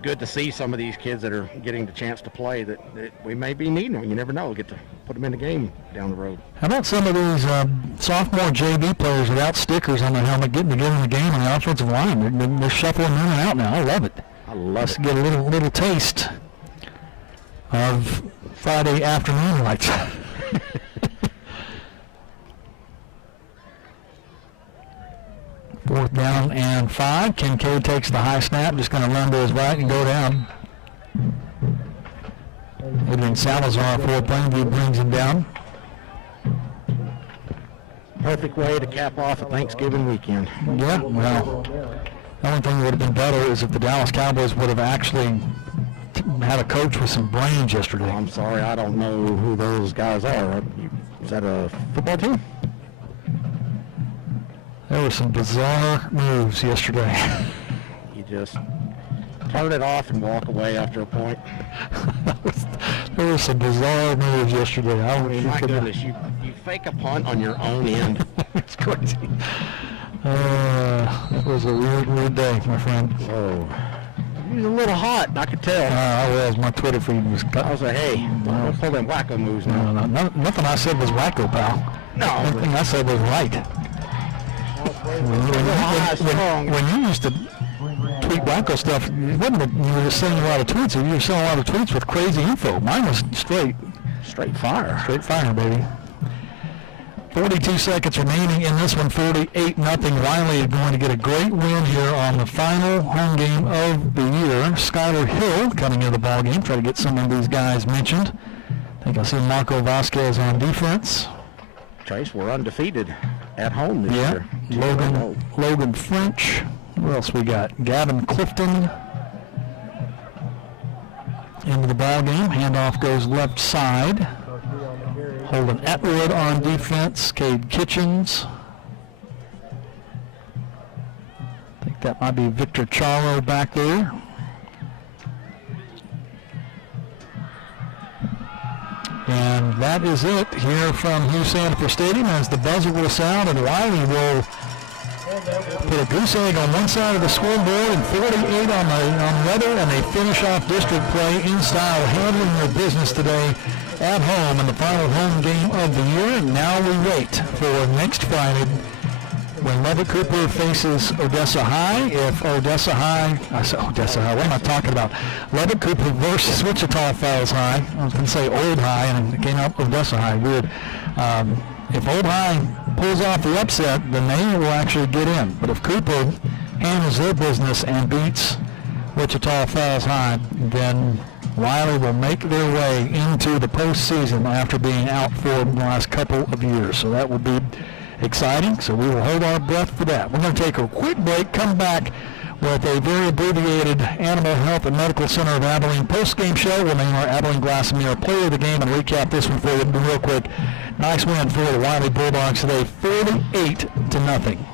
good to see some of these kids that are getting the chance to play that we may be needing them. You never know. We'll get to put them in the game down the road. How about some of these sophomore JV players without stickers on their helmet getting to get in the game on the offensive line? They're shuffling in and out now. I love it. Let's get a little taste of Friday afternoon lights. Fourth down and 5. Kincaid takes the high snap, just going to run to his right and go down. Adrian Salazar for Plainview brings him down. Perfect way to cap off a Thanksgiving weekend. Yeah, well, the only thing that would have been better is if the Dallas Cowboys would have actually had a coach with some brains yesterday. I'm sorry, I don't know who those guys are. Is that a football team? There were some bizarre moves yesterday. You just turn it off and walk away after a point. There were some bizarre moves yesterday. My goodness, you fake a punt on your own end. It's crazy. It was a weird day, my friend. Oh, he was a little hot, I could tell. I was. My Twitter feed was cut. I was like, hey, don't pull them wacko moves now. No, nothing I said was wacko, pal. No. Everything I said was right. When you used to tweet wacko stuff, it wasn't that you were just sending a lot of tweets. You were sending a lot of tweets with crazy info. Mine was straight fire. Straight fire, baby. 42 seconds remaining in this one, 48-0. Wylie is going to get a great win here on the final home game of the year. Skylar Hill coming into the ball game. Try to get some of these guys mentioned. I think I see Marco Vasquez on defense. Trace, we're undefeated at home this year. Logan French. Who else we got? Gavin Clifton into the ball game. Handoff goes left side. Holden Atwood on defense. Cade Kitchens. I think that might be Victor Charo back there. And that is it here from Hugh Sandifer Stadium as the buzzer will sound and Wylie will put a goose egg on one side of the scoreboard and 48 on the other, and they finish off district play in style, handling their business today at home in the final home game of the year. And now we wait for next Friday when Lubbock Cooper faces Odessa High. If Odessa High, I said Odessa High, what am I talking about? Lubbock Cooper versus Wichita Falls High. I was going to say Old High, and it came out Odessa High. Weird. If Old High pulls off the upset, then they will actually get in. But if Cooper handles their business and beats Wichita Falls High, then Wylie will make their way into the postseason after being out for the last couple of years. So that will be exciting. So we will hold our breath for that. We're going to take a quick break, come back with a very abbreviated Animal Health and Medical Center of Abilene post-game show. We'll name our Abilene Glass-Mirror player of the game and recap this one for you real quick. Nice win for the Wylie Bulldogs today, 48-0.